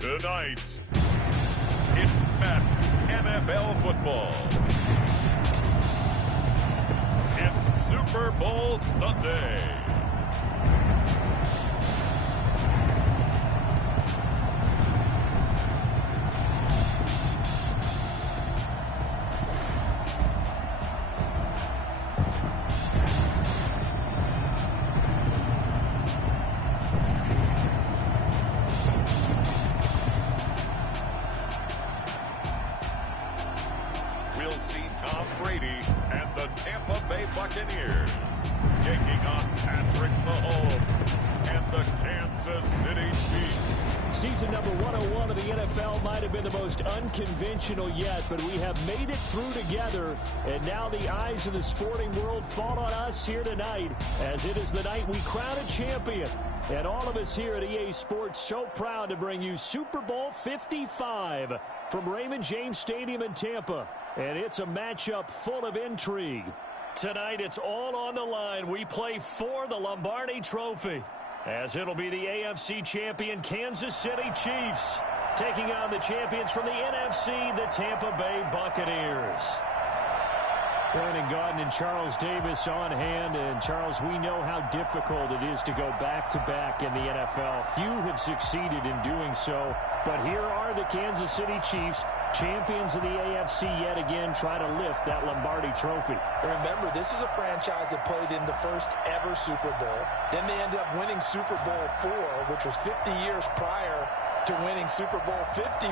Tonight, it's Madden NFL football. It's Super Bowl Sunday. We'll see Tom Brady and the Tampa Bay Buccaneers taking on Patrick Mahomes and the Kansas City Chiefs. Season number 101 of the NFL might have been the most unconventional yet, but we have made it through together, and now the eyes of the sporting world fall on us here tonight, as it is the night we crown a champion. And all of us here at EA Sports so proud to bring you Super Bowl 55 from Raymond James Stadium in Tampa. And it's a matchup full of intrigue. Tonight, it's all on the line. We play for the Lombardi Trophy, as it'll be the AFC champion Kansas City Chiefs taking on the champions from the NFC, the Tampa Bay Buccaneers. Brandon Gaudin and Charles Davis on hand. And, Charles, we know how difficult it is to go back-to-back in the NFL. Few have succeeded in doing so. But here are the Kansas City Chiefs, champions of the AFC yet again, try to lift that Lombardi Trophy. Remember, this is a franchise that played in the first ever Super Bowl. Then they ended up winning Super Bowl IV, which was 50 years prior to winning Super Bowl 54.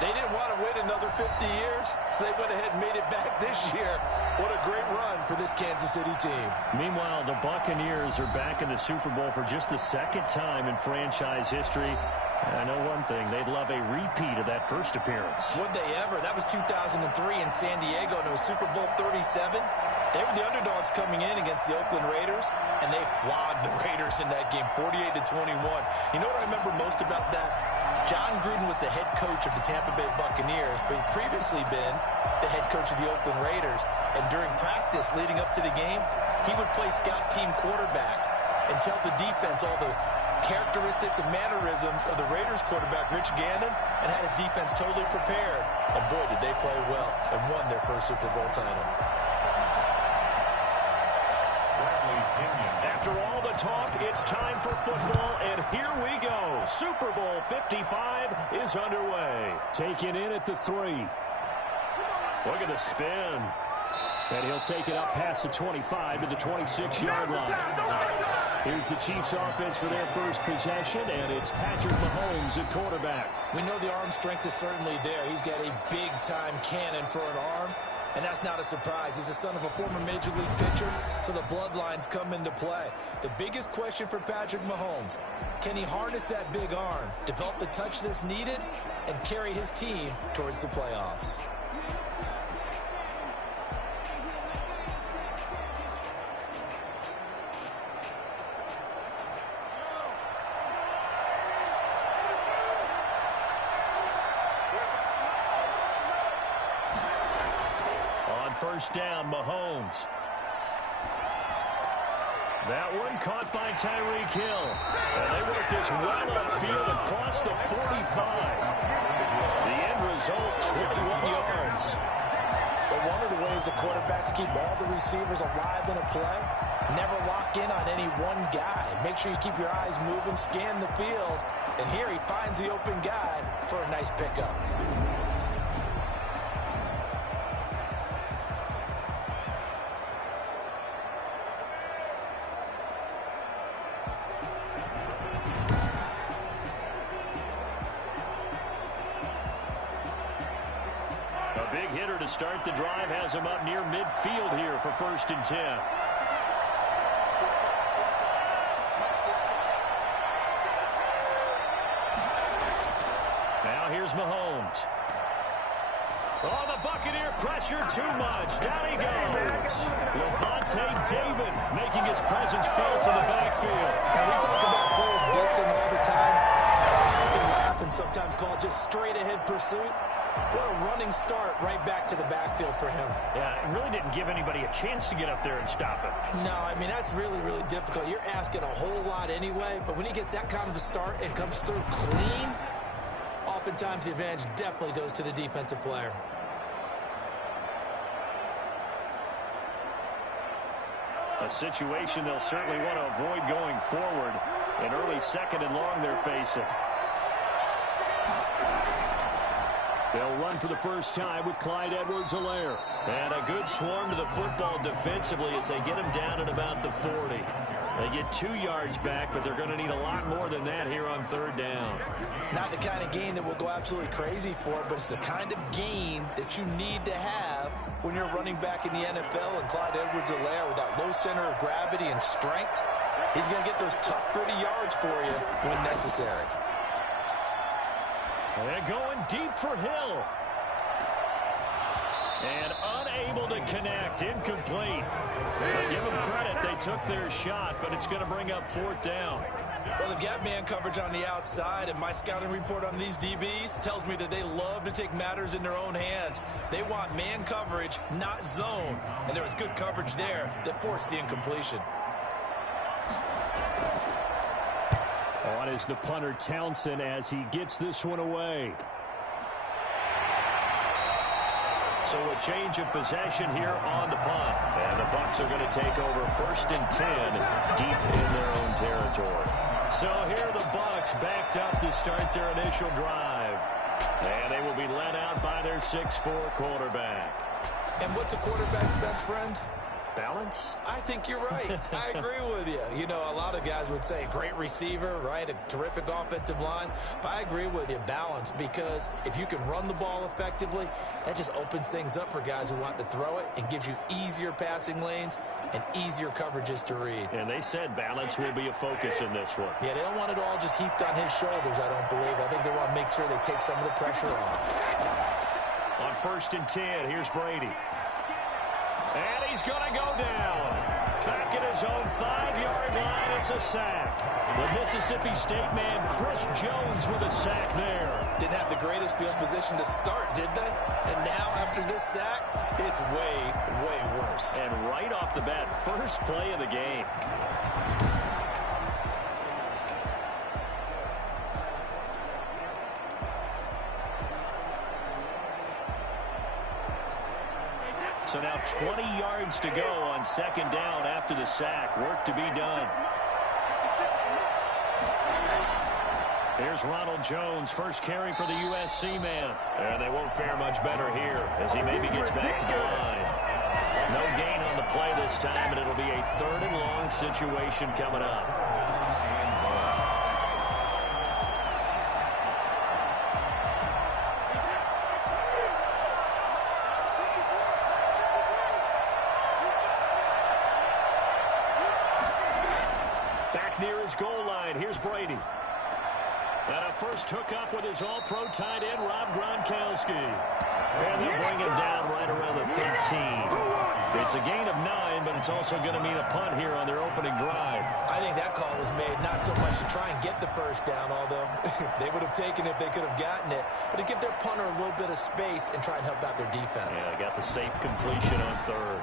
They didn't want to wait another 50 years, so they went ahead and made it back this year. What a great run for this Kansas City team. Meanwhile, the Buccaneers are back in the Super Bowl for just the second time in franchise history. I know one thing, they'd love a repeat of that first appearance. Would they ever? That was 2003 in San Diego, and it was Super Bowl 37. They were the underdogs coming in against the Oakland Raiders, and they flogged the Raiders in that game, 48-21. You know what I remember most about that? John Gruden was the head coach of the Tampa Bay Buccaneers, but he'd previously been the head coach of the Oakland Raiders. And during practice leading up to the game, he would play scout team quarterback and tell the defense all the characteristics and mannerisms of the Raiders quarterback, Rich Gannon, and had his defense totally prepared. And boy, did they play well and won their first Super Bowl title. After all the talk, it's time for football, and here we go. Super Bowl 55 is underway. Taken in at the 3. Look at the spin. And he'll take it up past the 25 to the 26-yard line. Here's the Chiefs offense for their first possession, and it's Patrick Mahomes at quarterback. We know the arm strength is certainly there. He's got a big-time cannon for an arm, and that's not a surprise. He's the son of a former Major League pitcher, so the bloodlines come into play. The biggest question for Patrick Mahomes, can he harness that big arm, develop the touch that's needed, and carry his team towards the playoffs? First down, Mahomes. That one caught by Tyreek Hill. And they work this well upfield across the 45. The end result, 21 yards. But one of the ways the quarterbacks keep all the receivers alive in a play, never lock in on any one guy. Make sure you keep your eyes moving, scan the field. And here he finds the open guy for a nice pickup. Big hitter to start the drive has him up near midfield here for 1st and 10. Now here's Mahomes. Oh, the Buccaneer pressure too much. Down he goes. Levante David making his presence felt in the backfield. Now we talk about players blitzing all the time. Often laugh and sometimes call it just straight ahead pursuit. What a running start right back to the backfield for him. Yeah, it really didn't give anybody a chance to get up there and stop him. No, I mean, that's really, really difficult. You're asking a whole lot anyway, but when he gets that kind of a start and comes through clean, oftentimes the advantage definitely goes to the defensive player. A situation they'll certainly want to avoid going forward. An early second and long they're facing. They'll run for the first time with Clyde Edwards-Helaire. And a good swarm to the football defensively as they get him down at about the 40. They get 2 yards back, but they're going to need a lot more than that here on third down. Not the kind of gain that we'll go absolutely crazy for, but it's the kind of gain that you need to have when you're running back in the NFL. And Clyde Edwards-Helaire, with that low center of gravity and strength, he's going to get those tough, gritty yards for you when necessary. They're going deep for Hill. And unable to connect. Incomplete. Give them credit. They took their shot, but it's going to bring up fourth down. Well, they've got man coverage on the outside, and my scouting report on these DBs tells me that they love to take matters in their own hands. They want man coverage, not zone. And there was good coverage there that forced the incompletion. On is the punter Townsend as he gets this one away. So a change of possession here on the punt. And the Bucs are going to take over first and 10 deep in their own territory. So here are the Bucs backed up to start their initial drive. And they will be led out by their 6'4" quarterback. And what's a quarterback's best friend? Balance? I think you're right. I agree with you. You know, a lot of guys would say great receiver, right? A terrific offensive line. But I agree with you, balance, because if you can run the ball effectively, that just opens things up for guys who want to throw it and gives you easier passing lanes and easier coverages to read. And they said balance will be a focus in this one. Yeah, they don't want it all just heaped on his shoulders, I don't believe. I think they want to make sure they take some of the pressure off. On first and 10, here's Brady. And he's going to go down. Back at his own 5-yard line, it's a sack. The Mississippi State man, Chris Jones, with a sack there. Didn't have the greatest field position to start, did they? And now, after this sack, it's way, way worse. And right off the bat, first play of the game. So now 20 yards to go on second down after the sack. Work to be done. Here's Ronald Jones, first carry for the USC man. And they won't fare much better here as he maybe gets back to the line. No gain on the play this time, and it'll be a third and long situation coming up. Near his goal line, here's Brady. And a first hookup with his all-pro tight end, Rob Gronkowski. And they'll bring him down right around the 13. It's a gain of 9, but it's also going to mean a punt here on their opening drive. I think that call was made not so much to try and get the first down, although they would have taken it if they could have gotten it, but to give their punter a little bit of space and try and help out their defense. Yeah, got the safe completion on third.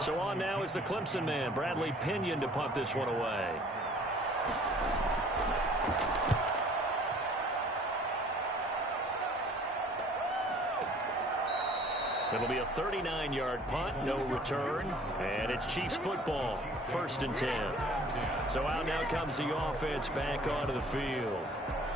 So on now is the Clemson man, Bradley Pinion, to punt this one away. It'll be a 39-yard punt, no return, and it's Chiefs football, first and 10. So out now comes the offense back onto the field.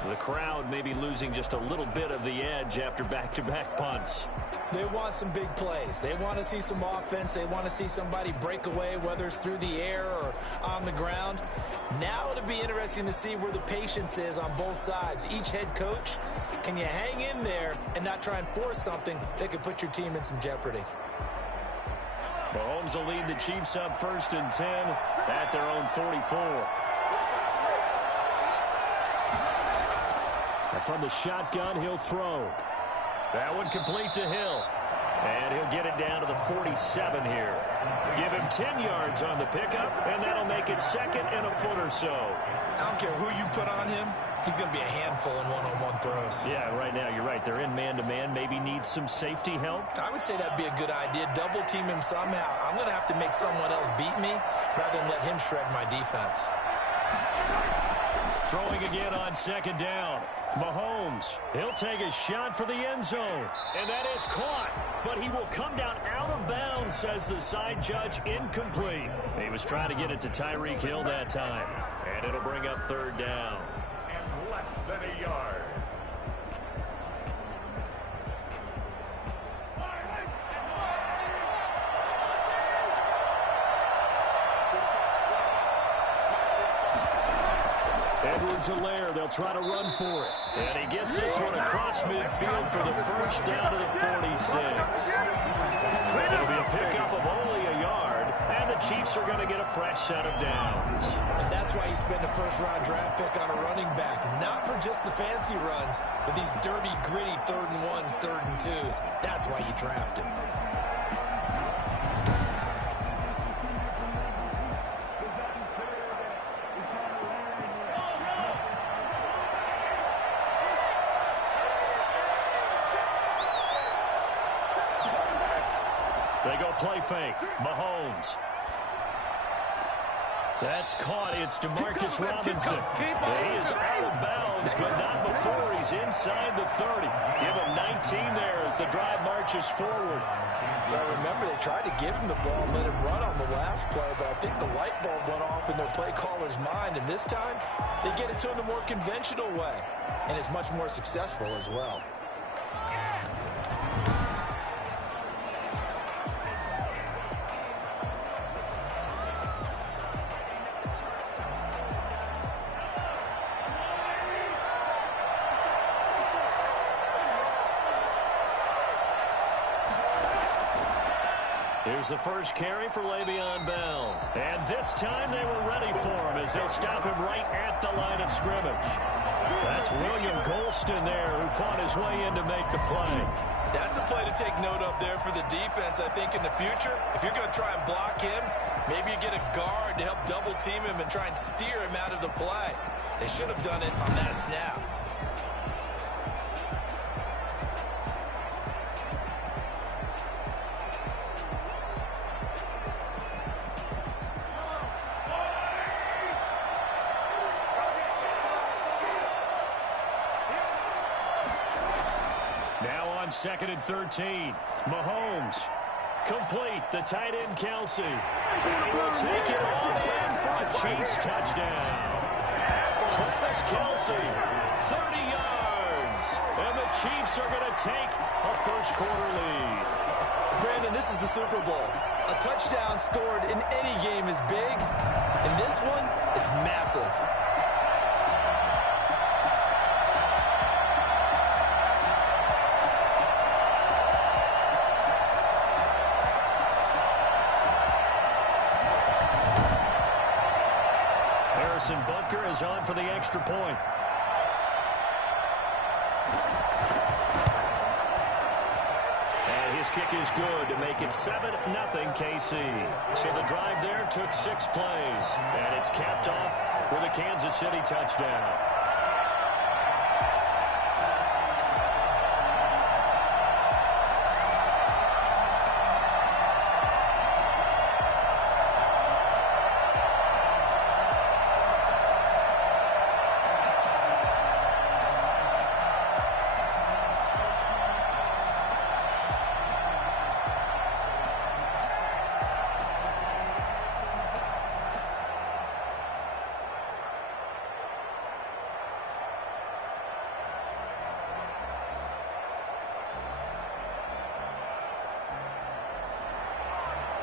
The crowd may be losing just a little bit of the edge after back-to-back punts. They want some big plays. They want to see some offense. They want to see somebody break away, whether it's through the air or on the ground. Now it'll be interesting to see where the patience is on both sides. Each head coach, can you hang in there and not try and force something that could put your team in some jeopardy? Mahomes will lead the Chiefs up first and 10 at their own 44. And from the shotgun, he'll throw. That one complete to Hill. And he'll get it down to the 47 here. Give him 10 yards on the pickup, and that'll make it 2nd and a foot or so. I don't care who you put on him. He's going to be a handful in one-on-one throws. Yeah, right now, you're right. They're in man-to-man. Maybe needs some safety help. I would say that'd be a good idea. Double team him somehow. I'm going to have to make someone else beat me rather than let him shred my defense. Throwing again on 2nd down. Mahomes, he'll take a shot for the end zone. And that is caught. But he will come down out of bounds, says the side judge. Incomplete. He was trying to get it to Tyreek Hill that time. And it'll bring up 3rd down. And less than a yard. Edwards-Helaire, they'll try to run for it. And he gets this one across midfield for the 1st down to the 46. It'll be a pickup of only a yard, and the Chiefs are going to get a fresh set of downs. And that's why you spend a first-round draft pick on a running back, not for just the fancy runs, but these dirty, gritty 3rd and 1s, 3rd and 2s. That's why you draft him. They go play fake. Mahomes. That's caught. It's DeMarcus Robinson. He is out of bounds, but not before he's inside the 30. Give him 19 there as the drive marches forward. Well, remember, they tried to give him the ball and let him run on the last play, but I think the light bulb went off in their play caller's mind, and this time they get it to him the more conventional way, and it's much more successful as well. Here's the first carry for Le'Veon Bell. And this time they were ready for him as they'll stop him right at the line of scrimmage. That's William Golston there who fought his way in to make the play. That's a play to take note of there for the defense, I think, in the future. If you're going to try and block him, maybe you get a guard to help double team him and try and steer him out of the play. They should have done it on that snap. Now on 2nd and 13. Mahomes. Complete. The tight end, Kelsey. And he will take it all in for a Chiefs touchdown. Travis Kelsey, 30 yards. And the Chiefs are going to take a first-quarter lead. Brandon, this is the Super Bowl. A touchdown scored in any game is big. In this one, it's massive. Bunker is on for the extra point. And his kick is good to make it 7-0 KC. So the drive there took 6 plays. And it's capped off with a Kansas City touchdown.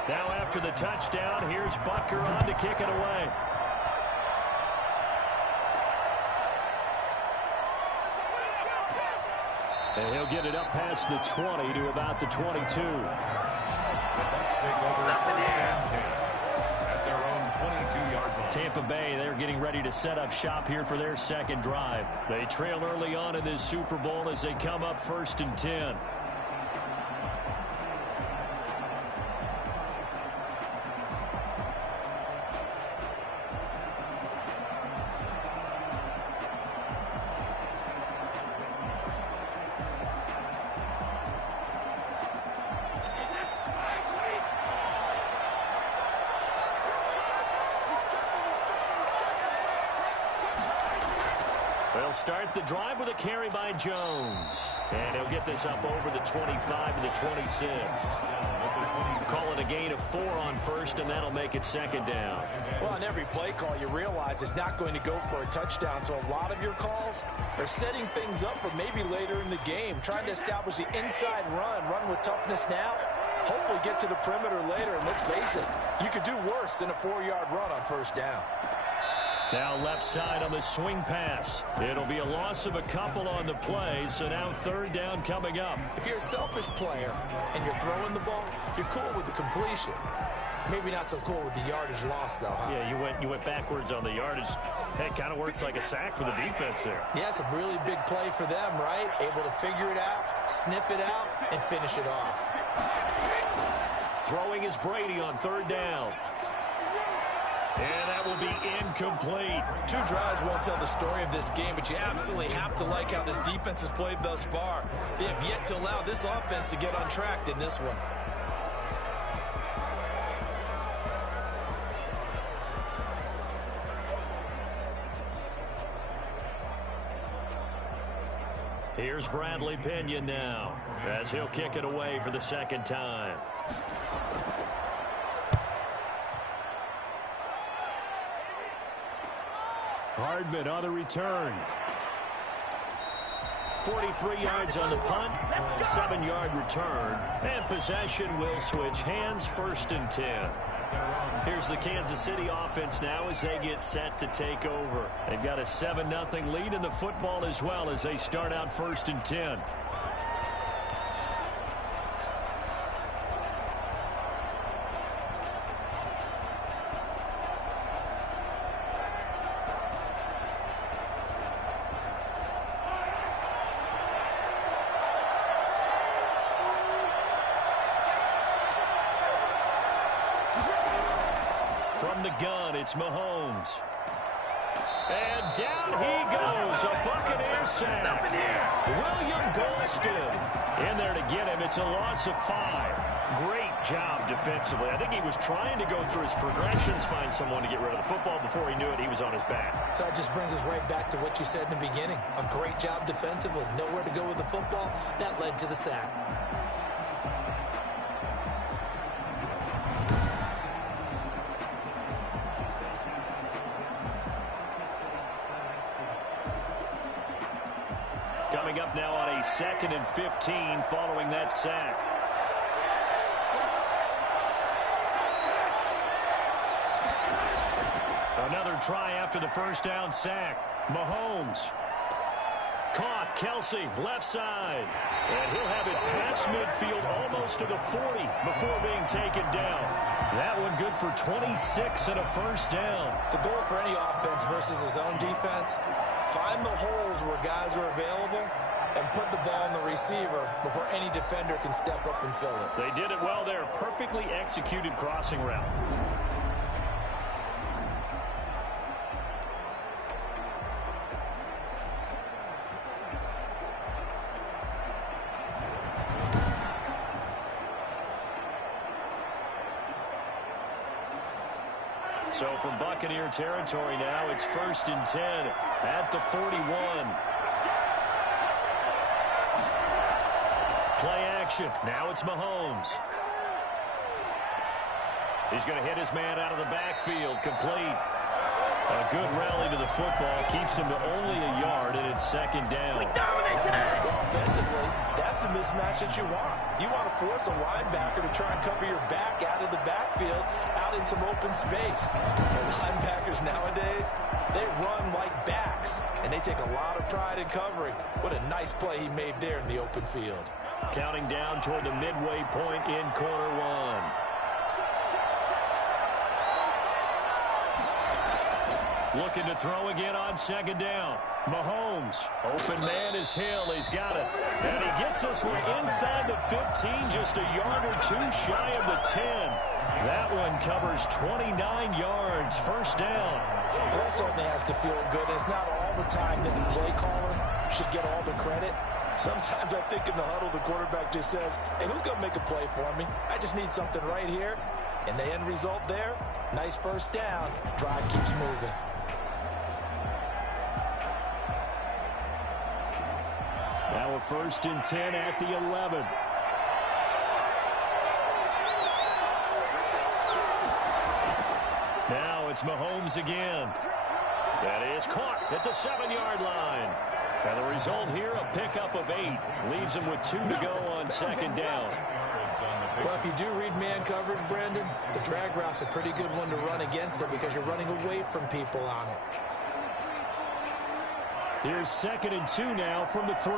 Now after the touchdown, here's Butker on to kick it away. And he'll get it up past the 20 to about the 22. The Bucs take over at their own 22-yard line. Tampa Bay, they're getting ready to set up shop here for their second drive. They trail early on in this Super Bowl as they come up 1st and 10. They'll start the drive with a carry by Jones. And he'll get this up over the 25 to the 26. Call it a gain of 4 on first, and that'll make it second down. Well, on every play call, you realize it's not going to go for a touchdown, so a lot of your calls are setting things up for maybe later in the game, trying to establish the inside run with toughness now, hopefully get to the perimeter later, and let's face it, you could do worse than a 4-yard run on first down. Now left side on the swing pass. It'll be a loss of a couple on the play, so now third down coming up. If you're a selfish player and you're throwing the ball, you're cool with the completion. Maybe not so cool with the yardage loss, though, huh? Yeah, you went backwards on the yardage. Hey, kind of works like a sack for the defense there. Yeah, it's a really big play for them, right? Able to figure it out, sniff it out, and finish it off. Throwing is Brady on third down. And that will be incomplete. 2 drives won't tell the story of this game, but you absolutely have to like how this defense has played thus far. They have yet to allow this offense to get untracked in this one. Here's Bradley Pinion now, as he'll kick it away for the second time. Hardman on the return. 43 yards on the punt, 7-yard return, and possession will switch hands, first and 10. Here's the Kansas City offense now as they get set to take over. They've got a 7-0 lead in the football as well as they start out first and 10. From the gun, it's Mahomes. And down he goes. A Buccaneers sack. William Golston in there to get him. It's a loss of 5. Great job defensively. I think he was trying to go through his progressions, find someone to get rid of the football. Before he knew it, he was on his back. So that just brings us right back to what you said in the beginning. A great job defensively. Nowhere to go with the football. That led to the sack. Coming up now on a 2nd and 15 following that sack. Another try after the first down sack. Mahomes. Caught. Kelsey, left side. And he'll have it past midfield almost to the 40 before being taken down. That one good for 26 and a first down. The goal for any offense versus his own defense, find the holes where guys are available and put the ball in the receiver before any defender can step up and fill it. They did it well there. Perfectly executed crossing route. So from Buccaneer territory now, it's first and 10 at the 41. Play action. Now it's Mahomes. He's going to hit his man out of the backfield. Complete. A good rally to the football. Keeps him to only a yard, and it's second down. We dominate today. Offensively, that's the mismatch that you want. You want to force a linebacker to try and cover your back out of the backfield, out in some open space. The linebackers nowadays, they run like backs, and they take a lot of pride in covering. What a nice play he made there in the open field. Counting down toward the midway point in quarter one. Looking to throw again on second down. Mahomes. Open man is Hill. He's got it. And he gets this one inside the 15, just a yard or two shy of the 10. That one covers 29 yards. First down. Well, that certainly has to feel good. It's not all the time that the play caller should get all the credit. Sometimes I think in the huddle, the quarterback just says, hey, who's going to make a play for me? I just need something right here. And the end result there, nice first down. Drive keeps moving. Now a 1st and 10 at the 11. Now it's Mahomes again. That is caught at the 7-yard line. And the result here, a pickup of 8. Leaves him with 2 to go on 2nd down. Well, if you do read man coverage, Brandon, the drag route's a pretty good one to run against it because you're running away from people on it. Here's 2nd and 2 now from the 3.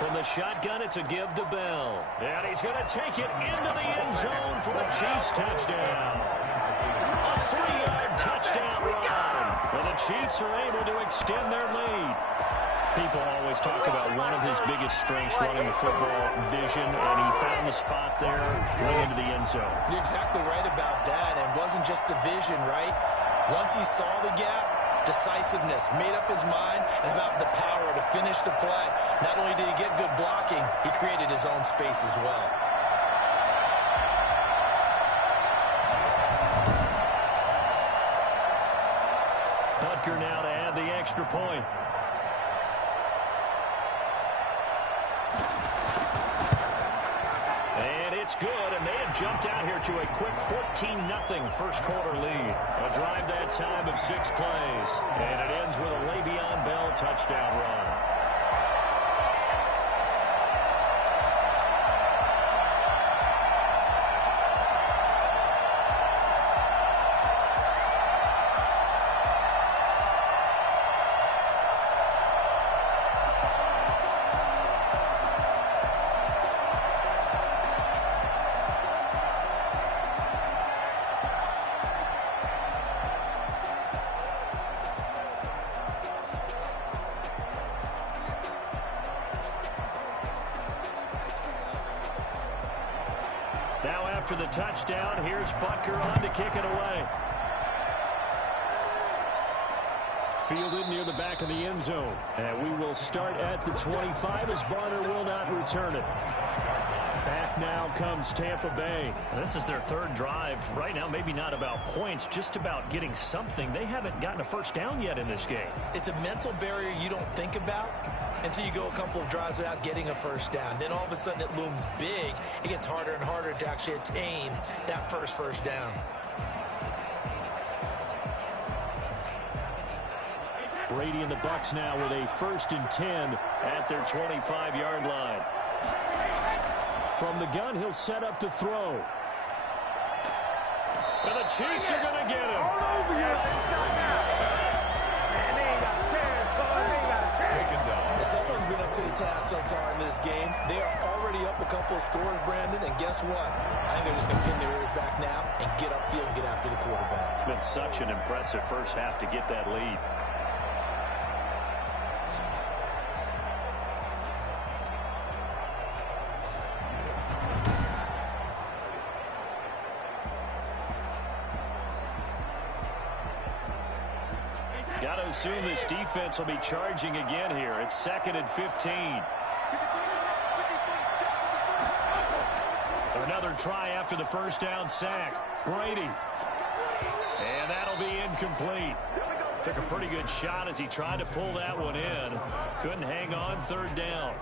From the shotgun, it's a give to Bell. And he's going to take it into the end zone for the Chiefs touchdown. A 3-yard touchdown run. And the Chiefs are able to extend their lead. People always talk about one of his biggest strengths running the football, vision, and he found the spot there going into the end zone. You're exactly right about that, and it wasn't just the vision, right? Once he saw the gap, decisiveness, made up his mind, and about the power to finish the play. Not only did he get good blocking, he created his own space as well. Butker now to add the extra point. It's good, and they have jumped out here to a quick 14-0 first quarter lead. A drive that time of 6 plays, and it ends with a Le'Veon Bell touchdown run. Now after the touchdown, here's Butker on to kick it away. Fielded near the back of the end zone. And we will start at the 25 as Barner will not return it. Back now comes Tampa Bay. This is their 3rd drive. Right now, maybe not about points, just about getting something. They haven't gotten a first down yet in this game. It's a mental barrier you don't think about until you go a couple of drives without getting a first down. Then all of a sudden it looms big. It gets harder and harder to actually attain that first down. Brady and the Bucs now with a 1st and 10 at their 25-yard line. From the gun, he'll set up to throw. And the Chiefs are going to get him. Someone's been up to the task so far in this game. They are already up a couple of scores, Brandon, and guess what? I think they're just going to pin their ears back now and get upfield and get after the quarterback. Been such an impressive first half to get that lead. Got to assume this defense will be charging again here. It's 2nd and 15. Another try after the first down sack. Brady. And that'll be incomplete. Took a pretty good shot as he tried to pull that one in. Couldn't hang on 3rd down.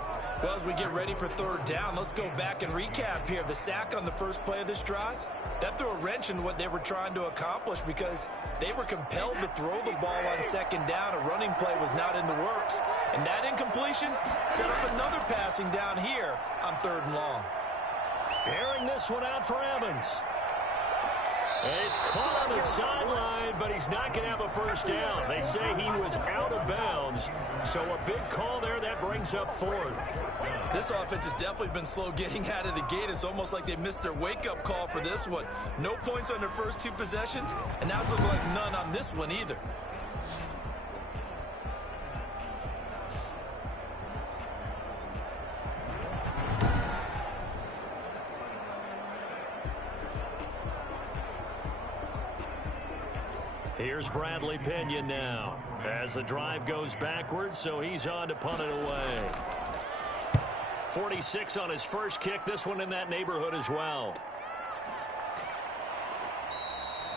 Well, as we get ready for 3rd down, let's go back and recap here. The sack on the first play of this drive, that threw a wrench in what they were trying to accomplish because they were compelled to throw the ball on 2nd down. A running play was not in the works. And that incompletion set up another passing down here on 3rd and long. Airing this one out for Evans. He's caught on the sideline, but he's not going to have a first down. They say he was out of bounds, so a big call there that brings up 4th. This offense has definitely been slow getting out of the gate. It's almost like they missed their wake-up call for this one. No points on their first 2 possessions, and now it's looking like none on this one either. Here's Bradley Pinion now as the drive goes backwards, so he's on to punt it away. 46 on his first kick, this one in that neighborhood as well.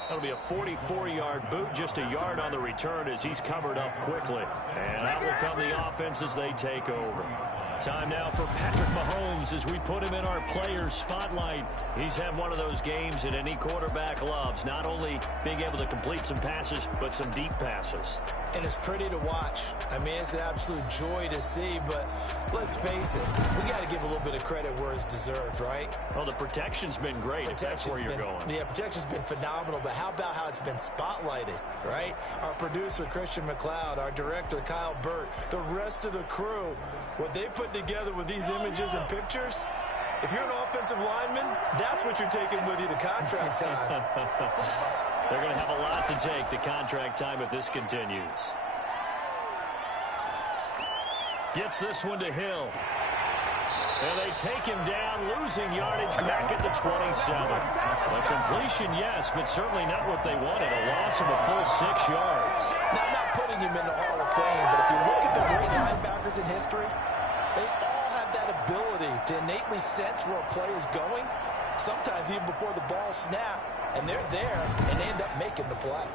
That'll be a 44-yard boot, just a yard on the return as he's covered up quickly. And out will come the offense as they take over. Time now for Patrick Mahomes as we put him in our players spotlight. He's had one of those games that any quarterback loves, not only being able to complete some passes, but some deep passes. And it's pretty to watch. I mean, it's an absolute joy to see, but let's face it, we got to give a little bit of credit where it's deserved, right? Well, the protection's been great, if that's where you're going. Yeah, protection's been phenomenal, but how about how it's been spotlighted, right? Our producer, Christian McLeod, our director, Kyle Burt, the rest of the crew, what they put together with these images and pictures, if you're an offensive lineman, that's what you're taking with you to contract time. They're going to have a lot to take to contract time if this continues. Gets this one to Hill. And they take him down, losing yardage back at the 27. A completion, yes, but certainly not what they wanted. A loss of a full 6 yards. Now, I'm not putting him in the Hall of Fame, but if you look at the great linebackers in history, they all have that ability to innately sense where a play is going, sometimes even before the ball snaps, and they're there, and they end up making the play.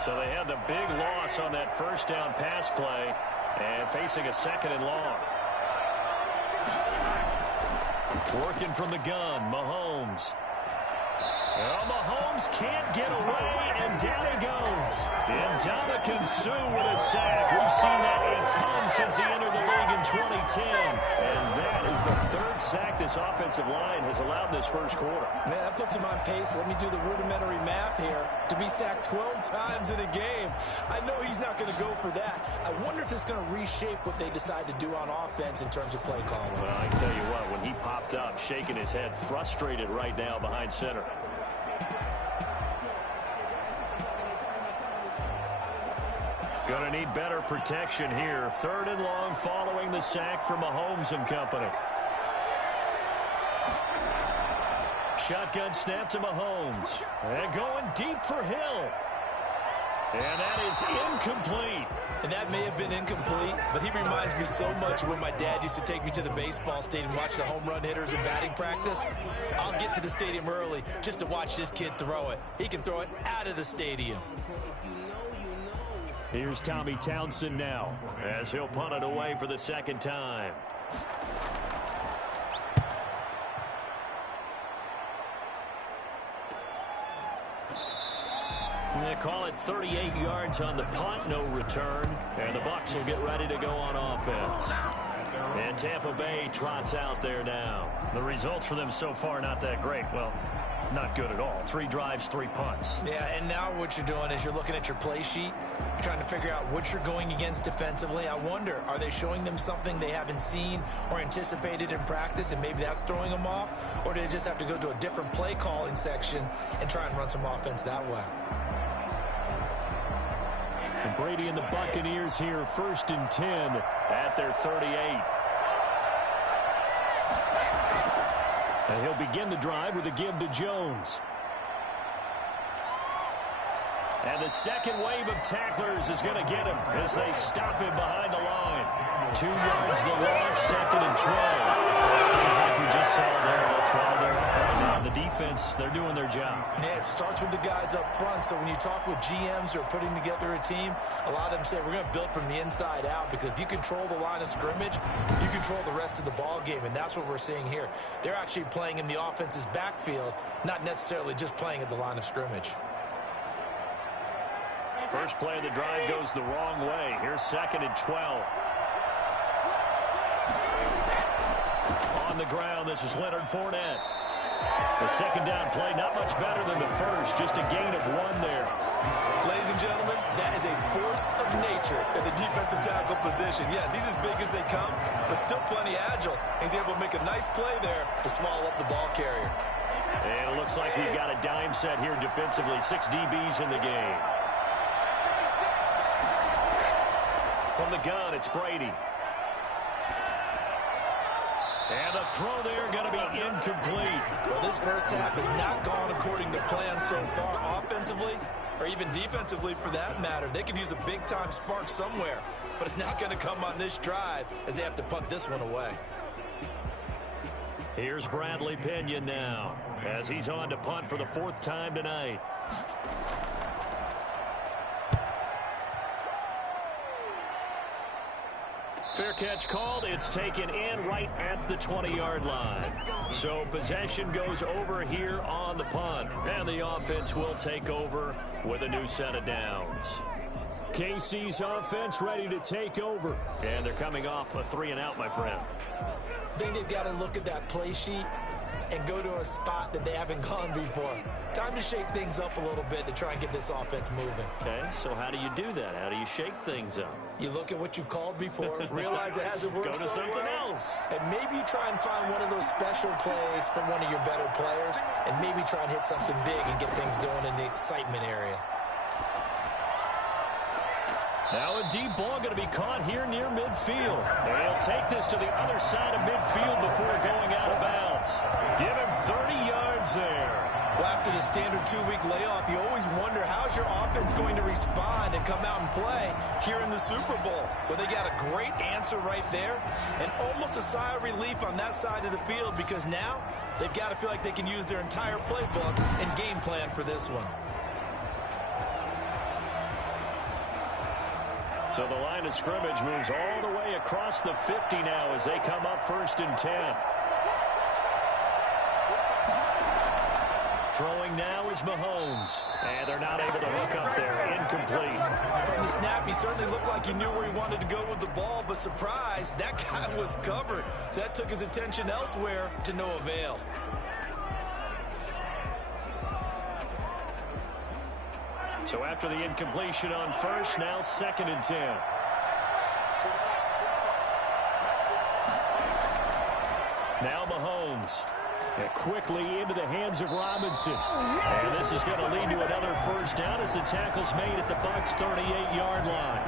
So they had the big loss on that first down pass play and facing a 2nd and long. Working from the gun, Mahomes. Well, Mahomes can't get away, and down he goes. And Ndamukong Suh with a sack. We've seen that a ton since he entered the league in 2010. And that is the 3rd sack this offensive line has allowed in this first quarter. Man, that puts him on pace. Let me do the rudimentary math here. To be sacked 12 times in a game, I know he's not going to go for that. I wonder if it's going to reshape what they decide to do on offense in terms of play calling. Well, I can tell you what, when he popped up, shaking his head, frustrated right now behind center. Going to need better protection here. 3rd and long following the sack from Mahomes and company. Shotgun snap to Mahomes. And going deep for Hill. And that is incomplete. And that may have been incomplete, but he reminds me so much when my dad used to take me to the baseball stadium and watch the home run hitters in batting practice. I'll get to the stadium early just to watch this kid throw it. He can throw it out of the stadium. Here's Tommy Townsend now as he'll punt it away for the 2nd time. They call it 38 yards on the punt, no return, and the Bucs will get ready to go on offense. And Tampa Bay trots out there now. The results for them so far not that great. Well, not good at all. 3 drives, 3 punts. Yeah, and now what you're doing is you're looking at your play sheet. You're trying to figure out what you're going against defensively. I wonder, are they showing them something they haven't seen or anticipated in practice, and maybe that's throwing them off? Or do they just have to go to a different play calling section and try and run some offense that way? And Brady and the Buccaneers here, 1st and 10 at their 38. And he'll begin the drive with a give to Jones. And the second wave of tacklers is going to get him as they stop him behind the line. 2 yards the loss, 2nd and 12. Like we just saw there, that's why they're up right now. The defense, they're doing their job. Yeah, it starts with the guys up front. So when you talk with GMs who are putting together a team, a lot of them say we're going to build from the inside out, because if you control the line of scrimmage, you control the rest of the ball game, and that's what we're seeing here. They're actually playing in the offense's backfield, not necessarily just playing at the line of scrimmage. First play of the drive goes the wrong way. Here's 2nd and 12. On the ground, this is Leonard Fournette. The 2nd down play, not much better than the first, just a gain of 1 there. Ladies and gentlemen, that is a force of nature in the defensive tackle position. Yes, he's as big as they come, but still plenty agile. He's able to make a nice play there to swallow up the ball carrier. And it looks like we've got a dime set here defensively. 6 DBs in the game. From the gun, it's Brady. And the throw there going to be incomplete. Well, this first half has not gone according to plan so far offensively, or even defensively for that matter. They could use a big-time spark somewhere, but it's not going to come on this drive as they have to punt this one away. Here's Bradley Pinion now as he's on to punt for the 4th time tonight. Fair catch called. It's taken in right at the 20-yard line. So possession goes over here on the punt. And the offense will take over with a new set of downs. KC's offense ready to take over. And they're coming off a 3-and-out, my friend. I think they've got to look at that play sheet and go to a spot that they haven't gone before. Time to shake things up a little bit to try and get this offense moving. Okay, so how do you do that? How do you shake things up? You look at what you've called before, realize it hasn't worked Go to something else. and maybe you try and find one of those special plays from one of your better players, and maybe try and hit something big and get things going in the excitement area. Now a deep ball going to be caught here near midfield. And he'll take this to the other side of midfield before going out of bounds. Give him 30 yards there. Well, after the standard 2-week layoff, you always wonder how's your offense going to respond and come out and play here in the Super Bowl. Well, they got a great answer right there and almost a sigh of relief on that side of the field because now they've got to feel like they can use their entire playbook and game plan for this one. So the line of scrimmage moves all the way across the 50 now as they come up 1st and 10. Throwing now is Mahomes. And they're not able to hook up there. Incomplete. From the snap, he certainly looked like he knew where he wanted to go with the ball, but surprise, that guy was covered. So that took his attention elsewhere to no avail. So after the incompletion on 1st, now 2nd and 10. Now Mahomes. And quickly into the hands of Robinson. And this is going to lead to another 1st down as the tackle's made at the Bucs' 38-yard line.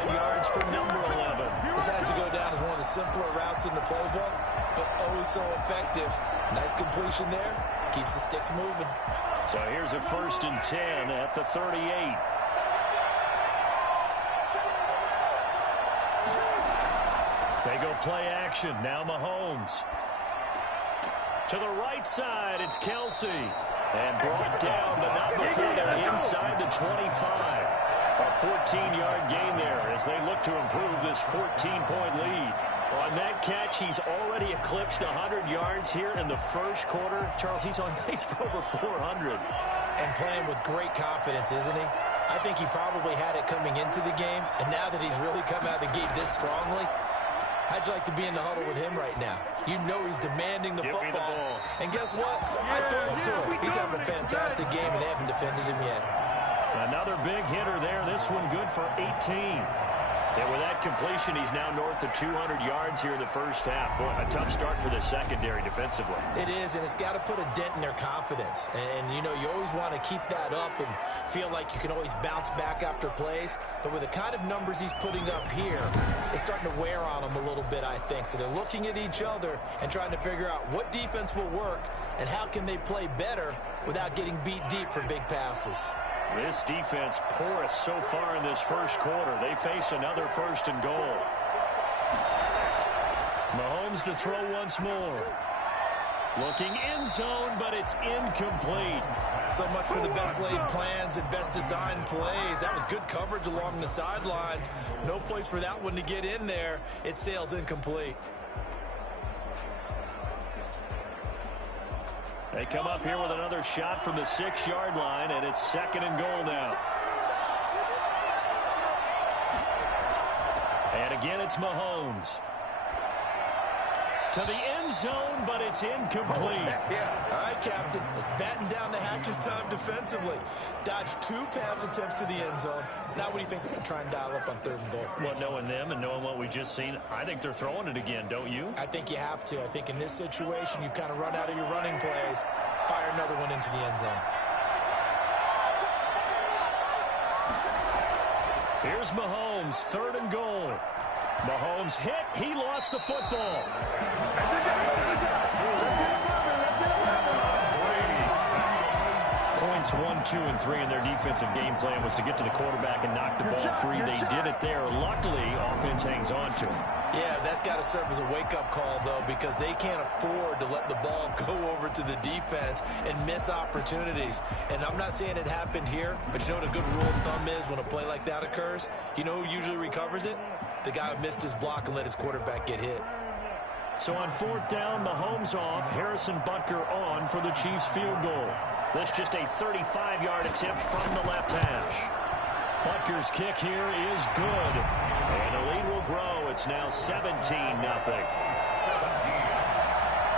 11 yards for number 11. This has to go down as one of the simpler routes in the playbook, but oh so effective. Nice completion there. Keeps the sticks moving. So here's a 1st and 10 at the 38. They go play action. Now Mahomes. To the right side, it's Kelsey. And brought down, but not before they're inside the 25. A 14-yard gain there as they look to improve this 14-point lead. On that catch, he's already eclipsed 100 yards here in the 1st quarter. Charles, he's on pace for over 400. And playing with great confidence, isn't he? I think he probably had it coming into the game, and now that he's really come out of the gate this strongly, how'd you like to be in the huddle with him right now? You know he's demanding the football. And guess what? I throw it to him. He's having a fantastic game, and they haven't defended him yet. Another big hitter there. This one good for 18. And with that completion, he's now north of 200 yards here in the 1st half. Boy, a tough start for the secondary defensively. It is, and it's got to put a dent in their confidence. And, you know, you always want to keep that up and feel like you can always bounce back after plays. But with the kind of numbers he's putting up here, it's starting to wear on them a little bit, I think. So they're looking at each other and trying to figure out what defense will work and how can they play better without getting beat deep for big passes. This defense porous so far in this 1st quarter. They face another 1st and goal. Mahomes to throw once more. Looking end zone, but it's incomplete. So much for the best laid plans and best designed plays. That was good coverage along the sidelines. No place for that one to get in there. It sails incomplete. They come up here with another shot from the 6-yard line, and it's 2nd and goal now. And again, it's Mahomes. To the end zone, but it's incomplete. All right, Captain. It's batten down the hatches time defensively. Dodged 2 pass attempts to the end zone. Now what do you think they're going to try and dial up on 3rd and goal? Well, knowing them and knowing what we just seen, I think they're throwing it again, don't you? I think you have to. I think in this situation, you've kind of run out of your running plays. Fire another one into the end zone. Here's Mahomes, 3rd and goal. Mahomes hit. He lost the football. offense 1, 2, and 3 in their defensive game plan was to get to the quarterback and knock the ball free. They did it there. Luckily, offense hangs on to it. Yeah, that's got to serve as a wake-up call, though, because they can't afford to let the ball go over to the defense and miss opportunities. And I'm not saying it happened here, but you know what a good rule of thumb is when a play like that occurs? You know who usually recovers it? The guy who missed his block and let his quarterback get hit. So on 4th down, Mahomes off, Harrison Butker on for the Chiefs field goal. That's just a 35-yard attempt from the left hash. Butker's kick here is good. And the lead will grow. It's now 17-0. 17.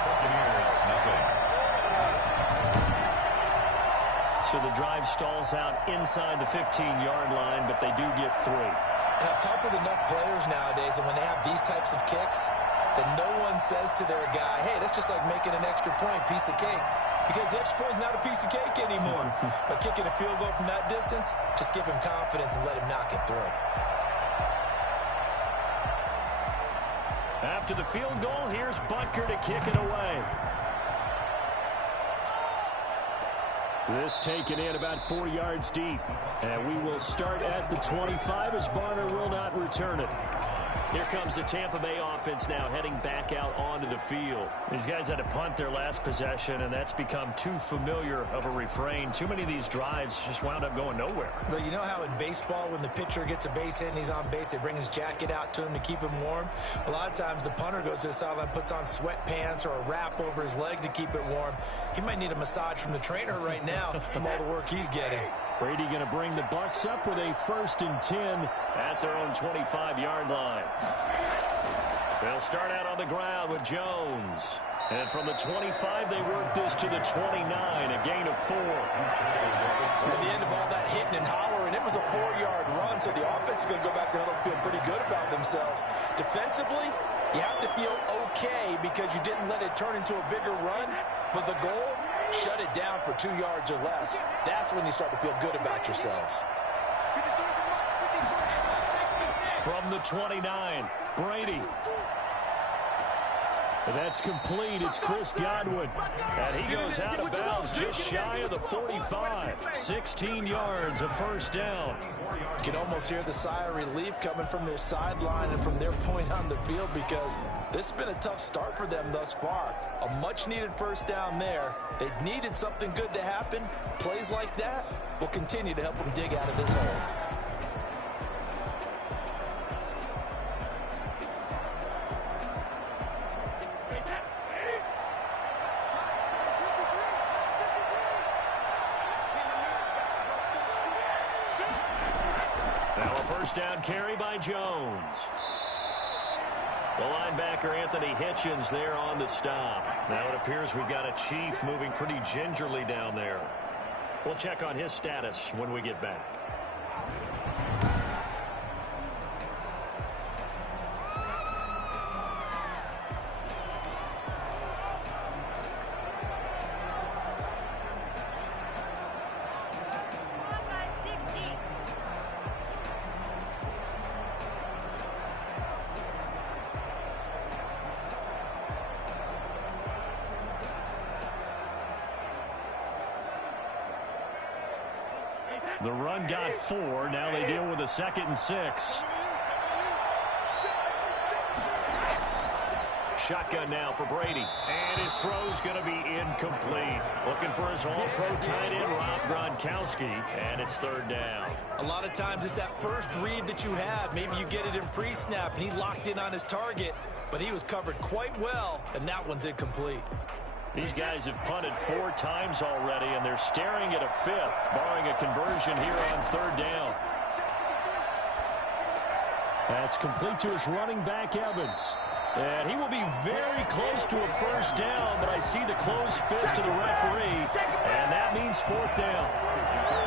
Buccaneers, nothing. So the drive stalls out inside the 15-yard line, but they do get 3. And I've talked with enough players nowadays, and when they have these types of kicks, that no one says to their guy, hey, that's just like making an extra point, piece of cake. Because the extra point is not a piece of cake anymore. But kicking a field goal from that distance, just give him confidence and let him knock it through. After the field goal, here's Butker to kick it away. This taken in about 4 yards deep. And we will start at the 25 as Barner will not return it. Here comes the Tampa Bay offense now heading back out onto the field. These guys had to punt their last possession, and that's become too familiar of a refrain. Too many of these drives just wound up going nowhere. But you know how in baseball, when the pitcher gets a base hit and he's on base, they bring his jacket out to him to keep him warm? A lot of times the punter goes to the sideline, puts on sweatpants or a wrap over his leg to keep it warm. He might need a massage from the trainer right now from all the work he's getting. Brady going to bring the Bucs up with a 1st and 10 at their own 25-yard line. They'll start out on the ground with Jones. And from the 25, they work this to the 29, a gain of 4. At the end of all that hitting and hollering, it was a 4-yard run, so the offense is going to go back to huddle and feel pretty good about themselves. Defensively, you have to feel okay because you didn't let it turn into a bigger run, but the goal, shut it down for 2 yards or less. That's when you start to feel good about yourselves. From the 29, Brady. That's complete. It's Chris Godwin. And he goes out of bounds just shy of the 45. 16 yards, a 1st down. You can almost hear the sigh of relief coming from their sideline and from their point on the field because this has been a tough start for them thus far. A much-needed 1st down there. They needed something good to happen. Plays like that will continue to help them dig out of this hole. Now a 1st down carry by Jones. The linebacker, Anthony Hitchens, there on the stop. Now it appears we've got a Chief moving pretty gingerly down there. We'll check on his status when we get back. The run got 4. Now they deal with a 2nd and 6. Shotgun now for Brady. And his throw's going to be incomplete. Looking for his all-pro tight end, Rob Gronkowski. And it's 3rd down. A lot of times it's that first read that you have. Maybe you get it in pre-snap, and he locked in on his target. But he was covered quite well, and that one's incomplete. These guys have punted 4 times already, and they're staring at a 5th, barring a conversion here on 3rd down. That's complete to his running back, Evans. And he will be very close to a 1st down, but I see the closed fist of the referee, and that means 4th down.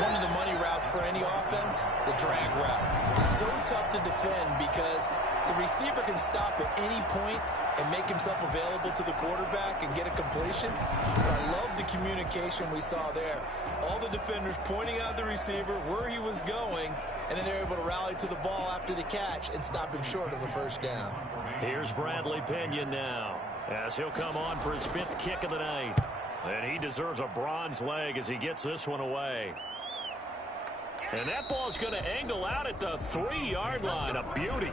One of the money routes for any offense, the drag route. So tough to defend because the receiver can stop at any point and make himself available to the quarterback and get a completion. But I love the communication we saw there. All the defenders pointing out the receiver, where he was going, and then they're able to rally to the ball after the catch and stop him short of a 1st down. Here's Bradley Pinion now, as he'll come on for his 5th kick of the night. And he deserves a bronze leg as he gets this one away. And that ball's going to angle out at the 3-yard line. A beauty.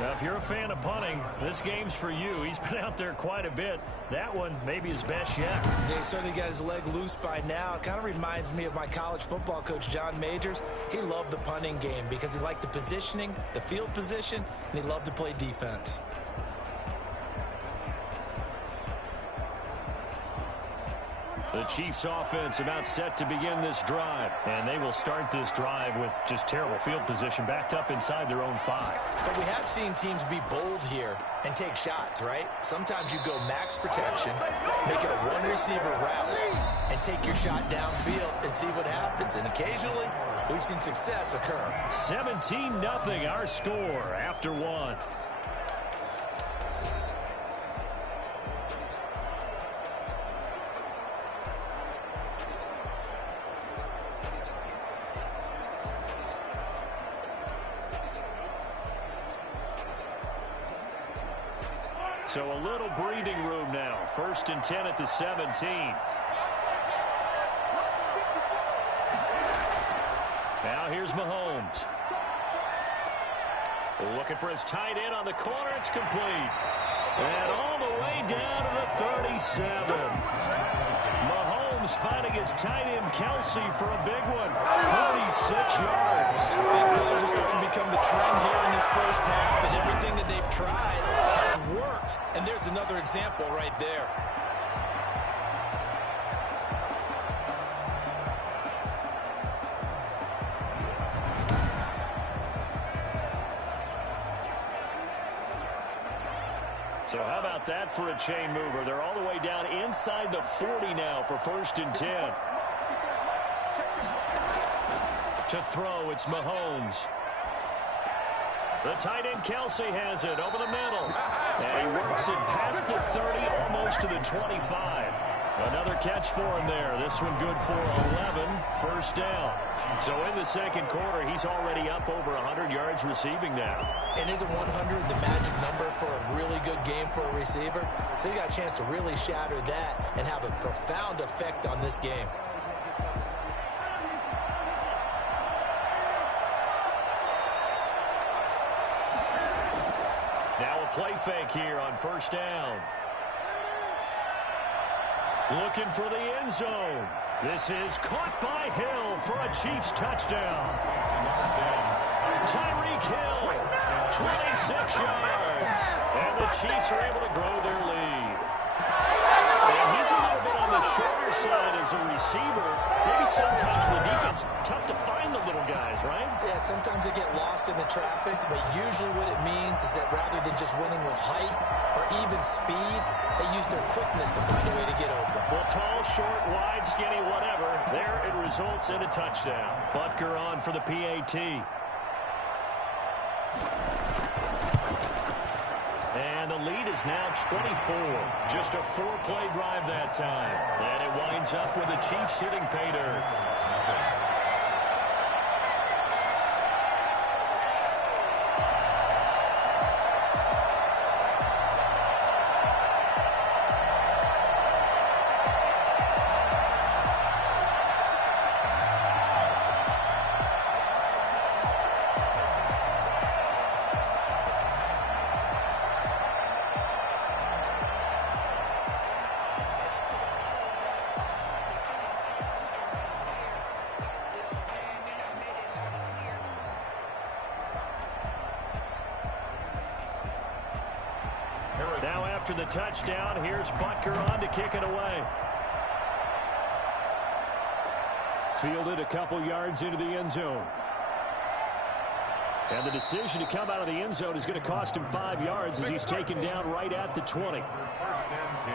Now, if you're a fan of punting, this game's for you. He's been out there quite a bit. That one maybe his best yet. They certainly got his leg loose by now. It kind of reminds me of my college football coach, John Majors. He loved the punting game because he liked the positioning, the field position, and he loved to play defense. The Chiefs offense about set to begin this drive. And they will start this drive with just terrible field position backed up inside their own 5. But we have seen teams be bold here and take shots, right? Sometimes you go max protection, make it a one-receiver route, and take your shot downfield and see what happens. And occasionally, we've seen success occur. 17-0 our score after 1. So a little breathing room now. 1st and 10 at the 17. Now here's Mahomes. Looking for his tight end on the corner. It's complete. And all the way down to the 37. Mahomes finding his tight end Kelsey for a big one. 46 yards. Big plays are starting to become the trend here in this first half, and everything that they've tried has worked. And there's another example right there. So how about that for a chain mover? They're all the way down inside the 40 now for 1st and 10. To throw, it's Mahomes. The tight end Kelsey has it over the middle. And he works it past the 30, almost to the 25. Another catch for him there. This one good for 11, 1st down. So in the second quarter, he's already up over 100 yards receiving now. And isn't 100 the magic number for a really good game for a receiver? So you got a chance to really shatter that and have a profound effect on this game. Now a play fake here on 1st down. Looking for the end zone. This is caught by Hill for a Chiefs touchdown. Tyreek Hill, 26 yards. And the Chiefs are able to grow their lead. And he's a little bit on the shorter side as a receiver. Maybe sometimes for the defense, tough to find the little guys, right? Yeah, sometimes they get lost in the traffic, but usually what it means is that rather than just winning with height or even speed, they use their quickness to find a way to get open. Well, tall, short, wide, skinny, whatever. There it results in a touchdown. Butker on for the PAT. And the lead is now 24. Just a 4-play drive that time. And it winds up with the Chiefs hitting pay dirt. Now after the touchdown, here's Butker on to kick it away. Fielded a couple yards into the end zone. And the decision to come out of the end zone is going to cost him 5 yards as he's taken down right at the 20. 1st and 10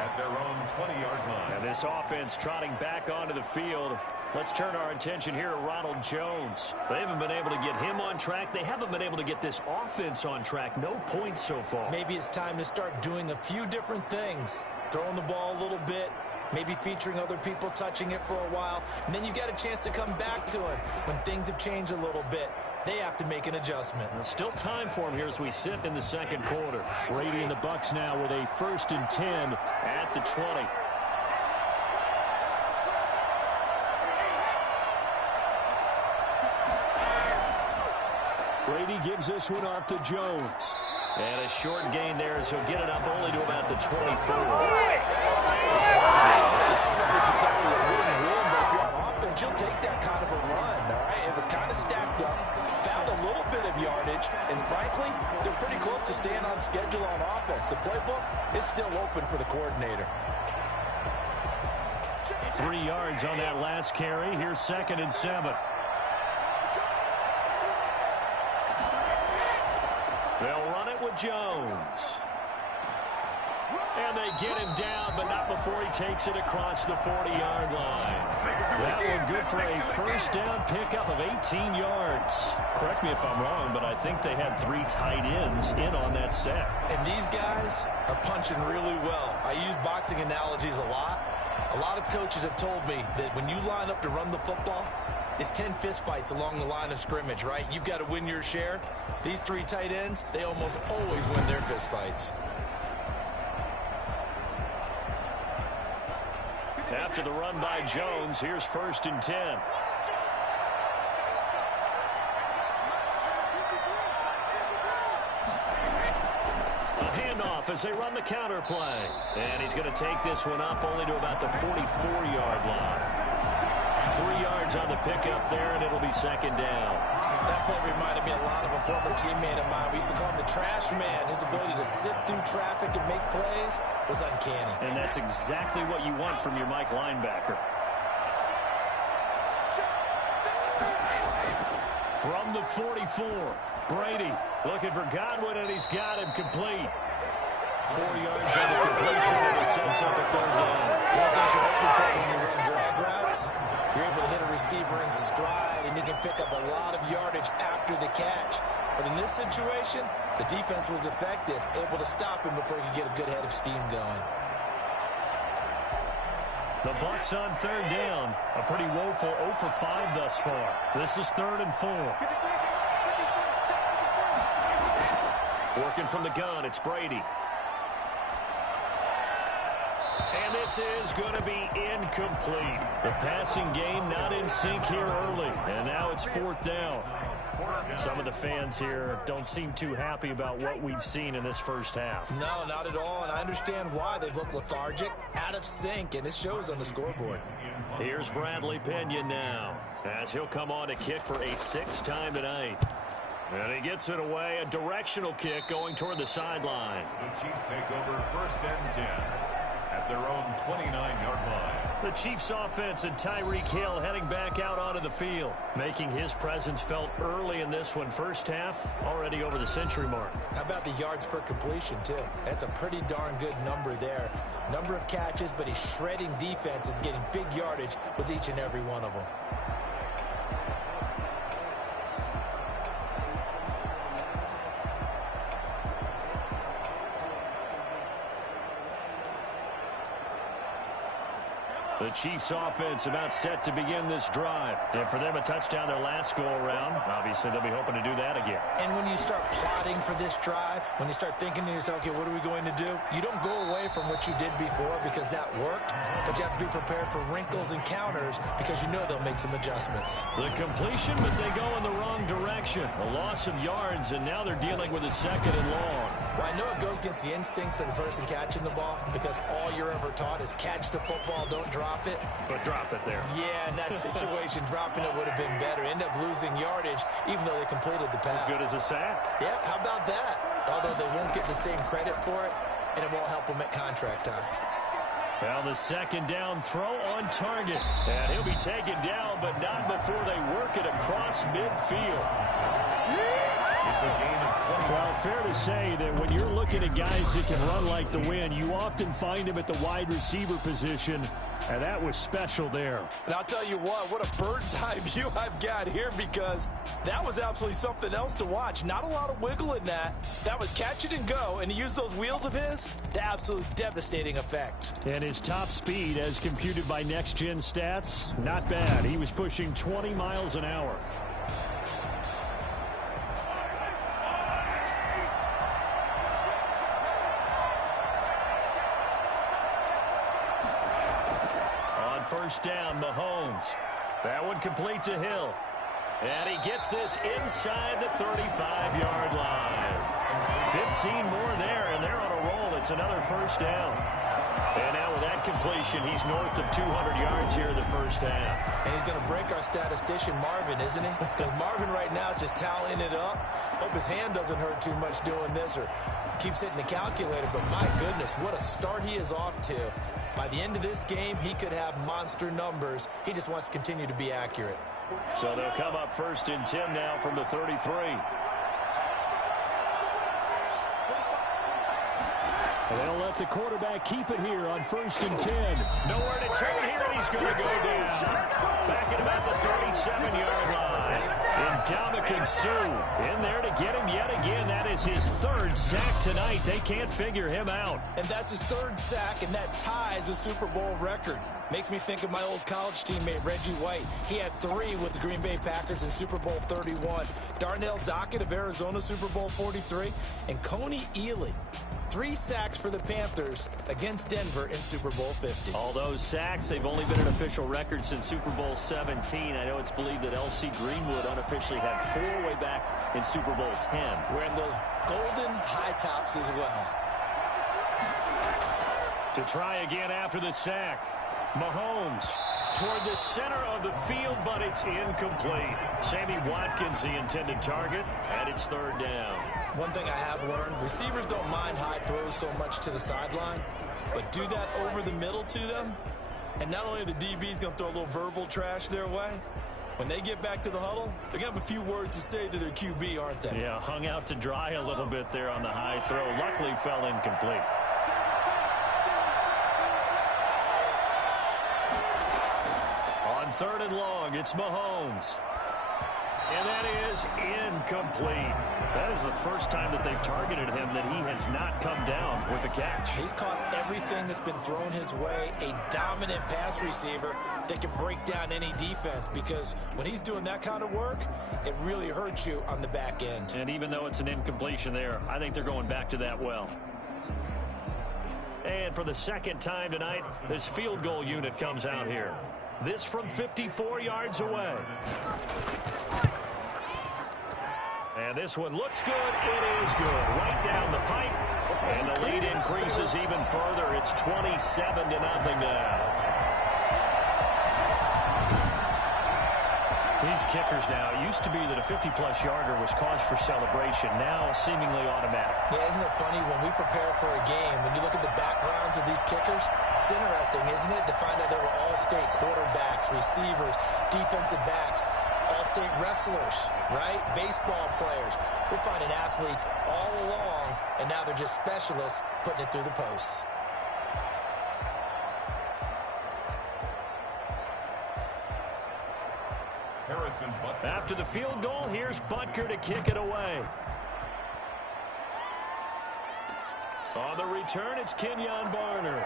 at their own 20-yard line. And this offense trotting back onto the field. Let's turn our attention here to Ronald Jones. They haven't been able to get him on track. They haven't been able to get this offense on track. No points so far. Maybe it's time to start doing a few different things. Throwing the ball a little bit, maybe featuring other people touching it for a while, and then you get a chance to come back to it when things have changed a little bit. They have to make an adjustment. There's still time for him here as we sit in the second quarter. Brady and the Bucs now with a 1st and 10 at the 20. Brady gives this one off to Jones. And a short gain there as he'll get it up only to about the 24. It's exactly a win-win, but if you're on offense, you'll take that kind of a run, all right? It was kind of stacked up, found a little bit of yardage, and frankly, they're pretty close to staying on schedule on offense. The playbook is still open for the coordinator. 3 yards on that last carry. Here's 2nd and 7. They'll run it with Jones. And they get him down, but not before he takes it across the 40-yard line. That one good for a first down pickup of 18 yards. Correct me if I'm wrong, but I think they had 3 tight ends in on that set. And these guys are punching really well. I use boxing analogies a lot. A lot of coaches have told me that when you line up to run the football, it's 10 fistfights along the line of scrimmage, right? You've got to win your share. These 3 tight ends, they almost always win their fistfights. After the run by Jones, here's 1st and 10. A handoff as they run the counter play. And he's going to take this one up only to about the 44-yard line. 3 yards on the pickup there, and it'll be 2nd down. That play reminded me a lot of a former teammate of mine. We used to call him the trash man. His ability to sift through traffic and make plays was uncanny. And that's exactly what you want from your Mike linebacker. From the 44, Brady looking for Godwin, and he's got him complete. 4 yards on the completion, and it sets up a 3rd down. One thing you're hoping for when you run drag routes, you're able to hit a receiver in stride, and he can pick up a lot of yardage after the catch. But in this situation, the defense was effective, able to stop him before he could get a good head of steam going. The Bucs on 3rd down. A pretty woeful 0 for 5 thus far. This is 3rd and 4. Working from the gun, it's Brady. And this is going to be incomplete. The passing game not in sync here early. And now it's 4th down. Some of the fans here don't seem too happy about what we've seen in this first half. No, not at all, and I understand why. They look lethargic, out of sync, and it shows on the scoreboard. Here's Bradley Pena now, as he'll come on to kick for a 6th time tonight. And he gets it away, a directional kick going toward the sideline. The Chiefs take over 1st and 10 at their own 29-yard line. The Chiefs offense and Tyreek Hill heading back out onto the field, making his presence felt early in this one. First half, already over the century mark. How about the yards per completion, too? That's a pretty darn good number there. Number of catches, but he's shredding defenses, getting big yardage with each and every one of them. The Chiefs offense about set to begin this drive. And for them, a touchdown their last go-around. Obviously, they'll be hoping to do that again. And when you start plotting for this drive, when you start thinking to yourself, okay, what are we going to do? You don't go away from what you did before because that worked, but you have to be prepared for wrinkles and counters because you know they'll make some adjustments. The completion, but they go in the wrong direction. A loss of yards, and now they're dealing with a 2nd and long. Well, I know it goes against the instincts of the person catching the ball because all you're ever taught is catch the football, don't drop it. But drop it there. Yeah, in that situation, dropping it would have been better. End up losing yardage, even though they completed the pass. As good as a sack. Yeah, how about that? Although they won't get the same credit for it, and it won't help them at contract time. Well, the 2nd down throw on target. And he'll be taken down, but not before they work it across midfield. It's a gain of 20. Well, fair to say that when you're looking at guys that can run like the wind, you often find them at the wide receiver position, and that was special there. And I'll tell you what a bird's eye view I've got here because that was absolutely something else to watch. Not a lot of wiggle in that. That was catch it and go, and he used those wheels of his to absolutely devastating effect. And his top speed, as computed by Next Gen Stats, not bad. He was pushing 20 miles an hour. First down, Mahomes. That one complete to Hill. And he gets this inside the 35-yard line. 15 more there, and they're on a roll. It's another first down. And now with that completion, he's north of 200 yards here in the first half. And he's going to break our statistician, Marvin, isn't he? Because Marvin right now is just tallying it up. Hope his hand doesn't hurt too much doing this or keeps hitting the calculator. But my goodness, what a start he is off to. By the end of this game, he could have monster numbers. He just wants to continue to be accurate. So they'll come up first and 10 now from the 33. They'll let the quarterback keep it here on first and 10. Nowhere to turn here, and he's going to go down. Back at about the 37-yard line. And Ndamukong Suh in there to get him yet again. That is his third sack tonight. They can't figure him out. And that's his third sack, and that ties a Super Bowl record. Makes me think of my old college teammate, Reggie White. He had 3 with the Green Bay Packers in Super Bowl 31. Darnell Dockett of Arizona, Super Bowl 43. And Coney Ely, 3 sacks for the Panthers against Denver in Super Bowl 50. All those sacks, they've only been an official record since Super Bowl 17. I know it's believed that L.C. Greenwood unofficially had 4 way back in Super Bowl 10. Wearing those golden high tops as well. To try again after the sack. Mahomes toward the center of the field, but it's incomplete. Sammy Watkins, the intended target, and it's third down. One thing I have learned, receivers don't mind high throws so much to the sideline, but do that over the middle to them, and not only are the DBs going to throw a little verbal trash their way, when they get back to the huddle, they're going to have a few words to say to their QB, aren't they? Yeah, hung out to dry a little bit there on the high throw. Luckily fell incomplete. Third and long, it's Mahomes. And that is incomplete. That is the first time that they've targeted him that he has not come down with a catch. He's caught everything that's been thrown his way. A dominant pass receiver that can break down any defense, because when he's doing that kind of work, it really hurts you on the back end. And even though it's an incompletion there, I think they're going back to that well. And for the second time tonight, this field goal unit comes out here. This from 54 yards away. And this one looks good. It is good. Right down the pipe. And the lead increases even further. It's 27-0 now. These kickers now, it used to be that a 50-plus yarder was cause for celebration. Now seemingly automatic. Yeah, isn't it funny when we prepare for a game, when you look at the backgrounds of these kickers, it's interesting, isn't it, to find out they were all-state quarterbacks, receivers, defensive backs, all-state wrestlers, right? Baseball players. We're finding athletes all along, and now they're just specialists putting it through the posts. After the field goal, here's Butker to kick it away. On the return, it's Kenyon Barner.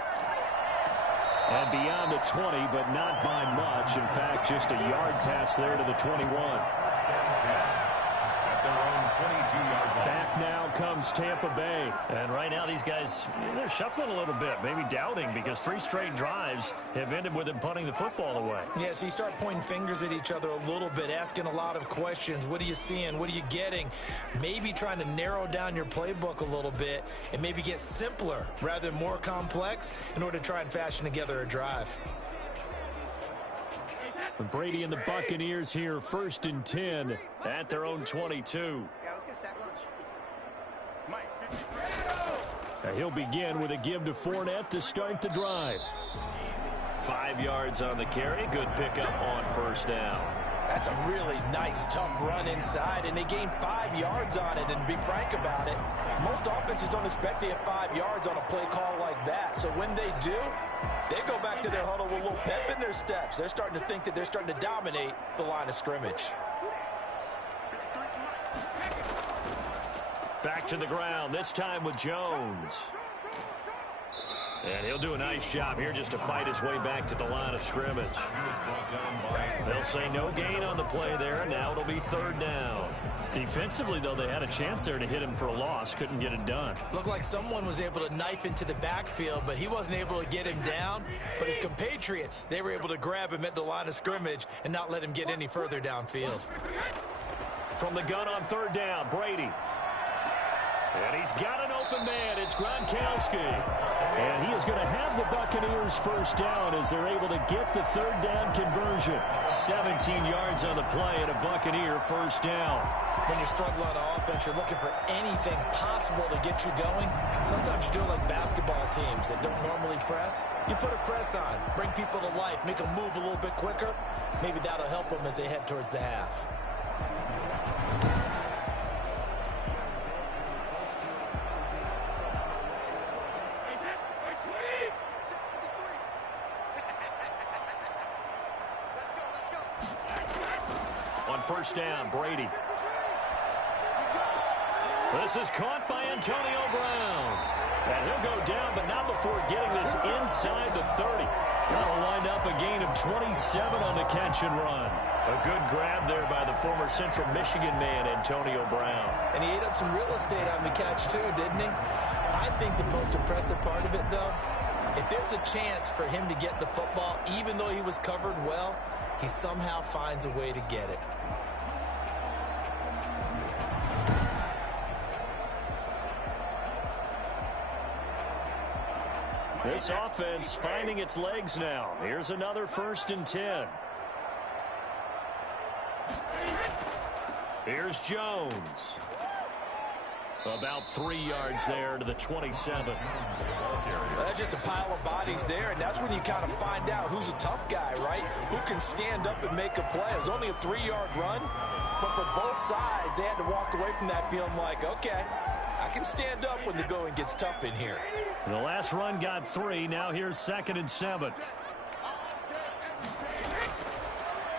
And beyond the 20, but not by much. In fact, just a yard pass there to the 21. Back now comes Tampa Bay. And right now these guys, they're shuffling a little bit, maybe doubting, because 3 straight drives have ended with them punting the football away. Yeah, so you start pointing fingers at each other a little bit, asking a lot of questions. What are you seeing? What are you getting? Maybe trying to narrow down your playbook a little bit and maybe get simpler rather than more complex in order to try and fashion together a drive. Brady and the Buccaneers here, first and 10 at their own 22. Yeah, let's get a sack lunch. Now he'll begin with a give to Fournette to start the drive. 5 yards on the carry. Good pickup on first down. That's a really nice, tough run inside, and they gained 5 yards on it. And to be frank about it, most offenses don't expect to get 5 yards on a play call like that. So when they do, they go back to their huddle with a little pep in their steps. They're starting to think that they're starting to dominate the line of scrimmage. Back to the ground, this time with Jones. And he'll do a nice job here just to fight his way back to the line of scrimmage. They'll say no gain on the play there. Now it'll be third down. Defensively, though, they had a chance there to hit him for a loss. Couldn't get it done. Looked like someone was able to knife into the backfield, but he wasn't able to get him down. But his compatriots, they were able to grab him at the line of scrimmage and not let him get any further downfield. From the gun on third down, Brady. And he's got an open man. It's Gronkowski. And he is going to have the Buccaneers first down as they're able to get the third down conversion. 17 yards on the play and a Buccaneer first down. When you're struggling on offense, you're looking for anything possible to get you going. Sometimes you do it like basketball teams that don't normally press. You put a press on, bring people to life, make them move a little bit quicker. Maybe that'll help them as they head towards the half. First down, Brady. This is caught by Antonio Brown. And he'll go down, but not before getting this inside the 30. That'll wind up a gain of 27 on the catch and run. A good grab there by the former Central Michigan man, Antonio Brown. And he ate up some real estate on the catch, too, didn't he? I think the most impressive part of it, though, if there's a chance for him to get the football, even though he was covered well, he somehow finds a way to get it. This offense finding its legs now. Here's another 1st and 10. Here's Jones. About 3 yards there to the 27. Well, that's just a pile of bodies there, and that's when you kind of find out who's a tough guy, right? Who can stand up and make a play. It was only a 3-yard run, but for both sides, they had to walk away from that feeling like, okay, I can stand up when the going gets tough in here. The last run got 3. Now here's 2nd and 7.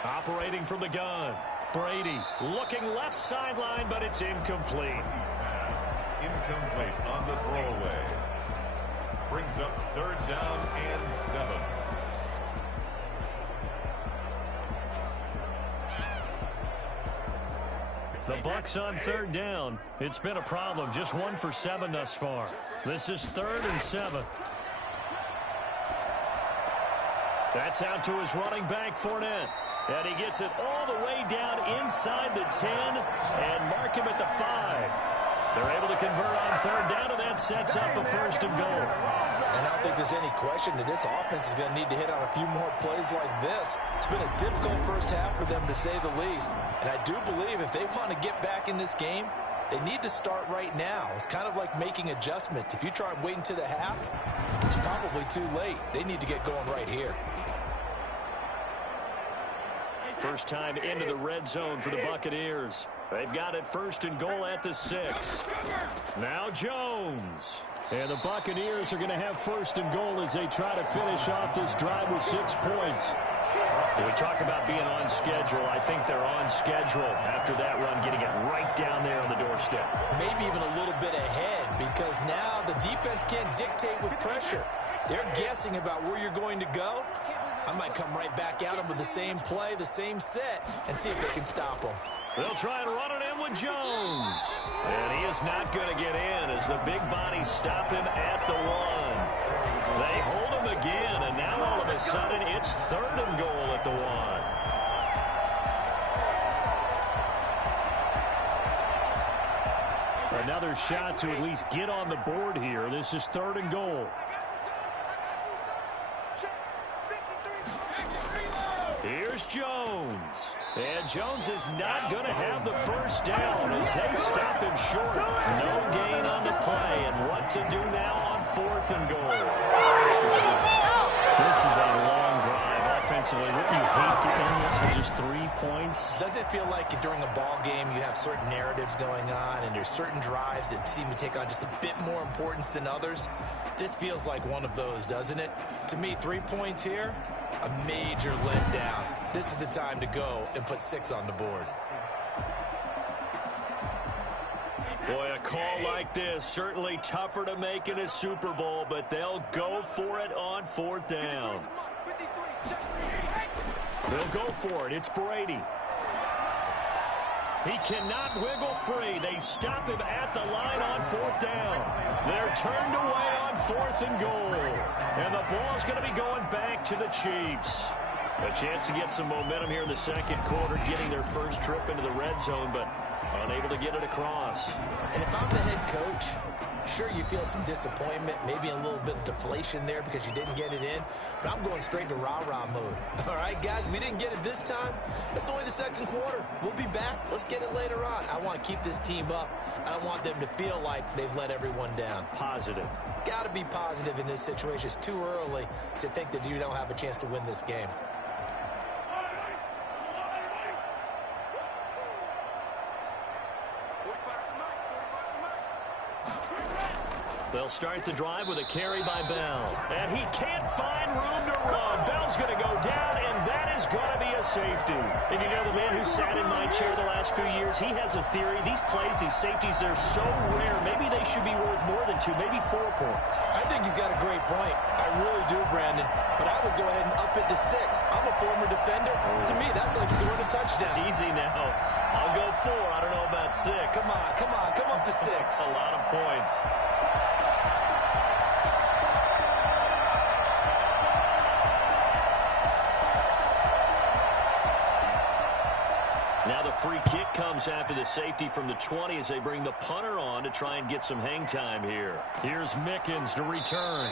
Operating from the gun. Brady looking left sideline, but it's incomplete. Incomplete on the throwaway. Brings up third down and 7. The Bucs on third down. It's been a problem. Just 1 for 7 thus far. This is 3rd and 7. That's out to his running back, Fournette. And he gets it all the way down inside the 10 and mark him at the 5. They're able to convert on third down, and that sets up a 1st and goal. And I don't think there's any question that this offense is going to need to hit on a few more plays like this. It's been a difficult first half for them, to say the least. And I do believe if they want to get back in this game, they need to start right now. It's kind of like making adjustments. If you try and wait until the half, it's probably too late. They need to get going right here. First time into the red zone for the Buccaneers. They've got it 1st and goal at the 6. Now Jones. And the Buccaneers are going to have 1st and goal as they try to finish off this drive with 6 points. When we talk about being on schedule, I think they're on schedule after that run, getting it right down there on the doorstep. Maybe even a little bit ahead, because now the defense can't dictate with pressure. They're guessing about where you're going to go. I might come right back at them with the same play, the same set, and see if they can stop them. They'll try and run it in with Jones. And he is not going to get in as the big bodies stop him at the 1. They hold him again, and now all of a sudden it's 3rd and goal at the 1. Another shot to at least get on the board here. This is 3rd and goal. Here's Jones. And Jones is not going to have the first down as they stop him short. No gain on the play. And what to do now on 4th and goal. This is a long drive offensively. Wouldn't you hate to end this with just 3 points? Does it feel like during a ball game you have certain narratives going on and there's certain drives that seem to take on just a bit more importance than others? This feels like one of those, doesn't it? To me, 3 points here, a major letdown. This is the time to go and put 6 on the board. Boy, a call like this, certainly tougher to make in a Super Bowl, but they'll go for it on 4th down. They'll go for it. It's Brady. He cannot wiggle free. They stop him at the line on 4th down. They're turned away on 4th and goal. And the ball's going to be going back to the Chiefs. A chance to get some momentum here in the second quarter, getting their first trip into the red zone, but unable to get it across. And if I'm the head coach, sure, you feel some disappointment, maybe a little bit of deflation there because you didn't get it in, but I'm going straight to rah-rah mode. All right, guys, we didn't get it this time. It's only the second quarter. We'll be back. Let's get it later on. I want to keep this team up. I don't want them to feel like they've let everyone down. Positive. Got to be positive in this situation. It's too early to think that you don't have a chance to win this game. They'll start the drive with a carry by Bell. And he can't find room to run. Bell's going to go down, and that is going to be a safety. And you know, the man who sat in my chair the last few years, he has a theory. These plays, these safeties, they're so rare. Maybe they should be worth more than 2, maybe 4 points. I think he's got a great point. I really do, Brandon. But I would go ahead and up it to 6. I'm a former defender. To me, that's like scoring a touchdown. Easy now. I'll go 4. I don't know about 6. Come on. Come up to 6. A lot of points. Now the free kick comes after the safety from the 20 as they bring the punter on to try and get some hang time here. Here's Mickens to return.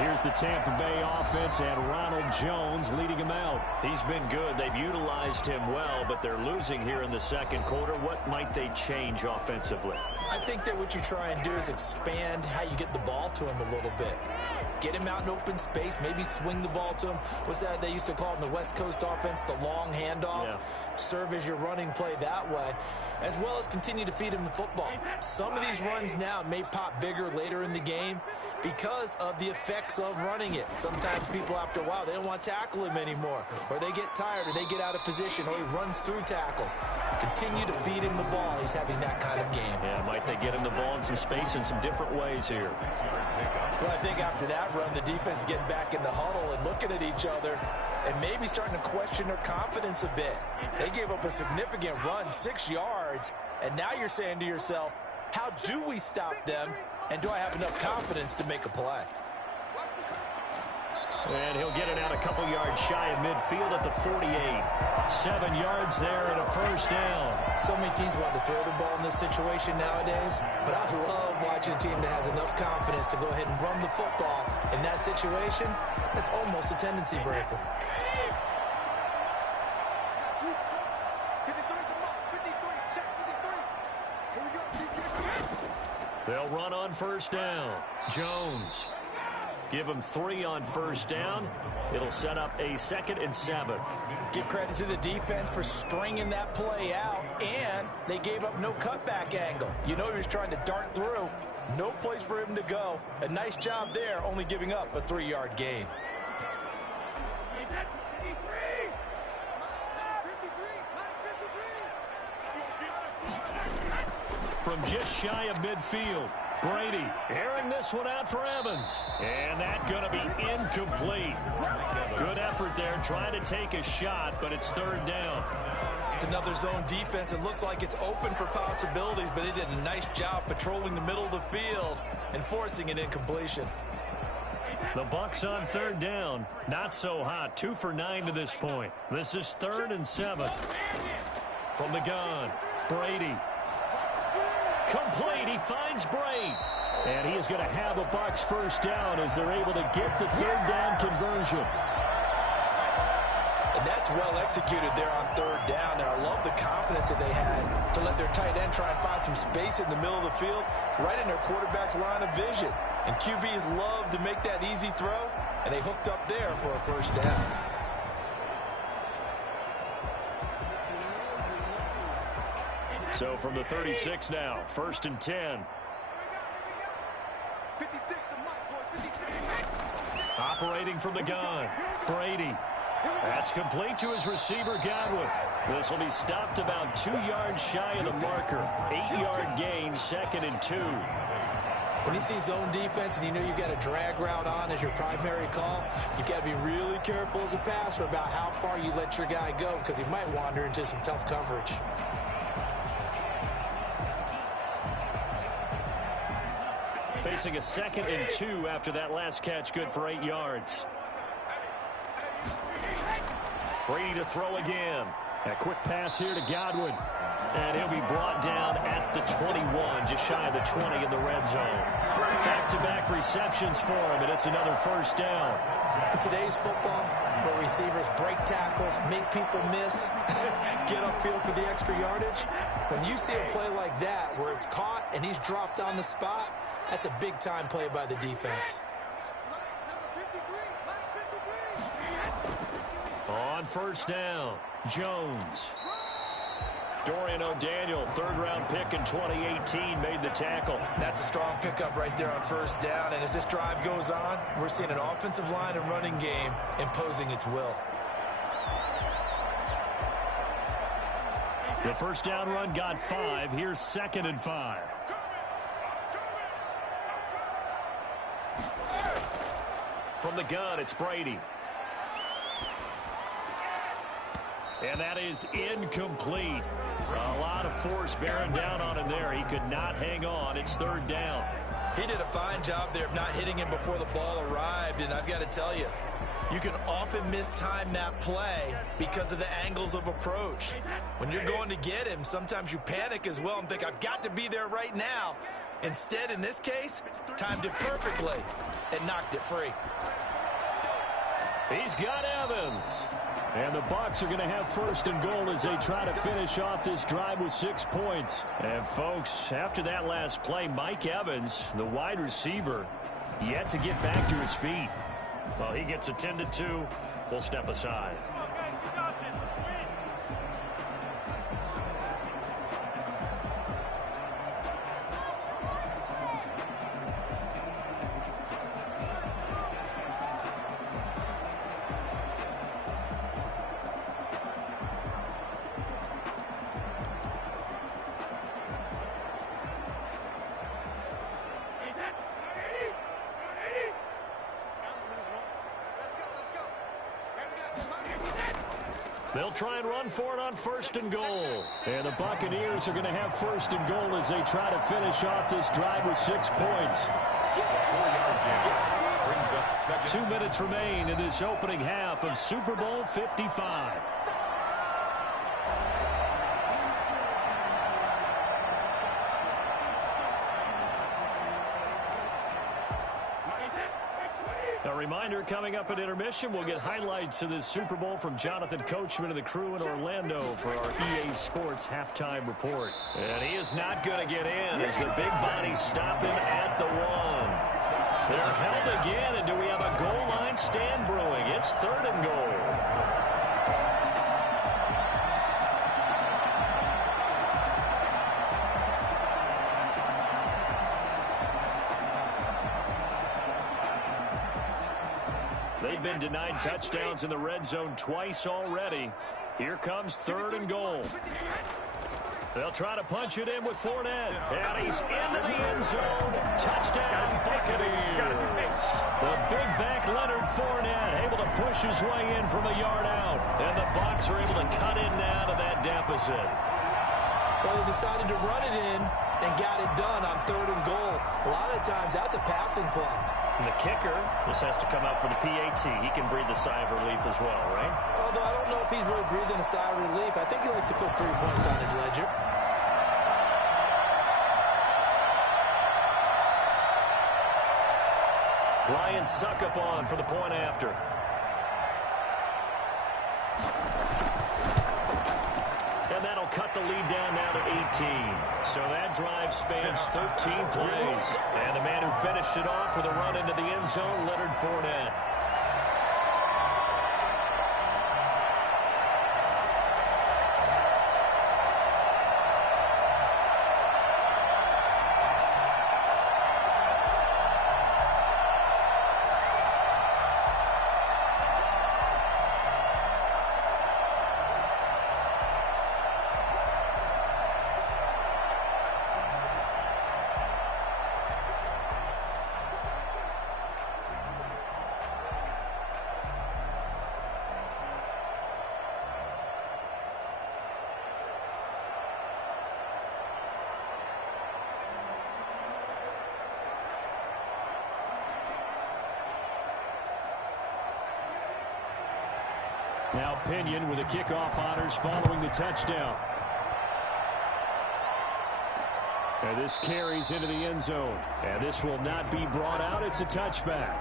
Here's the Tampa Bay offense and Ronald Jones leading him out. He's been good. They've utilized him well, but they're losing here in the second quarter. What might they change offensively? I think that what you try and do is expand how you get the ball to him a little bit. Get him out in open space, maybe swing the ball to him. What's that they used to call in the West Coast offense, the long handoff? Yeah. Serve as your running play that way, as well as continue to feed him the football. Some of these runs now may pop bigger later in the game because of the effects of running it. Sometimes people, after a while, they don't want to tackle him anymore, or they get tired, or they get out of position, or he runs through tackles. Continue to feed him the ball. He's having that kind of game. Yeah, might they get him the ball in some space in some different ways here? Well, I think after that run, the defense is getting back in the huddle and looking at each other and maybe starting to question their confidence a bit. They gave up a significant run, 6 yards, and now you're saying to yourself, how do we stop them, and do I have enough confidence to make a play? And he'll get it out a couple yards shy of midfield at the 48. 7 yards there and a first down. So many teams want to throw the ball in this situation nowadays, but I love watching a team that has enough confidence to go ahead and run the football in that situation. That's almost a tendency breaker. They'll run on first down. Jones. Give him 3 on first down. It'll set up a 2nd and 7. Give credit to the defense for stringing that play out, and they gave up no cutback angle. You know he was trying to dart through. No place for him to go. A nice job there, only giving up a 3-yard gain. From just shy of midfield, Brady airing this one out for Evans. And that's going to be incomplete. Good effort there trying to take a shot, but it's 3rd down. It's another zone defense. It looks like it's open for possibilities, but they did a nice job patrolling the middle of the field and forcing an incompletion. The Bucs on 3rd down. Not so hot. 2 for 9 to this point. This is 3rd and 7. From the gun, Brady. Complete. He finds Bray. And he is going to have a Bucs first down as they're able to get the 3rd down conversion. And that's well executed there on 3rd down. And I love the confidence that they had to let their tight end try and find some space in the middle of the field, right in their quarterback's line of vision. And QBs love to make that easy throw, and they hooked up there for a first down. So from the 36 now, 1st and 10. Operating from the gun, Brady. That's complete to his receiver, Godwin. This will be stopped about 2 yards shy of the marker. 8-yard gain, 2nd and 2. When you see zone defense and you know you've got a drag route on as your primary call, you've got to be really careful as a passer about how far you let your guy go because he might wander into some tough coverage. Facing a 2nd and 2 after that last catch, good for 8 yards. Brady to throw again. A quick pass here to Godwin. And he'll be brought down at the 21, just shy of the 20 in the red zone. Back-to-back receptions for him, and it's another first down. In today's football, where receivers break tackles, make people miss, get upfield for the extra yardage, when you see a play like that where it's caught and he's dropped on the spot, that's a big-time play by the defense. On first down, Jones. Dorian O'Daniel, 3rd-round pick in 2018, made the tackle. That's a strong pickup right there on first down. And as this drive goes on, we're seeing an offensive line and running game imposing its will. The first down run got 5. Here's 2nd and 5. From the gun, it's Brady. And that is incomplete. A lot of force bearing down on him there. He could not hang on. It's 3rd down. He did a fine job there of not hitting him before the ball arrived. And I've got to tell you, you can often mistime that play because of the angles of approach. When you're going to get him, sometimes you panic as well and think, I've got to be there right now. Instead, in this case, timed it perfectly and knocked it free. He's got Evans. And the Bucs are going to have 1st and goal as they try to finish off this drive with 6 points. And, folks, after that last play, Mike Evans, the wide receiver, yet to get back to his feet. Well, he gets attended to. We'll step aside. They'll try and run for it on 1st and goal. And the Buccaneers are going to have 1st and goal as they try to finish off this drive with 6 points. 2 minutes remain in this opening half of Super Bowl 55. A reminder, coming up at intermission, we'll get highlights of this Super Bowl from Jonathan Coachman and the crew in Orlando for our EA Sports halftime report. And he is not going to get in as the big bodies stop him at the 1. They're held again, and do we have a goal line stand brewing? It's 3rd and goal. They've been denied touchdowns in the red zone twice already. Here comes 3rd and goal. They'll try to punch it in with Fournette. And he's into the end zone. Touchdown, Buccaneers. The big back Leonard Fournette able to push his way in from a yard out. And the Bucs are able to cut in now to that deficit. Well, they decided to run it in and got it done on 3rd and goal. A lot of times, that's a passing play. And the kicker, this has to come out for the PAT. He can breathe a sigh of relief as well, right? Although I don't know if he's really breathing a sigh of relief. I think he likes to put 3 points on his ledger. Lions suck up on for the point after. And that'll cut the lead down now to 18. So that drive spans 13 plays. And the man who finished it off with a run into the end zone, Leonard Fournette. Now Pinion with the kickoff honors following the touchdown. And this carries into the end zone. And this will not be brought out. It's a touchback.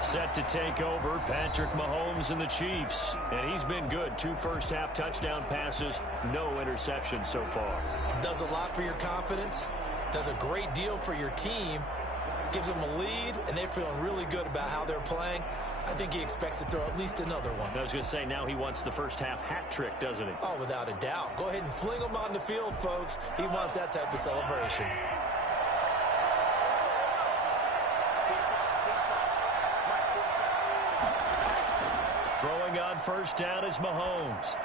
Set to take over, Patrick Mahomes and the Chiefs. And he's been good. 2 first-half touchdown passes, no interceptions so far. Does a lot for your confidence. Does a great deal for your team. Gives them a lead, and they're feeling really good about how they're playing. I think he expects to throw at least another one. I was going to say, now he wants the first-half hat trick, doesn't he? Oh, without a doubt. Go ahead and fling him on the field, folks. He wants that type of celebration. Throwing on first down is Mahomes.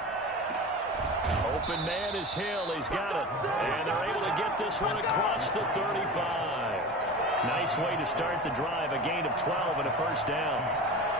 Open man is Hill. He's got it. And they're able to get this one across the 35. Nice way to start the drive. A gain of 12 and a first down.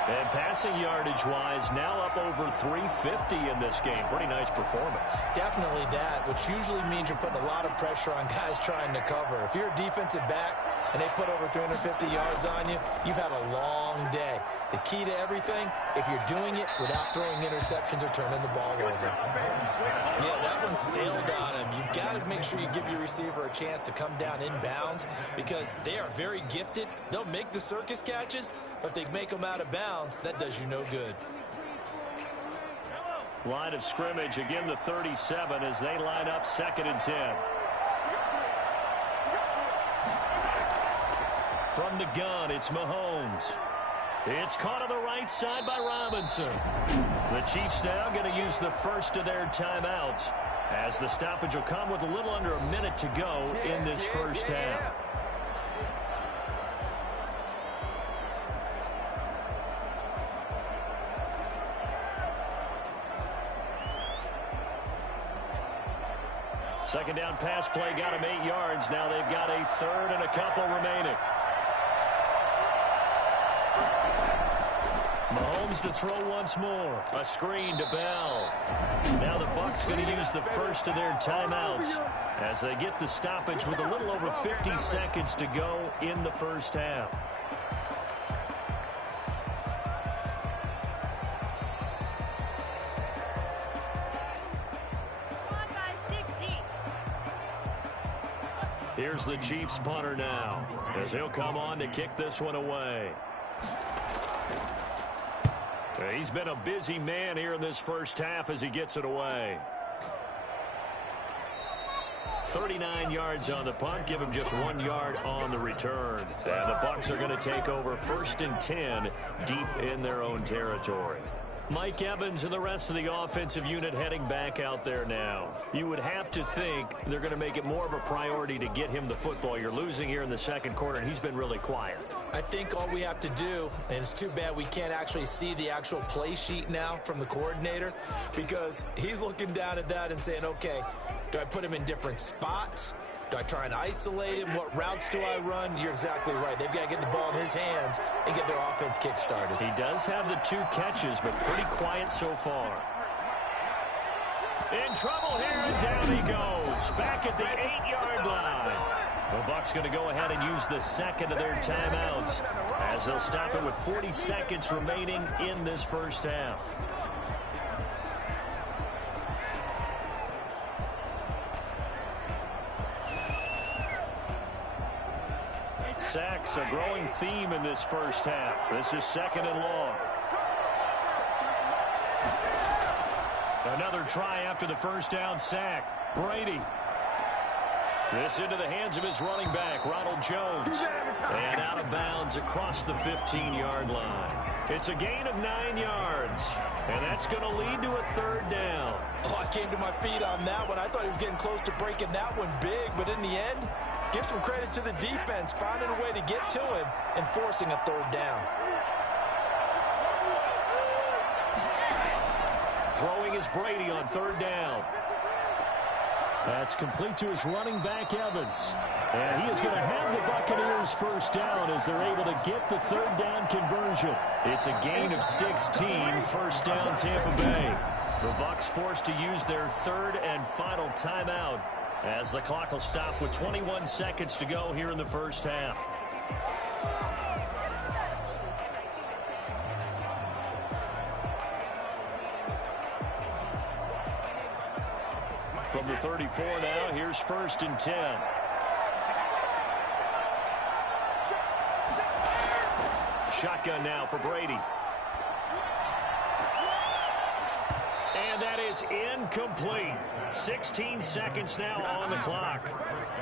And passing yardage-wise, now up over 350 in this game. Pretty nice performance. Definitely that, which usually means you're putting a lot of pressure on guys trying to cover. If you're a defensive back and they put over 350 yards on you, you've had a long day. The key to everything, if you're doing it without throwing interceptions or turning the ball over. Yeah, that one sailed on him. You've got to make sure you give your receiver a chance to come down inbounds because they are very gifted. They'll make the circus catches, but they make them out of bounds. That does you no good. Line of scrimmage, again the 37 as they line up 2nd and 10. From the gun, it's Mahomes. It's caught on the right side by Robinson. The Chiefs now going to use the first of their timeouts as the stoppage will come with a little under a minute to go in this first half. Second down pass play got him 8 yards. Now they've got a 3rd and a couple remaining. Mahomes to throw once more. A screen to Bell. Now the Bucs going to use the first of their timeouts as they get the stoppage with a little over 50 seconds to go in the first half. Here's the Chiefs punter now as he'll come on to kick this one away. He's been a busy man here in this first half as he gets it away. 39 yards on the punt, give him just 1 yard on the return. And the Bucs are going to take over 1st and 10 deep in their own territory. Mike Evans and the rest of the offensive unit heading back out there now. You would have to think they're going to make it more of a priority to get him the football. You're losing here in the second quarter, and he's been really quiet. I think all we have to do, and it's too bad we can't actually see the actual play sheet now from the coordinator, because he's looking down at that and saying, okay, do I put him in different spots? Do I try and isolate him? What routes do I run? You're exactly right. They've got to get the ball in his hands and get their offense kick-started. He does have the 2 catches, but pretty quiet so far. In trouble here, and down he goes. Back at the 8-yard line. The Bucs going to go ahead and use the second of their timeouts as they'll stop it with 40 seconds remaining in this first half. Sacks, a growing theme in this first half. This is 2nd and long. Another try after the first down sack. Brady. This into the hands of his running back, Ronald Jones. And out of bounds across the 15-yard line. It's a gain of 9 yards. And that's going to lead to a 3rd down. Oh, I came to my feet on that one. I thought he was getting close to breaking that one big, but in the end, give some credit to the defense, finding a way to get to him and forcing a 3rd down. Throwing is Brady on 3rd down. That's complete to his running back, Evans. And he is going to have the Buccaneers first down as they're able to get the 3rd down conversion. It's a gain of 16, first down Tampa Bay. The Bucs forced to use their 3rd and final timeout as the clock will stop with 21 seconds to go here in the first half. From the 34 now, here's 1st and 10. Shotgun now for Brady. And that is incomplete. 16 seconds now on the clock.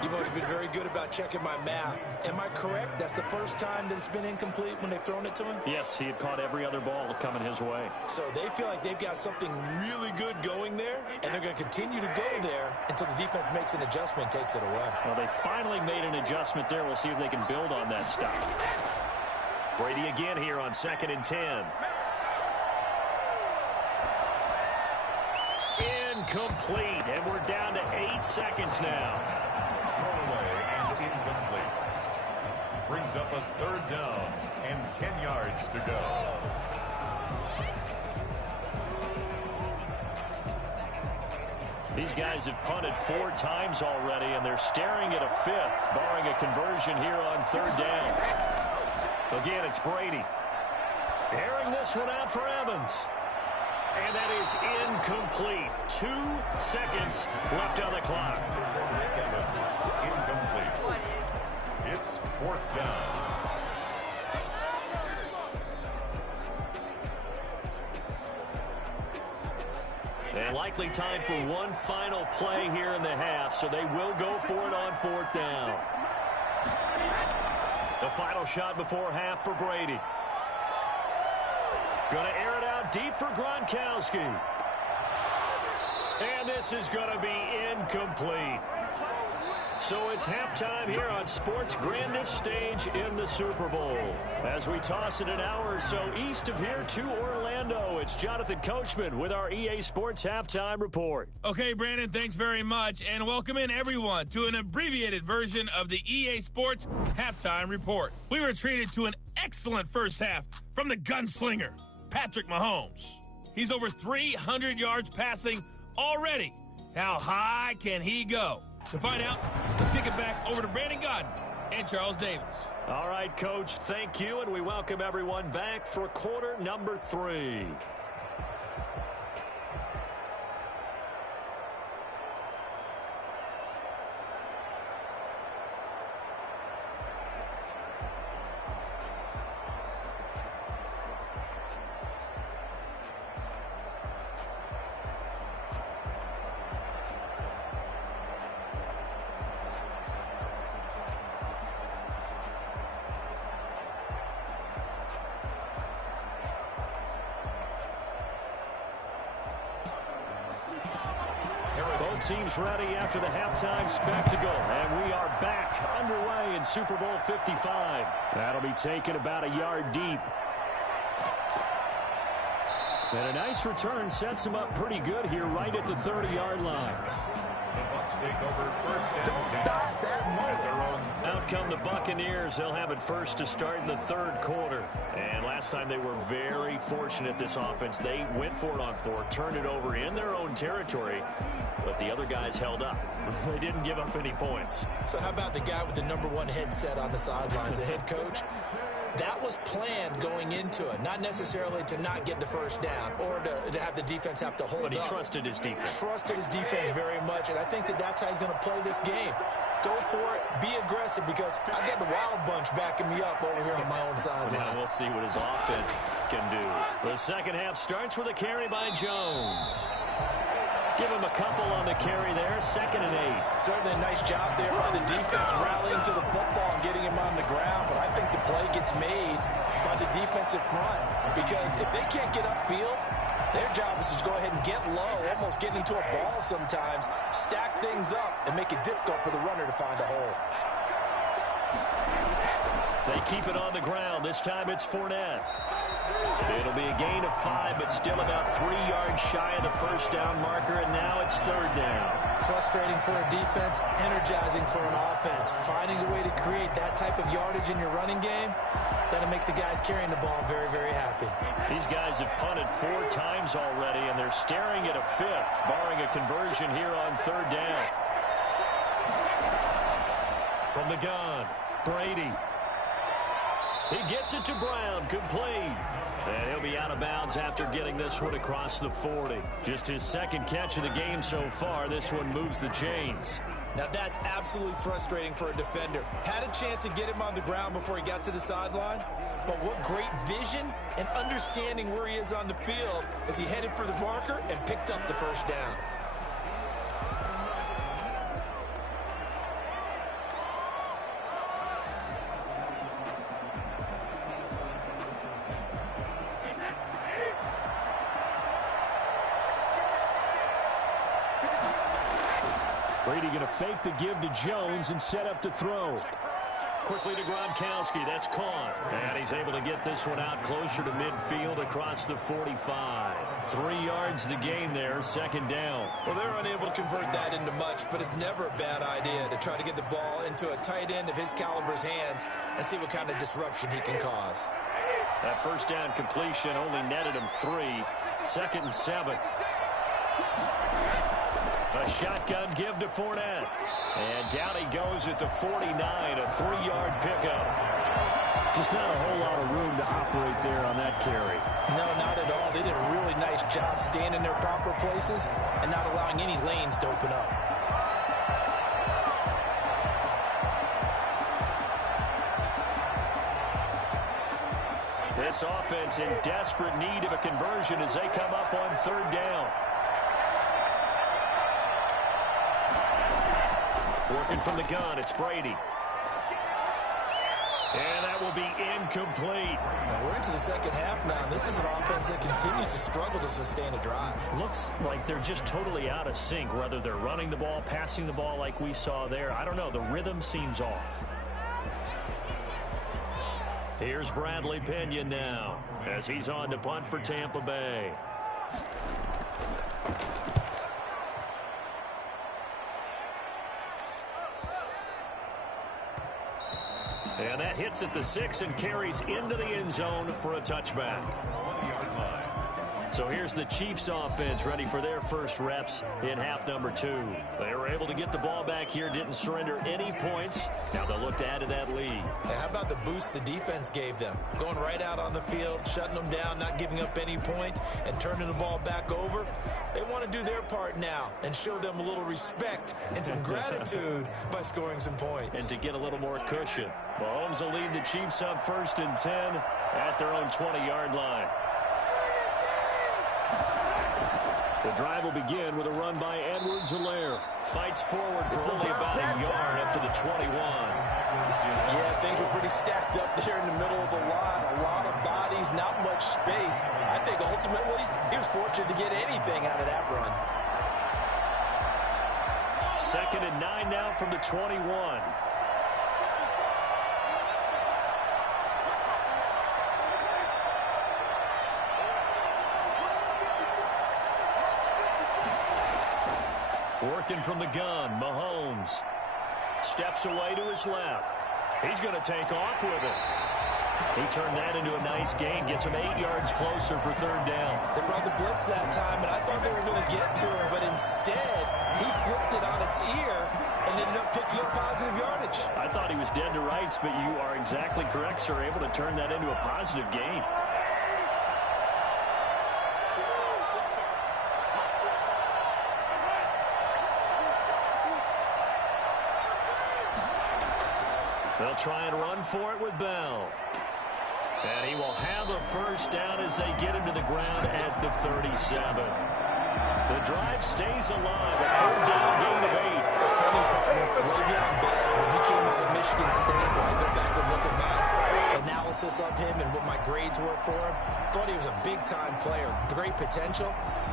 You've always been very good about checking my math. Am I correct? That's the first time that it's been incomplete when they've thrown it to him? Yes, he had caught every other ball coming his way. So they feel like they've got something really good going there, and they're going to continue to go there until the defense makes an adjustment, takes it away. Well, they finally made an adjustment there. We'll see if they can build on that stop. Brady again here on 2nd and 10. Incomplete, and we're down to 8 seconds now. Away and incomplete. Brings up a 3rd down and 10 yards to go. These guys have punted 4 times already, and they're staring at a 5th, barring a conversion here on 3rd down. Again, it's Brady. Airing this one out for Evans. And that is incomplete. 2 seconds left on the clock. Incomplete. It's 4th down. And likely time for one final play here in the half, so they will go for it on 4th down. The final shot before half for Brady. Going to air it out deep for Gronkowski. And this is going to be incomplete. So it's halftime here on sports' grandest stage in the Super Bowl. As we toss it an hour or so east of here to Orlando, it's Jonathan Coachman with our EA Sports Halftime Report. Okay, Brandon, thanks very much, and welcome in everyone to an abbreviated version of the EA Sports Halftime Report. We were treated to an excellent first half from the gunslinger, Patrick Mahomes. He's over 300 yards passing already. How high can he go? To find out, let's kick it back over to Brandon Godden and Charles Davis. All right, Coach, thank you, and we welcome everyone back for quarter number 3. Teams ready after the halftime spectacle, and we are back underway in Super Bowl 55. That'll be taken about a yard deep. And a nice return sets them up pretty good here right at the 30-yard line. The Bucs take over 1st and 10 at their own. Out come the Buccaneers. They'll have it first to start in the 3rd quarter. And last time they were very fortunate, this offense. They went for it on 4, turned it over in their own territory, but the other guys held up. They didn't give up any points. So how about the guy with the #1 headset on the sidelines, the head coach? That was planned going into it, not necessarily to not get the first down or to have the defense have to hold up. But he trusted his defense. Trusted his defense very much, and I think that's how he's going to play this game. Go for it, be aggressive, because I've got the Wild Bunch backing me up over here on my own sideline. Now we'll see what his offense can do. The second half starts with a carry by Jones. Give him a couple on the carry there, 2nd and 8. Certainly a nice job there by the defense rallying to the football and getting him on the ground, but I think the play gets made by the defensive front, because if they can't get upfield, their job is to go ahead and get low, almost getting into a ball sometimes, stack things up, and make it difficult for the runner to find a hole. They keep it on the ground. This time it's Fournette. It'll be a gain of 5, but still about 3 yards shy of the first down marker, and now it's 3rd down. Frustrating for a defense, energizing for an offense. Finding a way to create that type of yardage in your running game, that'll make the guys carrying the ball very, very happy. These guys have punted 4 times already, and they're staring at a 5th, barring a conversion here on 3rd down. From the gun, Brady. He gets it to Brown, complete. And he'll be out of bounds after getting this one across the 40. Just his second catch of the game so far. This one moves the chains. Now that's absolutely frustrating for a defender. Had a chance to get him on the ground before he got to the sideline. But what great vision and understanding where he is on the field as he headed for the marker and picked up the first down. Brady going to fake the give to Jones and set up to throw. Quickly to Gronkowski. That's caught. And he's able to get this one out closer to midfield across the 45. 3 yards the gain there, second down. Well, they're unable to convert that into much, but it's never a bad idea to try to get the ball into a tight end of his caliber's hands and see what kind of disruption he can cause. That first down completion only netted him 3. 2nd and 7. A shotgun give to Fournette. And down he goes at the 49, a 3-yard pickup. Just not a whole lot of room to operate there on that carry. No, not at all. They did a really nice job staying in their proper places and not allowing any lanes to open up. This offense in desperate need of a conversion as they come up on 3rd down. Working from the gun, it's Brady. And that will be incomplete. Now we're into the second half now, and this is an offense that continues to struggle to sustain a drive. Looks like they're just totally out of sync, whether they're running the ball, passing the ball like we saw there. I don't know. The rhythm seems off. Here's Bradley Pinion now as he's on to punt for Tampa Bay. And that hits at the 6 and carries into the end zone for a touchback. So here's the Chiefs offense ready for their first reps in half number 2. They were able to get the ball back here, didn't surrender any points. Now they'll look to add to that lead. Hey, how about the boost the defense gave them? Going right out on the field, shutting them down, not giving up any points, and turning the ball back over. They want to do their part now and show them a little respect and some gratitude by scoring some points. And to get a little more cushion. Mahomes will lead the Chiefs up 1st and 10 at their own 20-yard line. The drive will begin with a run by Edwards-Helaire. Fights forward for only about a yard up to the 21. Yeah, things were pretty stacked up there in the middle of the line. A lot of bodies, not much space. I think ultimately he was fortunate to get anything out of that run. 2nd and 9 now from the 21. Working from the gun, Mahomes steps away to his left. He's going to take off with it. He turned that into a nice gain, gets him 8 yards closer for 3rd down. They brought the blitz that time, and I thought they were going to get to him, but instead he flipped it on its ear and ended up picking up positive yardage. I thought he was dead to rights, but you are exactly correct, sir, able to turn that into a positive gain. They'll try and run for it with Bell. And he will have a first down as they get him to the ground at the 37. The drive stays alive. A 3rd down gain of 8. It's funny, Le'Veon Bell, when he came out of Michigan State, when I go back and look at my analysis of him and what my grades were for him, thought he was a big-time player, great potential,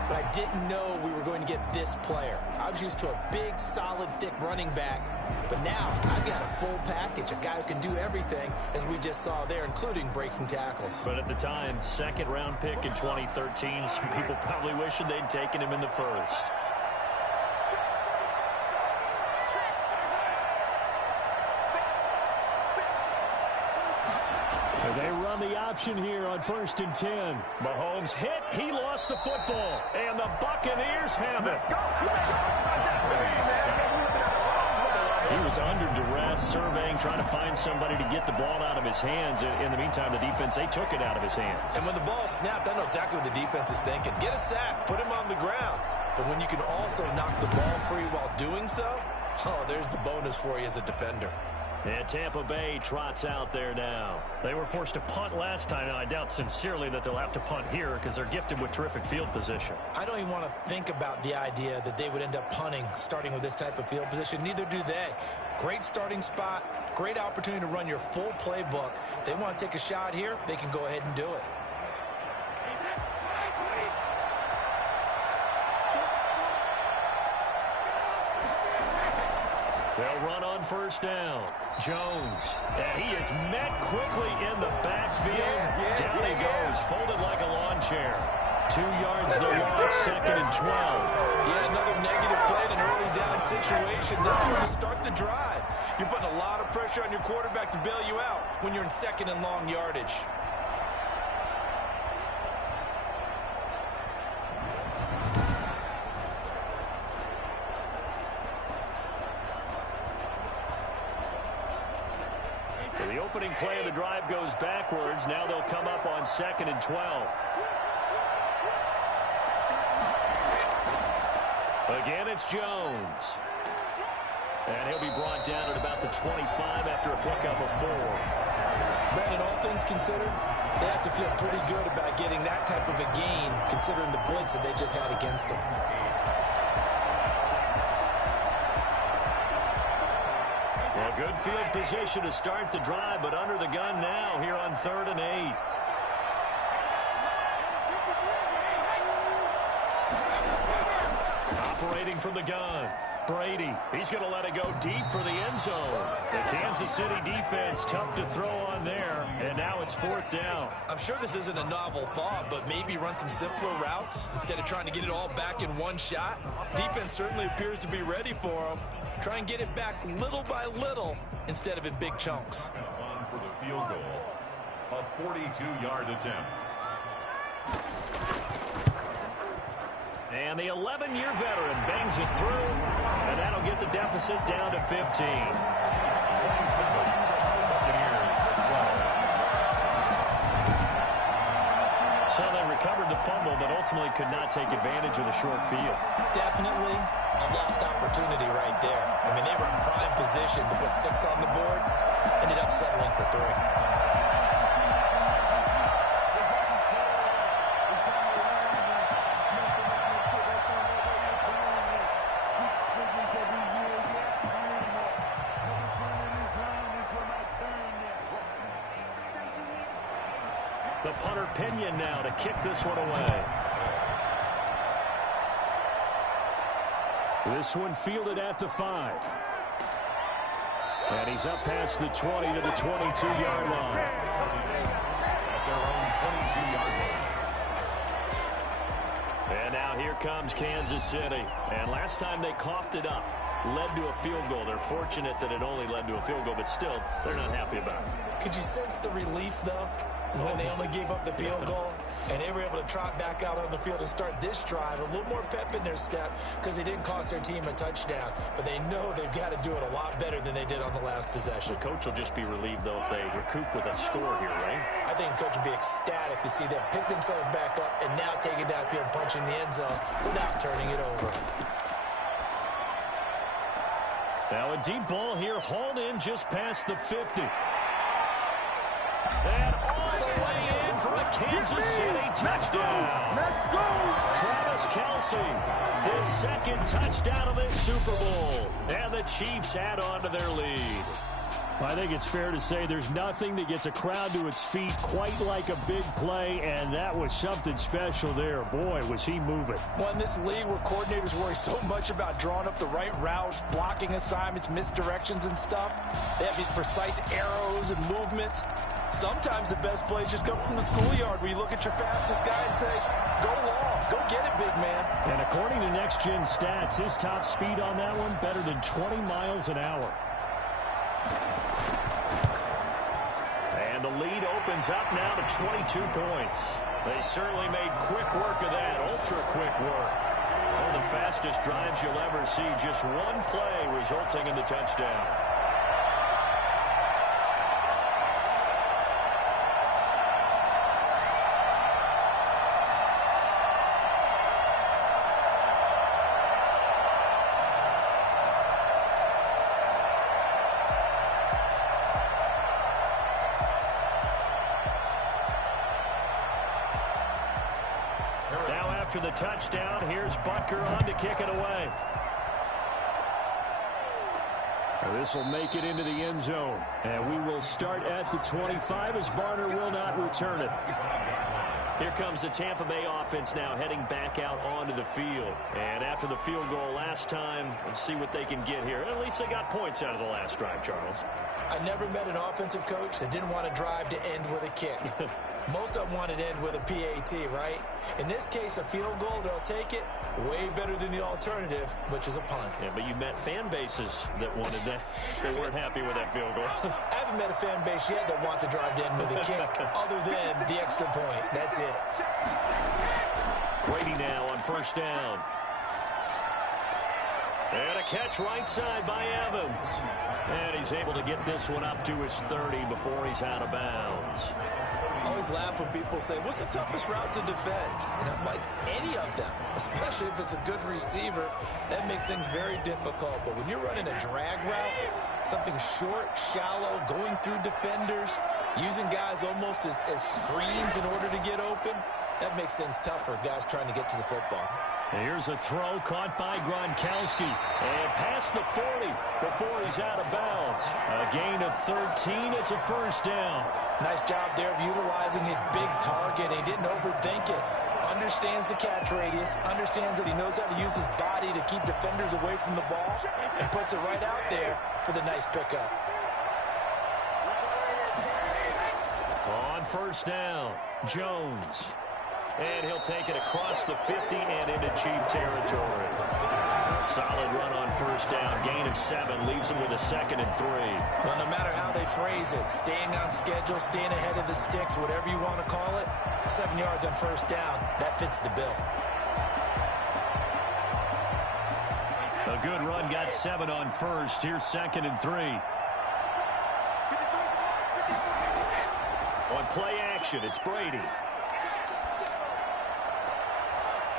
but I didn't know we were going to get this player. I was used to a big, solid, thick running back, but now I've got a full package, a guy who can do everything, as we just saw there, including breaking tackles. But at the time, 2nd-round pick in 2013, some people probably wishing they'd taken him in the 1st. They run the option here on 1st and 10. Mahomes hit. He lost the football. And the Buccaneers have it. He was under duress, surveying, trying to find somebody to get the ball out of his hands. In the meantime, the defense, they took it out of his hands. And when the ball snapped, I know exactly what the defense is thinking. Get a sack, put him on the ground. But when you can also knock the ball free while doing so, oh, there's the bonus for you as a defender. And Tampa Bay trots out there now. They were forced to punt last time. Now, I doubt sincerely that they'll have to punt here because they're gifted with terrific field position. I don't even want to think about the idea that they would end up punting starting with this type of field position. Neither do they. Great starting spot, great opportunity to run your full playbook. If they want to take a shot here, they can go ahead and do it. They'll run on first down. Jones. And he is met quickly in the backfield. Down he goes, folded like a lawn chair. 2 yards the loss, 2nd and 12. Yeah, another negative play in an early down situation. This one to start the drive. You're putting a lot of pressure on your quarterback to bail you out when you're in 2nd and long yardage. The opening play of the drive goes backwards. Now they'll come up on 2nd and 12. Again, it's Jones. And he'll be brought down at about the 25 after a pickup of 4. Brandon, all things considered, they have to feel pretty good about getting that type of a gain considering the blitz that they just had against them. Well, good field position to start the drive, but under the gun now here on 3rd and 8. Operating from the gun, Brady. He's going to let it go deep for the end zone. The Kansas City defense tough to throw on there, and now it's 4th down. I'm sure this isn't a novel thought, but maybe run some simpler routes instead of trying to get it all back in one shot. Defense certainly appears to be ready for them. Try and get it back little by little instead of in big chunks. On for the field goal, a 42-yard attempt. And the 11-year veteran bangs it through, and that'll get the deficit down to 15. So they recovered the fumble, but ultimately could not take advantage of the short field. Definitely a lost opportunity right there. I mean, they were in prime position to put 6 on the board, ended up settling for 3. The punter Pinion now to kick this one away. This one fielded at the 5. And he's up past the 20 to the 22-yard line. At their own 22-yard line. And now here comes Kansas City. And last time they coughed it up, led to a field goal. They're fortunate that it only led to a field goal, but still, they're not happy about it. Could you sense the relief, though, when they only gave up the field goal? And they were able to trot back out on the field and start this drive. A little more pep in their step because they didn't cost their team a touchdown. But they know they've got to do it a lot better than they did on the last possession. The coach will just be relieved, though, if they recoup with a score here, right? I think the coach will be ecstatic to see them pick themselves back up and now take it downfield and punch in the end zone without turning it over. Now a deep ball here, hauled in just past the 50. And all the way in for a Kansas City touchdown. Let's go! Travis Kelce, his 2nd touchdown of this Super Bowl. And the Chiefs add on to their lead. I think it's fair to say there's nothing that gets a crowd to its feet quite like a big play, and that was something special there. Boy, was he moving. Well, in this league where coordinators worry so much about drawing up the right routes, blocking assignments, misdirections and stuff, they have these precise arrows and movements. Sometimes the best plays just come from the schoolyard where you look at your fastest guy and say, go long, go get it, big man. And according to Next Gen Stats, his top speed on that one, better than 20 miles an hour. And the lead opens up now to 22 points. They certainly made quick work of that, ultra quick work. Well, the fastest drives you'll ever see. Just one play resulting in the touchdown. After the touchdown, here's Butker on to kick it away. This will make it into the end zone. And we will start at the 25 as Barner will not return it. Here comes the Tampa Bay offense now heading back out onto the field. And after the field goal last time, let's see what they can get here. At least they got points out of the last drive, Charles. I never met an offensive coach that didn't want to drive to end with a kick. Most of them want it to end with a PAT, right? In this case, a field goal, they'll take it. Way better than the alternative, which is a punt. Yeah, but you met fan bases that wanted that. They weren't happy with that field goal. I haven't met a fan base yet that wants to drive to end with a kick, other than the extra point. That's it. Brady now on first down. And a catch right side by Evans. And he's able to get this one up to his 30 before he's out of bounds. I always laugh when people say, what's the toughest route to defend? And I'm like, any of them, especially if it's a good receiver. That makes things very difficult. But when you're running a drag route, something short, shallow, going through defenders, using guys almost as screens in order to get open, that makes things tough for guys trying to get to the football. Here's a throw caught by Gronkowski. And past the 40 before he's out of bounds. A gain of 13. It's a first down. Nice job there of utilizing his big target. He didn't overthink it. Understands the catch radius. Understands that he knows how to use his body to keep defenders away from the ball. And puts it right out there for the nice pickup. On first down, Jones. And he'll take it across the 50 and into Chief territory. A solid run on first down. Gain of 7 leaves him with a 2nd and 3. Well, no matter how they phrase it, staying on schedule, staying ahead of the sticks, whatever you want to call it, 7 yards on first down, that fits the bill. A good run, got 7 on first. Here's 2nd and 3. On play action, it's Brady.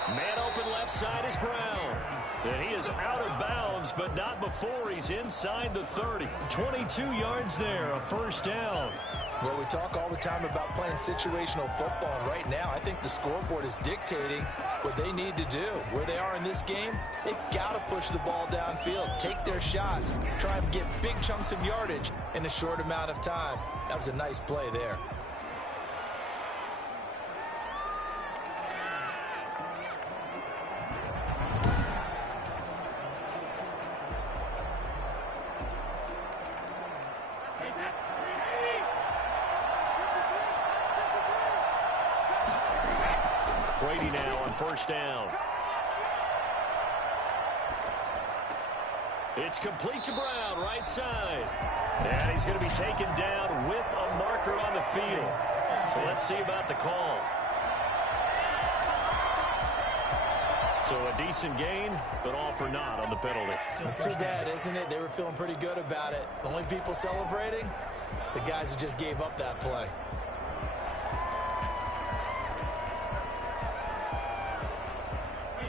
Man open left side is Brown. And he is out of bounds, but not before he's inside the 30. 22 yards there, a first down. Well, we talk all the time about playing situational football. Right now, I think the scoreboard is dictating what they need to do. Where they are in this game, they've got to push the ball downfield, take their shots, try and get big chunks of yardage in a short amount of time. That was a nice play there. Brady now on first down. It's complete to Brown, right side. And he's going to be taken down with a marker on the field. So let's see about the call. So a decent gain, but all for naught on the penalty. It's too bad, isn't it? They were feeling pretty good about it. The only people celebrating, the guys who just gave up that play.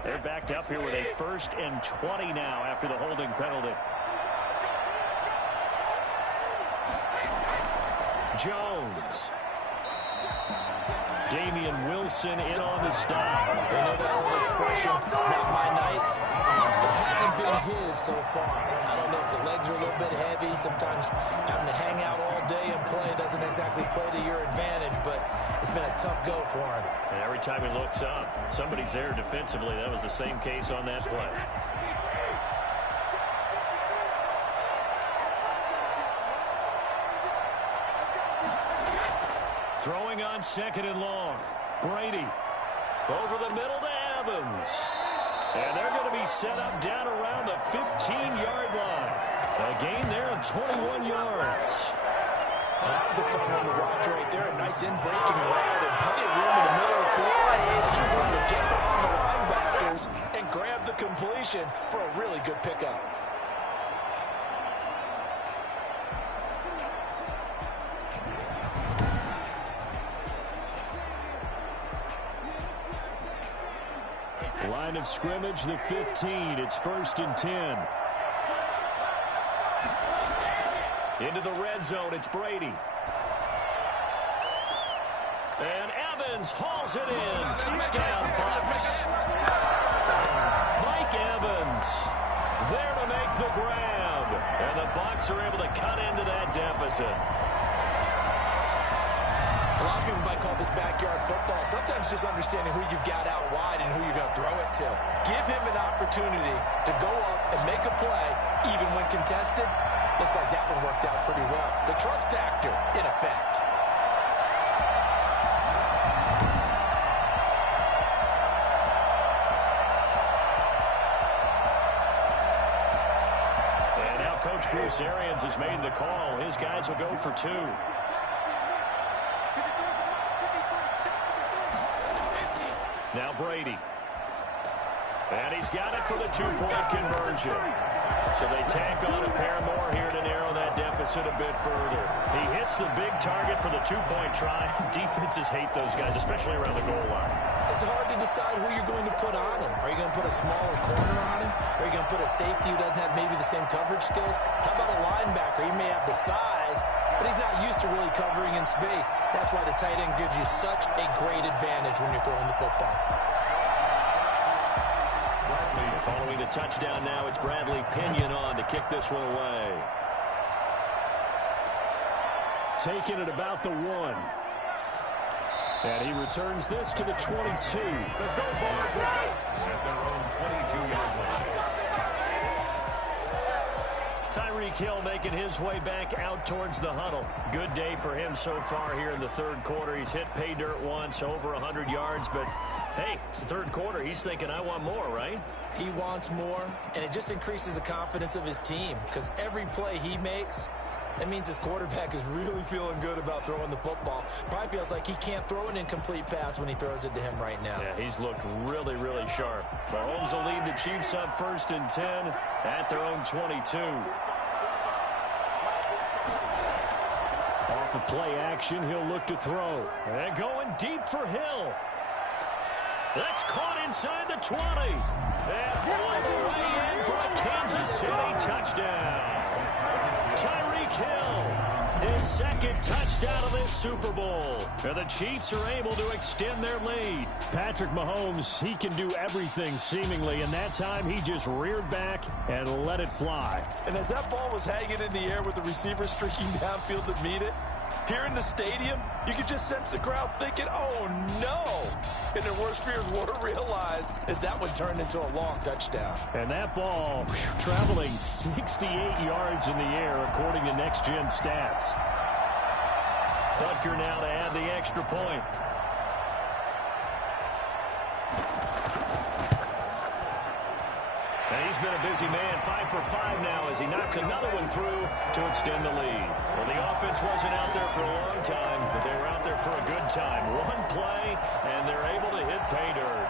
They're backed up here with a 1st and 20 now after the holding penalty. Jones. Damian Wilson in on the stop. They know that old expression, it's not my night. It hasn't been his so far. I don't know if the legs are a little bit heavy. Sometimes having to hang out all day and play doesn't exactly play to your advantage, but it's been a tough go for him. And every time he looks up, somebody's there defensively. That was the same case on that play. Throwing on 2nd and long. Brady. Over the middle to Evans. And they're going to be set up down around the 15-yard line. A gain there of 21 yards. Well, that was a fun one to watch right there. A nice in-breaking route and plenty of room in the middle of the field. He was able to get behind the linebacker defenders and grabbed the completion for a really good pickup. Line of scrimmage, the 15. It's 1st and 10. Into the red zone, it's Brady. And Evans hauls it in. Touchdown, Bucs. Mike Evans there to make the grab. And the Bucs are able to cut into that deficit. A lot of people might call this backyard football. Sometimes just understanding who you've got out wide and who you're going to throw it to. Give him an opportunity to go up and make a play, even when contested. Looks like that one worked out pretty well. The trust factor in effect. And now Coach Bruce Arians has made the call. His guys will go for 2. Now Brady. And he's got it for the 2-point conversion. So they tack on a pair more here to narrow that deficit a bit further. He hits the big target for the 2-point try. Defenses hate those guys, especially around the goal line. It's hard to decide who you're going to put on him. Are you going to put a smaller corner on him? Are you going to put a safety who doesn't have maybe the same coverage skills? How about a linebacker? He may have the size, but he's not used to really covering in space. That's why the tight end gives you such a great advantage when you're throwing the football. Following the touchdown now, it's Bradley Pinion on to kick this one away. Taking it about the 1. And he returns this to the 22. Let's go, boys. At their own 22-yard line. Tyreek Hill making his way back out towards the huddle. Good day for him so far here in the third quarter. He's hit pay dirt once, over 100 yards, but hey, it's the third quarter. He's thinking, I want more, right? He wants more, and it just increases the confidence of his team because every play he makes, that means his quarterback is really feeling good about throwing the football. Probably feels like he can't throw an incomplete pass when he throws it to him right now. Yeah, he's looked really, really sharp. Mahomes will lead the Chiefs up 1st and 10 at their own 22. Off of play action, he'll look to throw. And going deep for Hill. That's caught inside the 20. And all the way in for a Kansas City touchdown. Tyreek Hill, his second touchdown of this Super Bowl. And the Chiefs are able to extend their lead. Patrick Mahomes, he can do everything seemingly, and that time he just reared back and let it fly. And as that ball was hanging in the air with the receiver streaking downfield to meet it, here in the stadium, you could just sense the crowd thinking, oh, no. And their worst fears were realized as that one turned into a long touchdown. And that ball traveling 68 yards in the air, according to Next Gen Stats. Butker now to add the extra point. And he's been a busy man, 5 for 5 now as he knocks another one through to extend the lead. Well, the offense wasn't out there for a long time, but they were out there for a good time. One play, and they're able to hit pay dirt.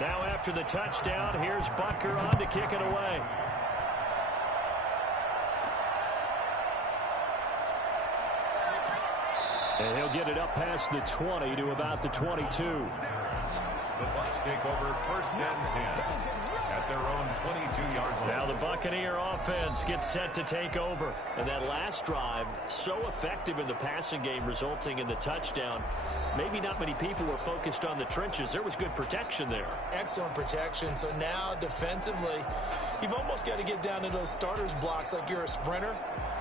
Now after the touchdown, here's Butker on to kick it away. And he'll get it up past the 20 to about the 22. The Bucs take over 1st and 10 at their own 22-yard line. Now the Buccaneer offense gets set to take over. And that last drive, so effective in the passing game, resulting in the touchdown. Maybe not many people were focused on the trenches. There was good protection there. Excellent protection. So now defensively, you've almost got to get down to those starters blocks like you're a sprinter.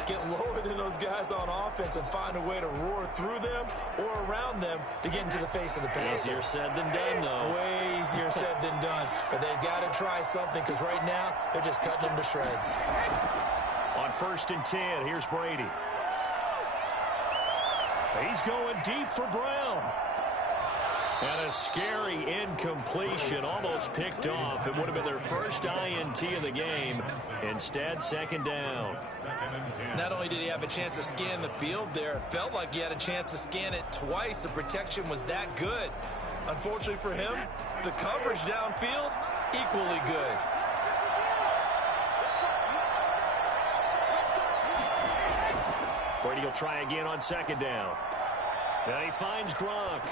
get lower than those guys on offense and find a way to roar through them or around them to get into the face of the passer. Easier said than done, though. Way easier said than done. But they've got to try something because right now they're just cutting them to shreds. On 1st and 10, here's Brady. He's going deep for Brown. And a scary incompletion, almost picked off. It would have been their first INT of the game. Instead, 2nd down. Not only did he have a chance to scan the field there, it felt like he had a chance to scan it twice. The protection was that good. Unfortunately for him, the coverage downfield, equally good. Brady will try again on 2nd down. And he finds Gronk.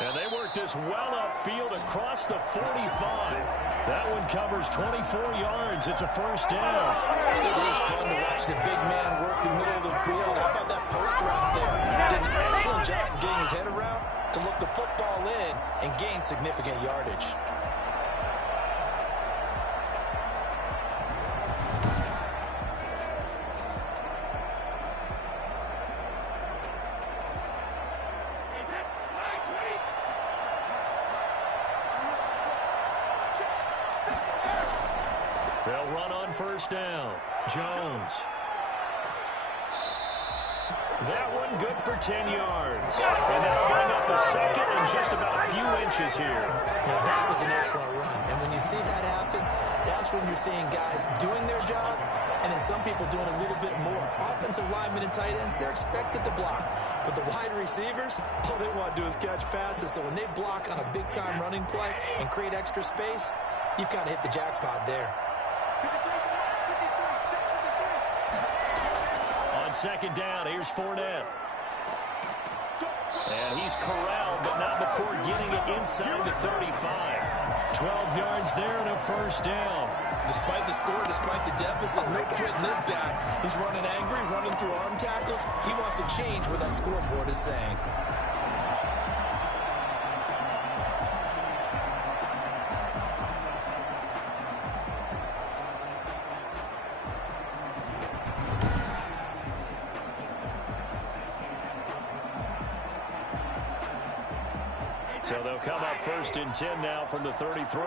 And they work this well upfield across the 45. That one covers 24 yards. It's a 1st down. It is fun to watch the big man work the middle of the field. How about that post route there? He did an excellent job of getting his head around to look the football in and gain significant yardage. They'll run on 1st down. Jones. That one good for 10 yards. And that'll bring up a 2nd and just about a few inches here. Now, that was an excellent run. And when you see that happen, that's when you're seeing guys doing their job and then some people doing a little bit more. Offensive linemen and tight ends, they're expected to block. But the wide receivers, all they want to do is catch passes. So when they block on a big-time running play and create extra space, you've kind of hit the jackpot there. On 2nd down, here's Fournette. And he's corralled, but not before getting it inside the 35. 12 yards there and a 1st down. Despite the score, despite the deficit, no quitting this guy. He's running angry, running through arm tackles. He wants to change what that scoreboard is saying. So they'll come up 1st and 10 now from the 33.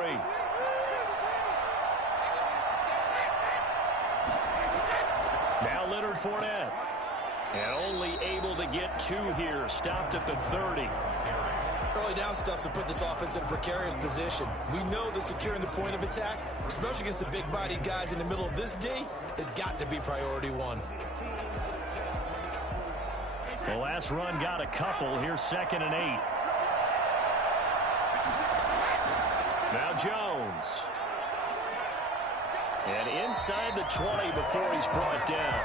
Now Leonard Fournette. And only able to get 2 here. Stopped at the 30. Early down stuff to put this offense in a precarious position. We know that securing the point of attack, especially against the big-bodied guys in the middle of this D, has got to be priority 1. The last run got a couple. Here's 2nd and 8. Now Jones. And inside the 20 before he's brought down.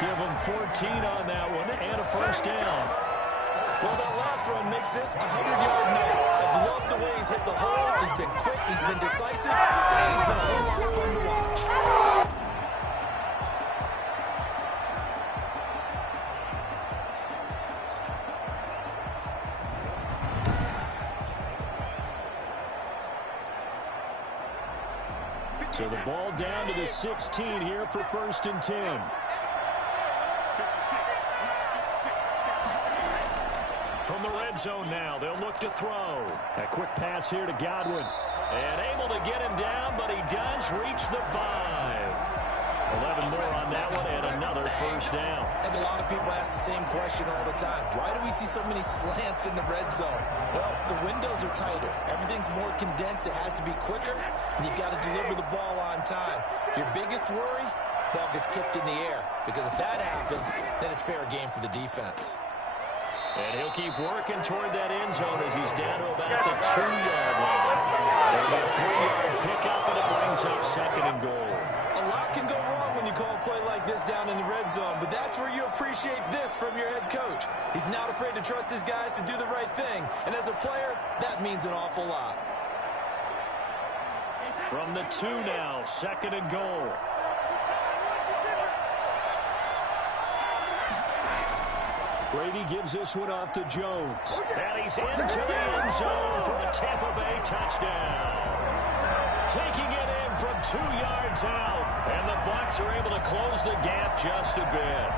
Give him 14 on that one and a 1st down. Well, that last run makes this a 100-yard night. I've loved the way he's hit the holes. He's been quick, he's been decisive, and he's been a whole lot of fun to watch. So the ball down to the 16 here for 1st and 10. From the red zone now, they'll look to throw. A quick pass here to Godwin. And able to get him down, but he does reach the 5. 11 more on that one and another 1st down. I think a lot of people ask the same question all the time. Why do we see so many slants in the red zone? Well, the windows are tighter. Everything's more condensed. It has to be quicker, and you've got to deliver the ball on time. Your biggest worry? Ball gets tipped in the air, because if that happens, then it's fair game for the defense. And he'll keep working toward that end zone as he's down to about the 2-yard line. There'll be a 3-yard pickup, and it brings up 2nd and goal. A lot can go wrong when you call a play like this down in the red zone, but that's where you appreciate this from your head coach. He's not afraid to trust his guys to do the right thing, and as a player, that means an awful lot. From the 2 now, 2nd and goal. Brady gives this one off to Jones. And he's into the end zone for a Tampa Bay touchdown. Taking it in from 2 yards out. And the Bucs are able to close the gap just a bit.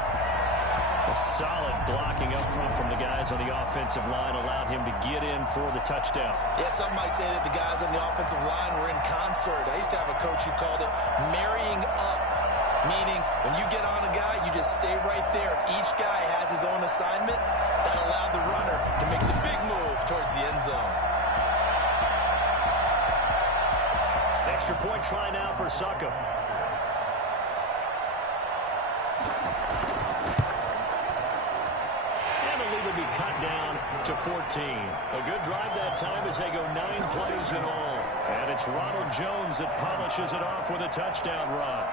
A solid blocking up front from the guys on the offensive line allowed him to get in for the touchdown. Yeah, some might say that the guys on the offensive line were in concert. I used to have a coach who called it marrying up, meaning when you get on a guy, you just stay right there. Each guy has his own assignment. That allowed the runner to make the big move towards the end zone. Extra point try now for Succop. Will be cut down to 14. A good drive that time as they go 9 plays in all. And it's Ronald Jones that polishes it off with a touchdown run.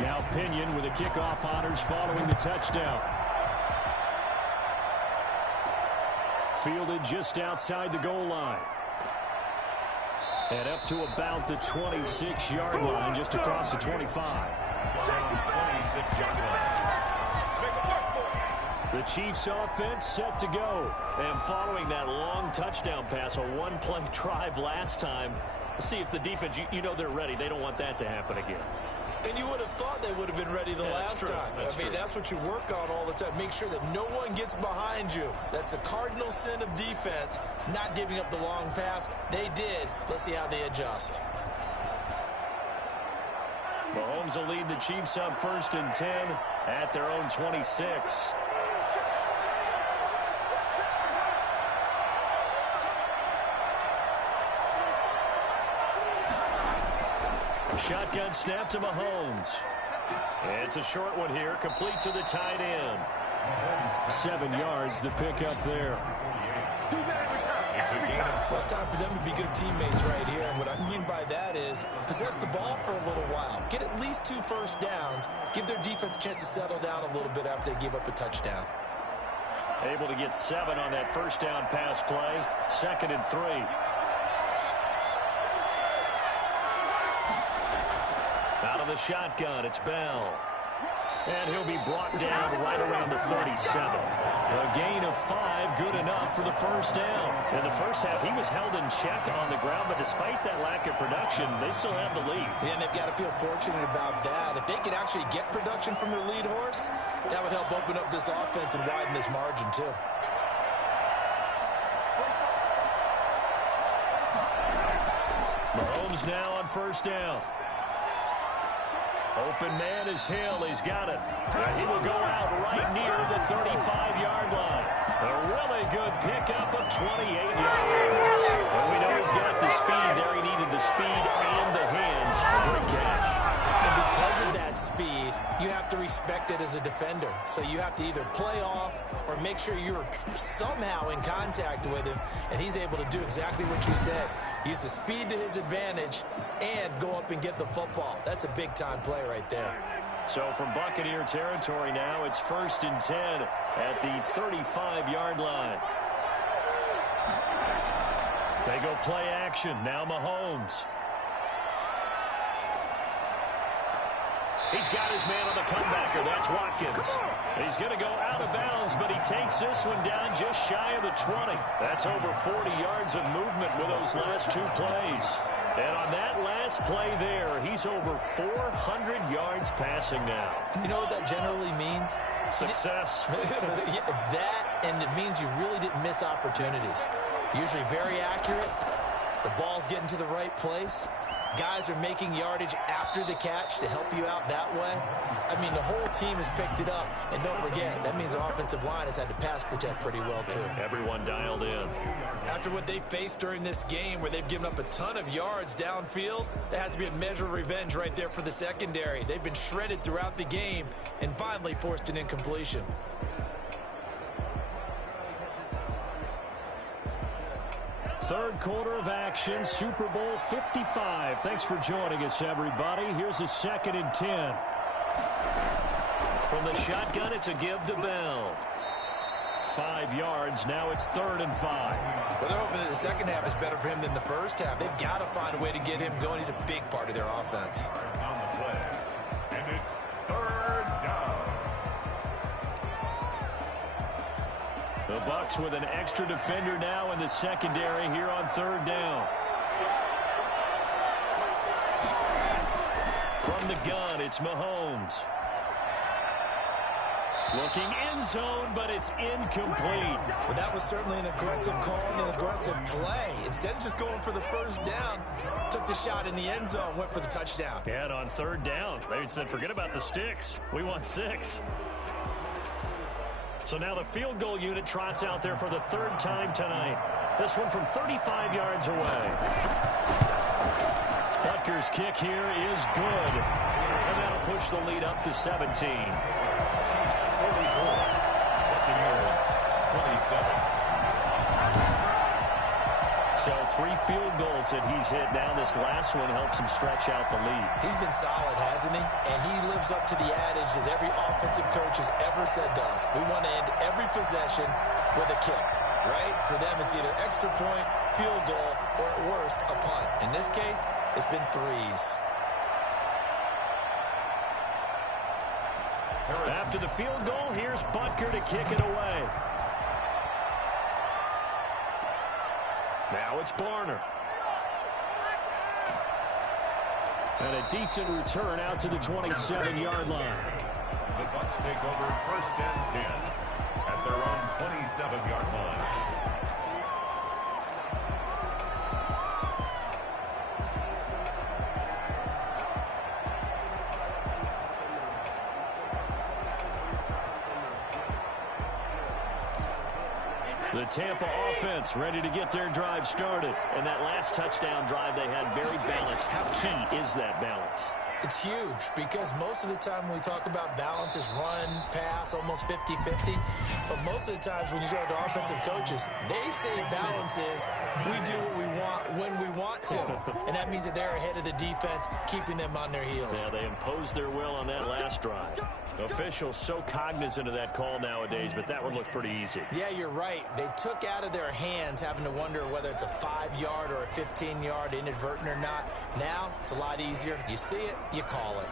Now Pinion with the kickoff honors following the touchdown. Fielded just outside the goal line. And up to about the 26-yard line, just across the 25. The Chiefs offense set to go. And following that long touchdown pass, a one-play drive last time, see if the defense, you know they're ready. They don't want that to happen again. And you would have thought they would have been ready the last time. That's what you work on all the time. Make sure that no one gets behind you. That's the cardinal sin of defense, not giving up the long pass. They did. Let's see how they adjust. Mahomes will lead the Chiefs up 1st and 10 at their own 26. Shotgun snap to Mahomes. It's a short one here, complete to the tight end. 7 yards, the pickup there. Well, it's time for them to be good teammates right here. And what I mean by that is possess the ball for a little while. Get at least 2 first downs. Give their defense a chance to settle down a little bit after they give up a touchdown. Able to get 7 on that first down pass play. 2nd and 3. Out of the shotgun, it's Bell. And he'll be brought down right around the 37. A gain of 5, good enough for the first down. In the first half, he was held in check on the ground, but despite that lack of production, they still have the lead. Yeah, and they've got to feel fortunate about that. If they could actually get production from their lead horse, that would help open up this offense and widen this margin, too. Mahomes now on first down. Open man is Hill. He's got it. He will go out right near the 35-yard line. A really good pickup of 28 yards. And we know he's got the speed there. He needed the speed and the hands. A great catch. And because of that speed, you have to respect it as a defender. So you have to either play off or make sure you're somehow in contact with him. And he's able to do exactly what you said. Use the speed to his advantage and go up and get the football. That's a big-time play right there. So from Buccaneer territory now, it's 1st and 10 at the 35-yard line. They go play action. Now Mahomes. He's got his man on the comebacker. That's Watkins. He's going to go out of bounds, but he takes this one down just shy of the 20. That's over 40 yards of movement with those last 2 plays. And on that last play there, he's over 400 yards passing now. You know what that generally means? Success. That, and it means you really didn't miss opportunities. Usually very accurate. The ball's getting to the right place. Guys are making yardage after the catch to help you out that way. I mean, the whole team has picked it up. And don't forget, that means the offensive line has had to pass protect pretty well, too. Everyone dialed in. After what they faced during this game where they've given up a ton of yards downfield, there has to be a measure of revenge right there for the secondary. They've been shredded throughout the game and finally forced an incompletion. Third quarter of action, Super Bowl 55. Thanks for joining us, everybody. Here's a 2nd and 10. From the shotgun, it's a give to Bell. 5 yards. Now it's 3rd and 5. Well, they're hoping that the second half is better for him than the first half. They've got to find a way to get him going. He's a big part of their offense. On the play, and it's 3rd down. The Bucs with an extra defender now in the secondary here on 3rd down. From the gun, it's Mahomes. Looking end zone, but it's incomplete. Well, that was certainly an aggressive call and an aggressive play. Instead of just going for the first down, took the shot in the end zone, went for the touchdown. Yeah, and on 3rd down, they said, forget about the sticks. We want 6. So now the field goal unit trots out there for the 3rd time tonight. This one from 35 yards away. Butker's kick here is good. And that'll push the lead up to 17. Buccaneers, 27. So 3 field goals that he's hit. Now this last one helps him stretch out the lead. He's been solid, hasn't he? And he lives up to the adage that every offensive coach has ever said to us. We want to end every possession with a kick, right? For them, it's either extra point, field goal, or at worst, a punt. In this case, it's been 3s. After the field goal, here's Butker to kick it away. Now it's Barner. And a decent return out to the 27-yard line. The Bucs take over 1st and 10 at their own 27-yard line. The Tampa offense ready to get their drive started. And that last touchdown drive they had very balanced. How key is that balance? It's huge because most of the time when we talk about balance is run, pass, almost 50-50. But most of the times when you talk to offensive coaches, they say balance is we do what we want when we want to. And that means that they're ahead of the defense, keeping them on their heels. Yeah, they imposed their will on that last drive. Officials so cognizant of that call nowadays, but that one looked pretty easy. Yeah, you're right. They took out of their hands having to wonder whether it's a 5-yard or a 15-yard inadvertent or not. Now, it's a lot easier. You see it, you call it.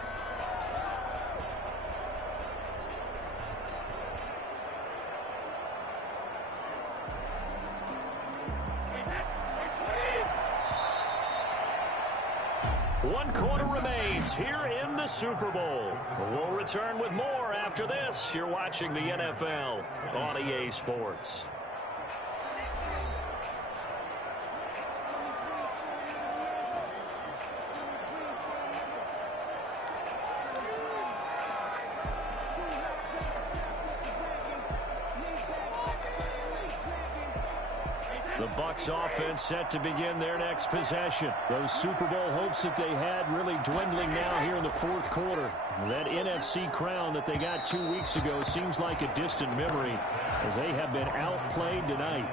One quarter remains here in the Super Bowl. We'll return with more after this. You're watching the NFL on EA Sports. The Bucs offense set to begin their next possession. Those Super Bowl hopes that they had really dwindling now here in the 4th quarter. That NFC crown that they got 2 weeks ago seems like a distant memory as they have been outplayed tonight.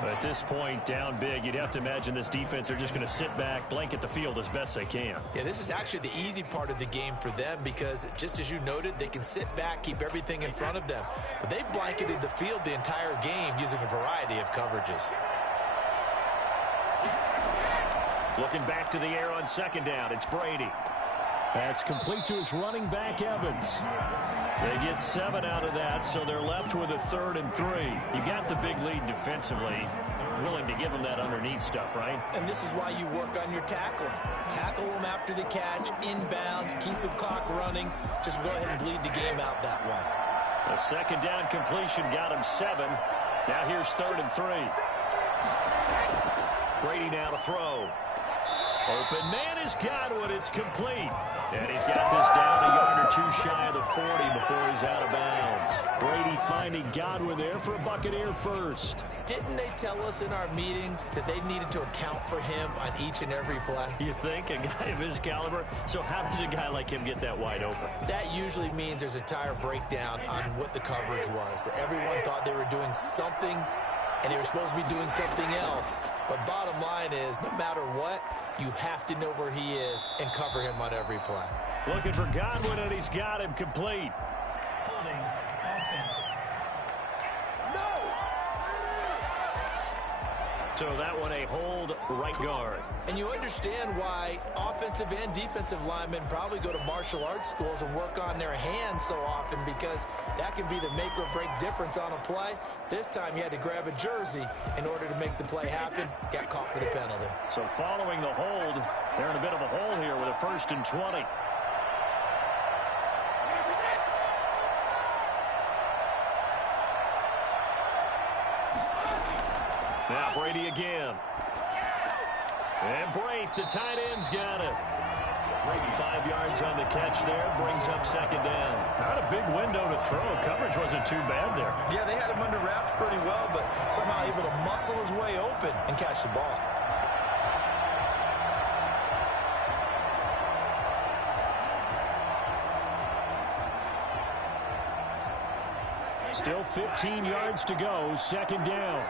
But at this point, down big, you'd have to imagine this defense are just going to sit back, blanket the field as best they can. Yeah, this is actually the easy part of the game for them because, just as you noted, they can sit back, keep everything in front of them. But they blanketed the field the entire game using a variety of coverages. Looking back to the air on 2nd down, it's Brady. That's complete to his running back, Evans. They get 7 out of that, so they're left with a 3rd and 3. You got the big lead defensively. Willing to give them that underneath stuff, right? And this is why you work on your tackling. Tackle them after the catch, inbounds, keep the clock running. Just go ahead and bleed the game out that way. A 2nd down completion got him 7. Now here's 3rd and 3. Brady now to throw. Open man is Godwin. It's complete. And he's got this down a yard or 2 shy of the 40 before he's out of bounds. Brady finding Godwin there for a Buccaneer first. Didn't they tell us in our meetings that they needed to account for him on each and every play? You think? A guy of his caliber? So how does a guy like him get that wide open? That usually means there's a tire breakdown on what the coverage was. That everyone thought they were doing something and they were supposed to be doing something else. But bottom line is, no matter what, you have to know where he is and cover him on every play. Looking for Godwin, and he's got him complete. Holding offense. So that one a hold right guard. And you understand why offensive and defensive linemen probably go to martial arts schools and work on their hands so often, because that can be the make or break difference on a play. This time he had to grab a jersey in order to make the play happen. Got caught for the penalty. So following the hold, they're in a bit of a hole here with a 1st and 20. Now Brady again. And Brate, the tight end's got it. Brady 5 yards on the catch there, brings up 2nd down. Not a big window to throw. Coverage wasn't too bad there. Yeah, they had him under wraps pretty well, but somehow able to muscle his way open and catch the ball. Still 15 yards to go, 2nd down.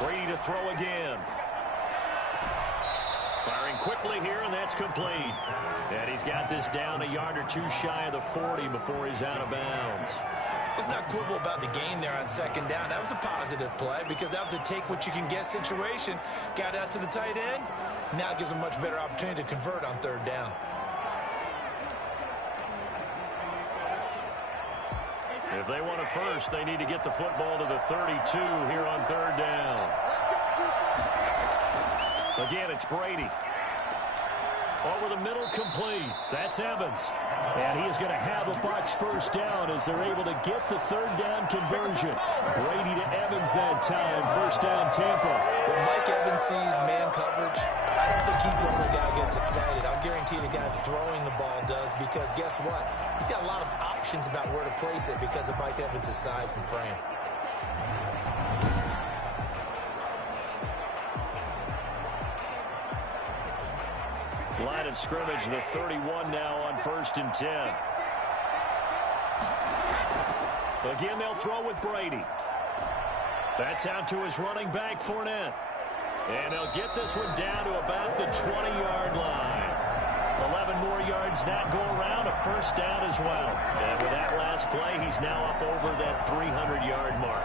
Brady to throw again. Firing quickly here, and that's complete. And he's got this down a yard or two shy of the 40 before he's out of bounds. Let's not quibble about the gain there on 2nd down. That was a positive play because that was a take-what-you-can-get situation. Got out to the tight end. Now it gives him a much better opportunity to convert on 3rd down. If they want a first, they need to get the football to the 32 here on 3rd down. Again, it's Brady. Over the middle, complete. That's Evans. And he is going to have the Bucs 1st down as they're able to get the 3rd down conversion. Brady to Evans that time. 1st down, Tampa. When Mike Evans sees man coverage, I don't think he's the only guy who gets excited. I'll guarantee the guy throwing the ball does, because guess what? He's got a lot of options about where to place it because of Mike Evans' size and frame. Line of scrimmage, the 31 now on 1st and 10. Again, they'll throw with Brady. That's out to his running back, Fournette. And they'll get this one down to about the 20-yard line. 11 more yards that go around, a 1st down as well. And with that last play, he's now up over that 300-yard mark.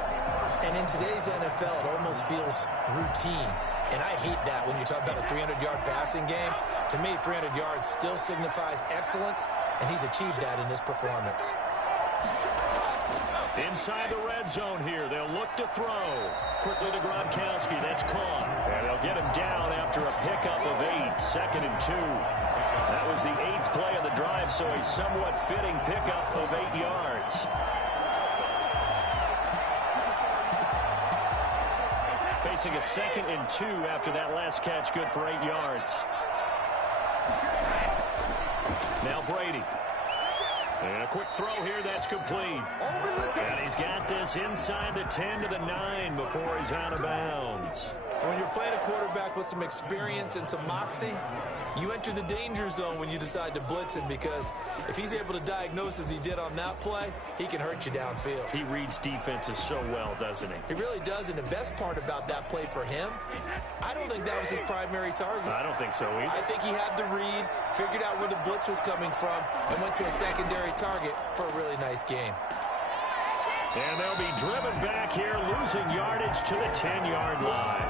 And in today's NFL, it almost feels routine. And I hate that when you talk about a 300-yard passing game. To me, 300 yards still signifies excellence, and he's achieved that in this performance. Inside the red zone here, they'll look to throw. Quickly to Gronkowski, that's caught. And they'll get him down after a pickup of 8, 2nd and 2. That was the 8th play of the drive, so a somewhat fitting pickup of 8 yards. Facing a 2nd and 2 after that last catch, good for 8 yards. Now Brady. And a quick throw here, that's complete. And he's got this inside the 10 to the 9 before he's out of bounds. When you're playing a quarterback with some experience and some moxie, you enter the danger zone when you decide to blitz him, because if he's able to diagnose as he did on that play, he can hurt you downfield. He reads defenses so well, doesn't he? He really does, and the best part about that play for him, I don't think that was his primary target. I don't think so either. I think he had the read, figured out where the blitz was coming from, and went to a secondary target for a really nice game. And they'll be driven back here, losing yardage to the 10-yard line.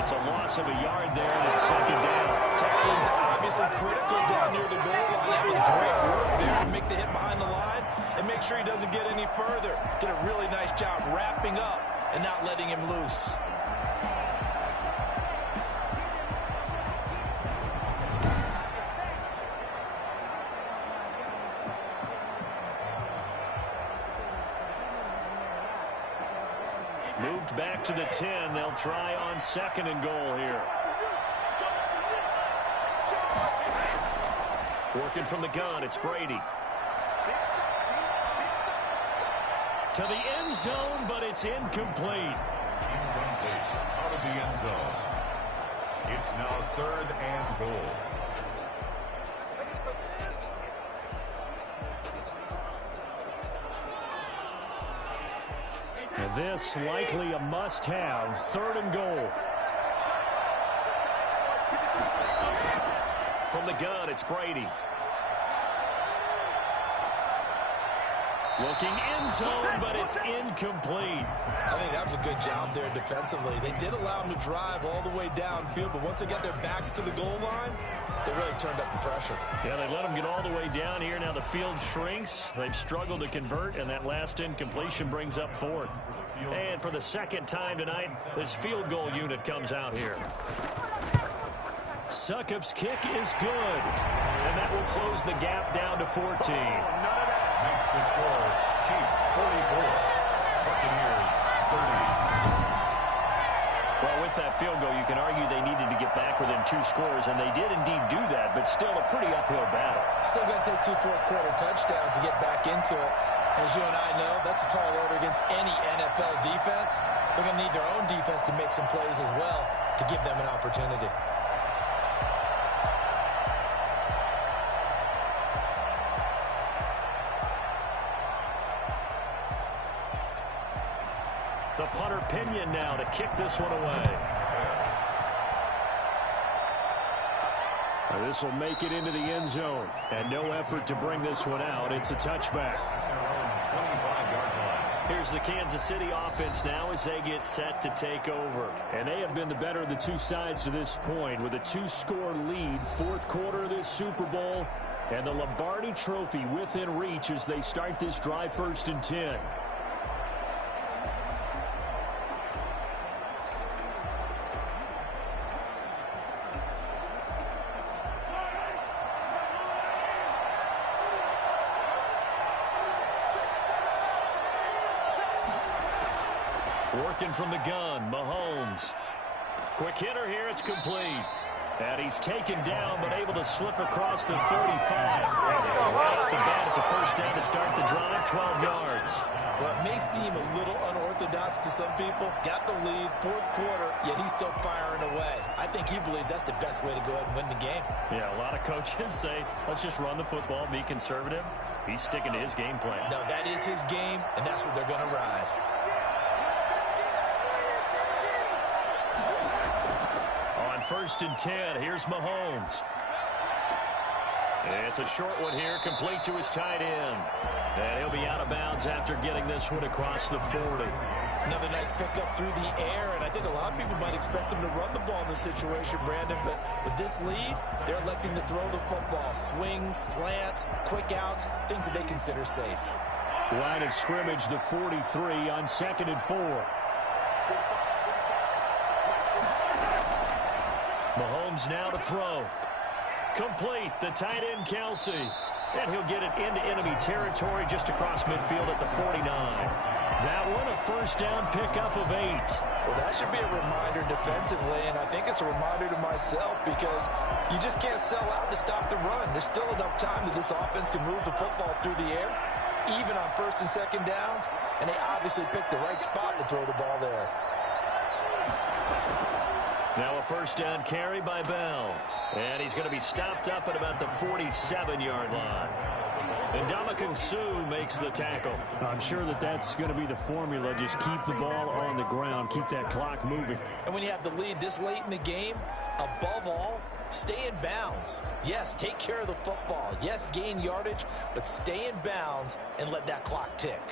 It's a loss of a yard there, and it's 2nd down. Tackling's obviously critical down near the goal line. That was great work there to make the hit behind the line and make sure he doesn't get any further. Did a really nice job wrapping up and not letting him loose. Moved back to the 10. They'll try on 2nd and goal here. Working from the gun, it's Brady. To the end zone, but it's incomplete. Incomplete. Out of the end zone. It's now 3rd and goal. This likely a must-have. 3rd and goal. From the gun, it's Brady. Looking end zone, but it's incomplete. I think that was a good job there defensively. They did allow him to drive all the way downfield, but once they got their backs to the goal line, they really turned up the pressure. Yeah, they let him get all the way down here. Now the field shrinks. They've struggled to convert, and that last incompletion brings up 4th. And for the 2nd time tonight, this field goal unit comes out here. Succop's kick is good, and that will close the gap down to 14. Makes the score Chiefs 44, Buccaneers 30. Well, with that field goal, you can argue they needed to get back within 2 scores, and they did indeed do that, but still a pretty uphill battle. Still going to take 2 fourth-quarter touchdowns to get back into it. As you and I know, that's a tall order against any NFL defense. They're going to need their own defense to make some plays as well to give them an opportunity. The punter Pinion now to kick this one away. This will make it into the end zone. And no effort to bring this one out. It's a touchback. Here's the Kansas City offense now as they get set to take over. And they have been the better of the two sides to this point with a 2-score lead. 4th quarter of this Super Bowl. And the Lombardi Trophy within reach as they start this drive 1st and 10. Working from the gun, Mahomes. Quick hitter here, it's complete. And he's taken down, but able to slip across the 35. Right off the bat, it's a 1st down to start the drive, 12 yards. Well, it may seem a little unorthodox to some people. Got the lead, 4th quarter, yet he's still firing away. I think he believes that's the best way to go ahead and win the game. Yeah, a lot of coaches say, let's just run the football, be conservative. He's sticking to his game plan. No, that is his game, and that's what they're going to ride. On 1st and 10, here's Mahomes. It's a short one here, complete to his tight end. And he'll be out of bounds after getting this one across the 40. Another nice pickup through the air, and I think a lot of people might expect him to run the ball in this situation, Brandon, but with this lead, they're electing to throw the football. Swings, slants, quick outs, things that they consider safe. Line of scrimmage, the 43 on 2nd and 4. Mahomes now to throw. Complete, the tight end Kelsey. And he'll get it into enemy territory just across midfield at the 49. That one a 1st down pickup of 8. Well, that should be a reminder defensively, and I think it's a reminder to myself because you just can't sell out to stop the run. There's still enough time that this offense can move the football through the air, even on 1st and 2nd downs, and they obviously picked the right spot to throw the ball there. Now a 1st down carry by Bell. And he's going to be stopped up at about the 47-yard line. And Ndamukong Suh makes the tackle. I'm sure that that's going to be the formula. Just keep the ball on the ground. Keep that clock moving. And when you have the lead this late in the game, above all, stay in bounds. Yes, take care of the football. Yes, gain yardage, but stay in bounds and let that clock tick.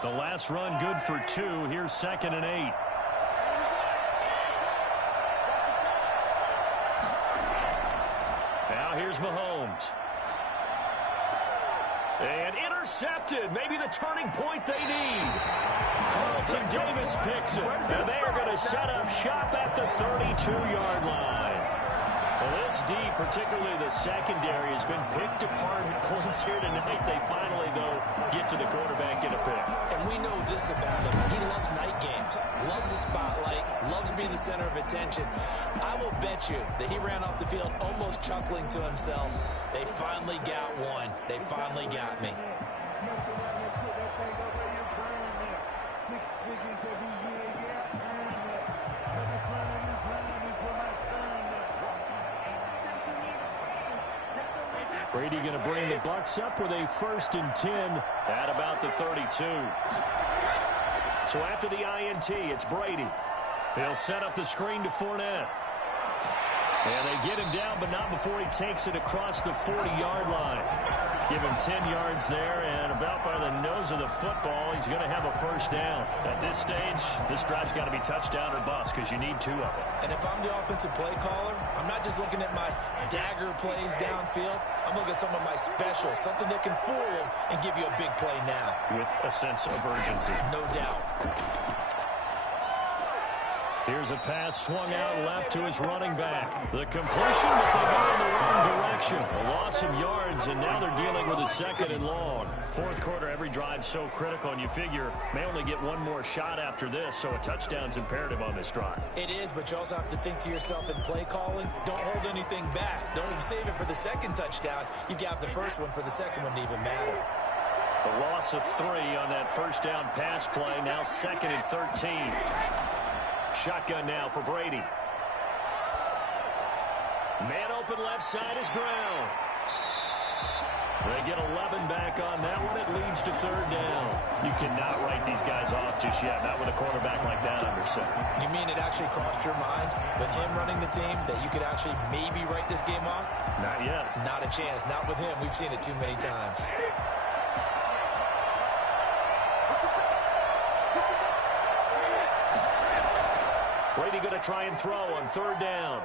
The last run good for 2. Here's 2nd and 8. Now here's Mahomes. And intercepted. Maybe the turning point they need. Carlton Davis picks it. And they are going to set up shop at the 32-yard line. Well, this D, particularly the secondary, has been picked apart at points here tonight. They finally, though, get to the quarterback in a pick. And we know this about him. He loves night games, loves the spotlight, loves being the center of attention. I will bet you that he ran off the field almost chuckling to himself. They finally got one. They finally got me. Brady going to bring the Bucs up with a 1st and 10 at about the 32. So after the INT, it's Brady. He'll set up the screen to Fournette. And they get him down, but not before he takes it across the 40-yard line. Give him 10 yards there, and about by the nose of the football, he's going to have a 1st down. At this stage, this drive's got to be touchdown or bust because you need 2 of them. And if I'm the offensive play caller, I'm not just looking at my dagger plays downfield. I'm looking at some of my specials, something that can fool them and give you a big play now. With a sense of urgency. No doubt. Here's a pass swung out left to his running back. The completion, but they go in the wrong direction. A loss of yards, and now they're dealing with a 2nd and long. 4th quarter, every drive's so critical, and you figure may only get one more shot after this, so a touchdown's imperative on this drive. It is, but you also have to think to yourself in play calling, don't hold anything back. Don't save it for the 2nd touchdown. You got the 1st one for the 2nd one to even matter. A loss of 3 on that 1st down pass play, now 2nd and 13. Shotgun now for Brady. Man open left side is Brown. They get 11 back on that one. It leads to 3rd down. You cannot write these guys off just yet, not with a quarterback like that under center. You mean it actually crossed your mind with him running the team that you could actually maybe write this game off? Not yet. Not a chance. Not with him. We've seen it too many times. Brady going to try and throw on 3rd down.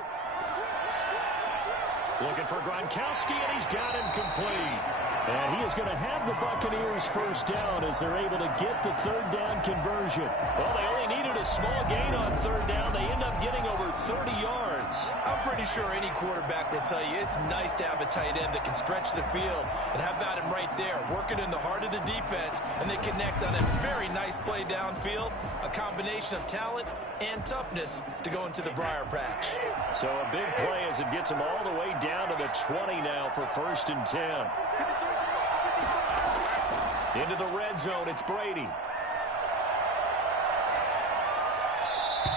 Looking for Gronkowski, and he's got him complete. And he is going to have the Buccaneers 1st down as they're able to get the 3rd down conversion. Well, they only needed a small gain on 3rd down. They end up getting over 30 yards. I'm pretty sure any quarterback will tell you it's nice to have a tight end that can stretch the field. And how about him right there, working in the heart of the defense, and they connect on a very nice play downfield. A combination of talent and toughness to go into the briar patch. So a big play as it gets him all the way down to the 20 now for 1st and 10. Into the red zone, it's Brady.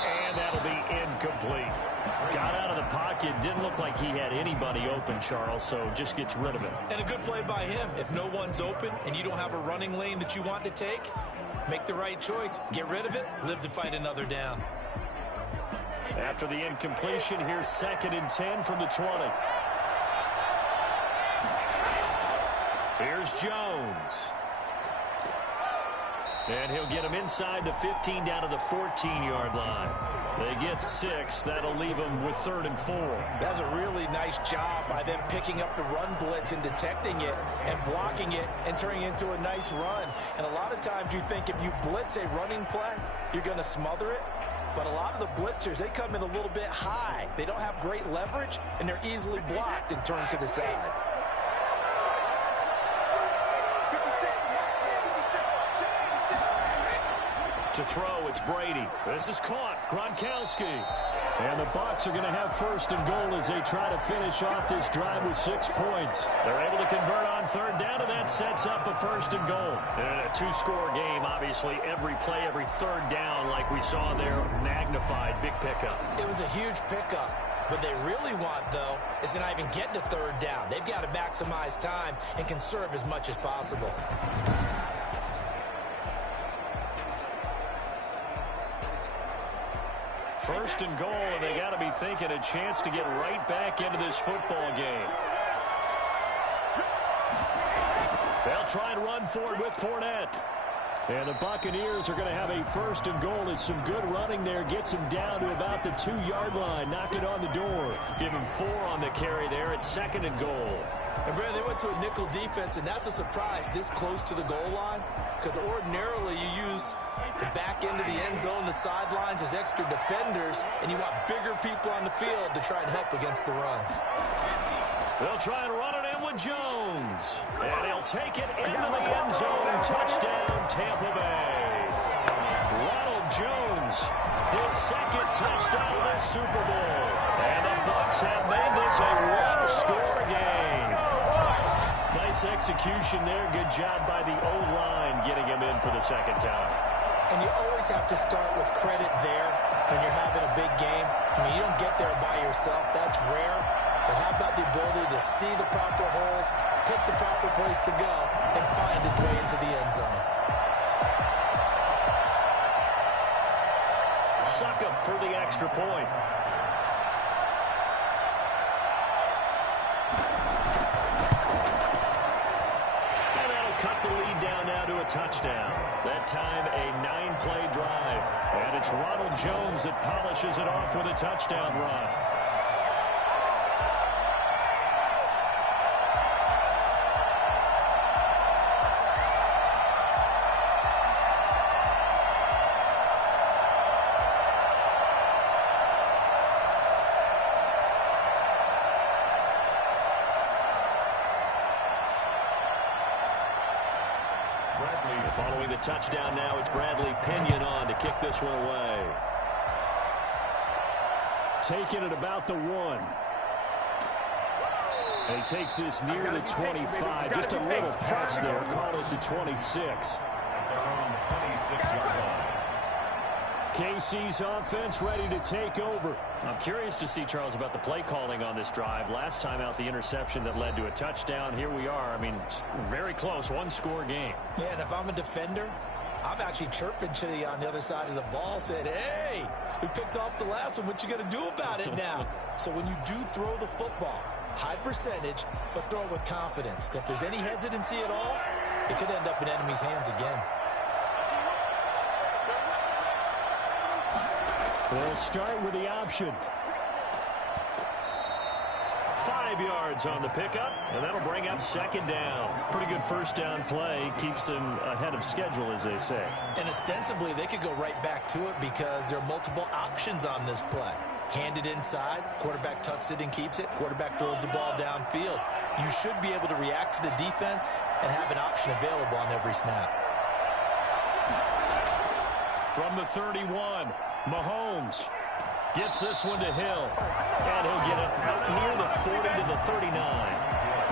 And that'll be incomplete. Got out of the pocket, didn't look like he had anybody open, Charles, so just gets rid of it. And a good play by him. If no one's open and you don't have a running lane that you want to take, make the right choice. Get rid of it, live to fight another down. After the incompletion, here's 2nd and 10 from the 20. Here's Jones. And he'll get him inside the 15 down to the 14-yard line. They get 6. That'll leave them with 3rd and 4. That's a really nice job by them picking up the run blitz and detecting it and blocking it and turning it into a nice run. And a lot of times you think if you blitz a running play, you're going to smother it. But a lot of the blitzers, they come in a little bit high. They don't have great leverage, and they're easily blocked and turned to the side. To throw, it's Brady. This is caught. Gronkowski. And the Bucs are going to have 1st and goal as they try to finish off this drive with 6 points. They're able to convert on 3rd down, and that sets up a 1st and goal. And a 2-score game, obviously, every play, every 3rd down, like we saw there, magnified, big pickup. It was a huge pickup. What they really want, though, is to not even get to 3rd down. They've got to maximize time and conserve as much as possible. First and goal, and they got to be thinking a chance to get right back into this football game. They'll try and run forward with Fournette. And the Buccaneers are going to have a 1st and goal. There's some good running there. Gets him down to about the 2-yard line. Knock it on the door. Give him 4 on the carry there at 2nd and goal. And, Brandon, they went to a nickel defense, and that's a surprise this close to the goal line, because ordinarily you use the back end of the end zone, the sidelines as extra defenders, and you want bigger people on the field to try and help against the run. They'll try and run it in with Jones. And he'll take it into the end zone. Touchdown, Tampa Bay. Ronald Jones, his 2nd touchdown of the Super Bowl. And the Bucs have made this a one-score game. Nice execution there. Good job by the O-line getting him in for the 2nd time. And you always have to start with credit there when you're having a big game. I mean, you don't get there by yourself. That's rare. But how about the ability to see the proper holes, pick the proper place to go, and find his way into the end zone? Suck up for the extra point. And that'll cut the lead down now to a touchdown. That time a 9-play drive. And it's Ronald Jones that polishes it off with a touchdown run. Following the touchdown now, it's Bradley Pinion on to kick this one away. Taking it about the 1. And he takes this near the 25. Just a little pass there. Call it the 26. KC's offense ready to take over. I'm curious to see, Charles, about the play calling on this drive. Last time out, the interception that led to a touchdown. Here we are. I mean, very close, one-score game. Yeah, and if I'm a defender, I'm actually chirping to you on the other side of the ball, said, hey, we picked off the last one. What you going to do about it now? So when you do throw the football, high percentage, but throw it with confidence. If there's any hesitancy at all, it could end up in enemy's hands again. We'll start with the option. 5 yards on the pickup, and that'll bring up second down. Pretty good first down play. Keeps them ahead of schedule, as they say. And ostensibly, they could go right back to it because there are multiple options on this play. Hand it inside, quarterback tucks it and keeps it, quarterback throws the ball downfield. You should be able to react to the defense and have an option available on every snap. From the 31, Mahomes gets this one to Hill. And he'll get it out near the 40 to the 39.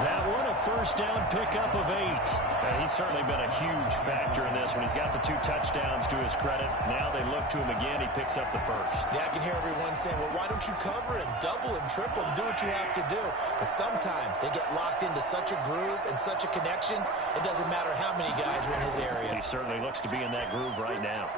That one a first down pickup of 8. And he's certainly been a huge factor in this one. He's got the 2 touchdowns to his credit. Now they look to him again. He picks up the first. Yeah, I can hear everyone saying, well, why don't you cover him, double him, triple him, do what you have to do. But sometimes they get locked into such a groove and such a connection, it doesn't matter how many guys are in his area. He certainly looks to be in that groove right now.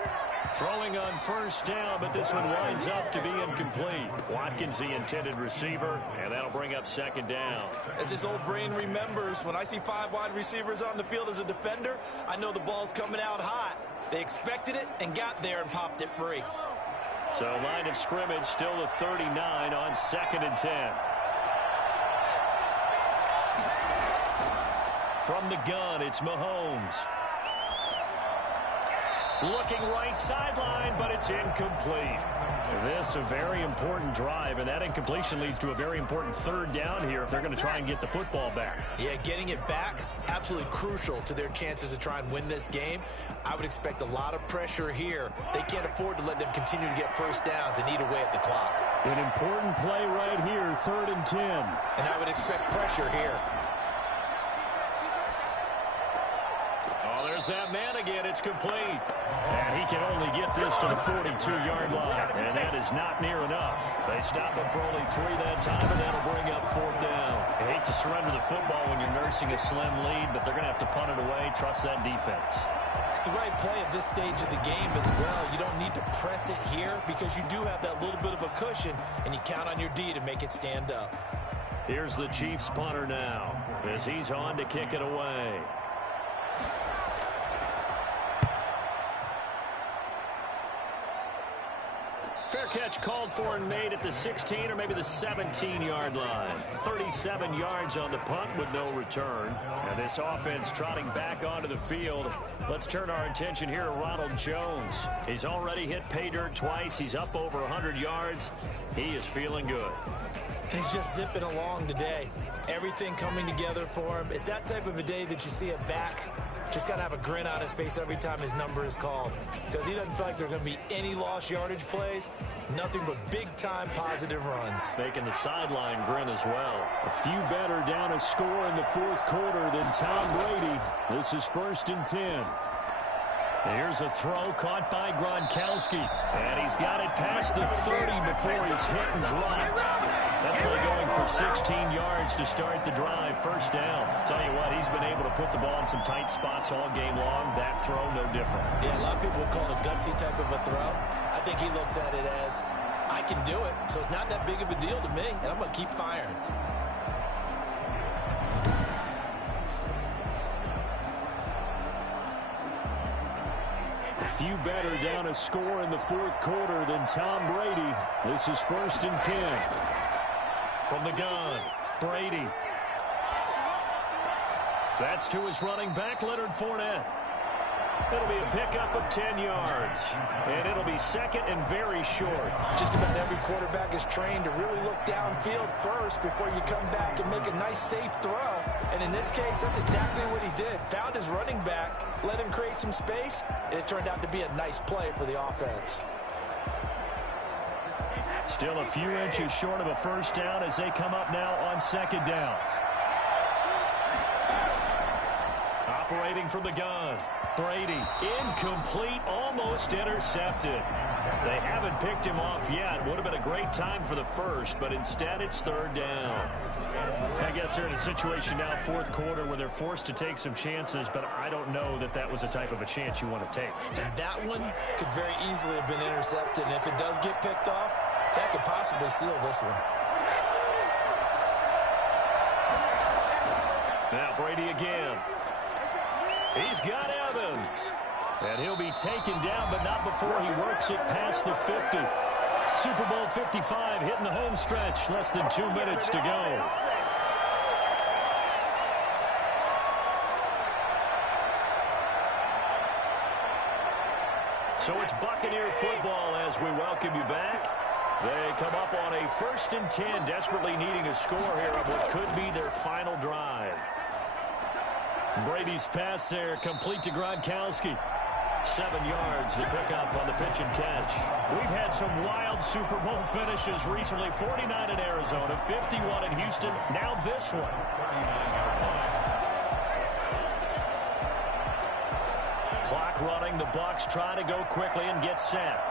Throwing on first down, but this one winds up to be incomplete. Watkins, the intended receiver, and that'll bring up second down. As his old brain remembers, when I see 5 wide receivers on the field as a defender, I know the ball's coming out hot. They expected it and got there and popped it free. So line of scrimmage still the 39 on 2nd and 10. From the gun, it's Mahomes. Looking right sideline, but it's incomplete. This a very important drive, and that incompletion leads to a very important third down here if they're going to try and get the football back. Yeah, getting it back, absolutely crucial to their chances to try and win this game. I would expect a lot of pressure here. They can't afford to let them continue to get first downs and eat away at the clock. An important play right here, 3rd and 10. And I would expect pressure here. There's that man again. It's complete. And he can only get this to the 42-yard line. And that is not near enough. They stop him for only 3 that time, and that'll bring up 4th down. You hate to surrender the football when you're nursing a slim lead, but they're going to have to punt it away. Trust that defense. It's the right play at this stage of the game as well. You don't need to press it here because you do have that little bit of a cushion, and you count on your D to make it stand up. Here's the Chiefs punter now as he's on to kick it away. Fair catch called for and made at the 16 or maybe the 17-yard line. 37 yards on the punt with no return. And this offense trotting back onto the field. Let's turn our attention here to Ronald Jones. He's already hit pay dirt twice. He's up over 100 yards. He is feeling good. He's just zipping along today. Everything coming together for him. It's that type of a day that you see a back just got to have a grin on his face every time his number is called because he doesn't feel like there are going to be any lost yardage plays, nothing but big-time positive runs. Making the sideline grin as well. A few better down a score in the 4th quarter than Tom Brady. This is 1st and 10. Here's a throw caught by Gronkowski, and he's got it past the 30 before he's hit and dropped. That play going for 16 yards to start the drive. First down. Tell you what, he's been able to put the ball in some tight spots all game long. That throw, no different. Yeah, a lot of people would call it a gutsy type of a throw. I think he looks at it as, I can do it, so it's not that big of a deal to me, and I'm going to keep firing. A few better down a score in the fourth quarter than Tom Brady. This is 1st and 10. From the gun, Brady. That's to his running back, Leonard Fournette. It'll be a pickup of 10 yards. And it'll be second and very short. Just about every quarterback is trained to really look downfield first before you come back and make a nice, safe throw. And in this case, that's exactly what he did. Found his running back, let him create some space, and it turned out to be a nice play for the offense. Still a few inches short of a first down as they come up now on second down. Operating from the gun. Brady, incomplete, almost intercepted. They haven't picked him off yet. Would have been a great time for the first, but instead it's third down. I guess they're in a situation now, fourth quarter, where they're forced to take some chances, but I don't know that that was the type of a chance you want to take. And that one could very easily have been intercepted, and if it does get picked off, that could possibly seal this one. Now Brady again. He's got Evans. And he'll be taken down, but not before he works it past the 50. Super Bowl 55 hitting the home stretch. Less than 2 minutes to go. So it's Buccaneer football as we welcome you back. They come up on a 1st and 10, desperately needing a score here on what could be their final drive. Brady's pass there, complete to Gronkowski. 7 yards, the pickup on the pitch and catch. We've had some wild Super Bowl finishes recently. 49 in Arizona, 51 in Houston, now this one. Clock running, the Bucs try to go quickly and get set.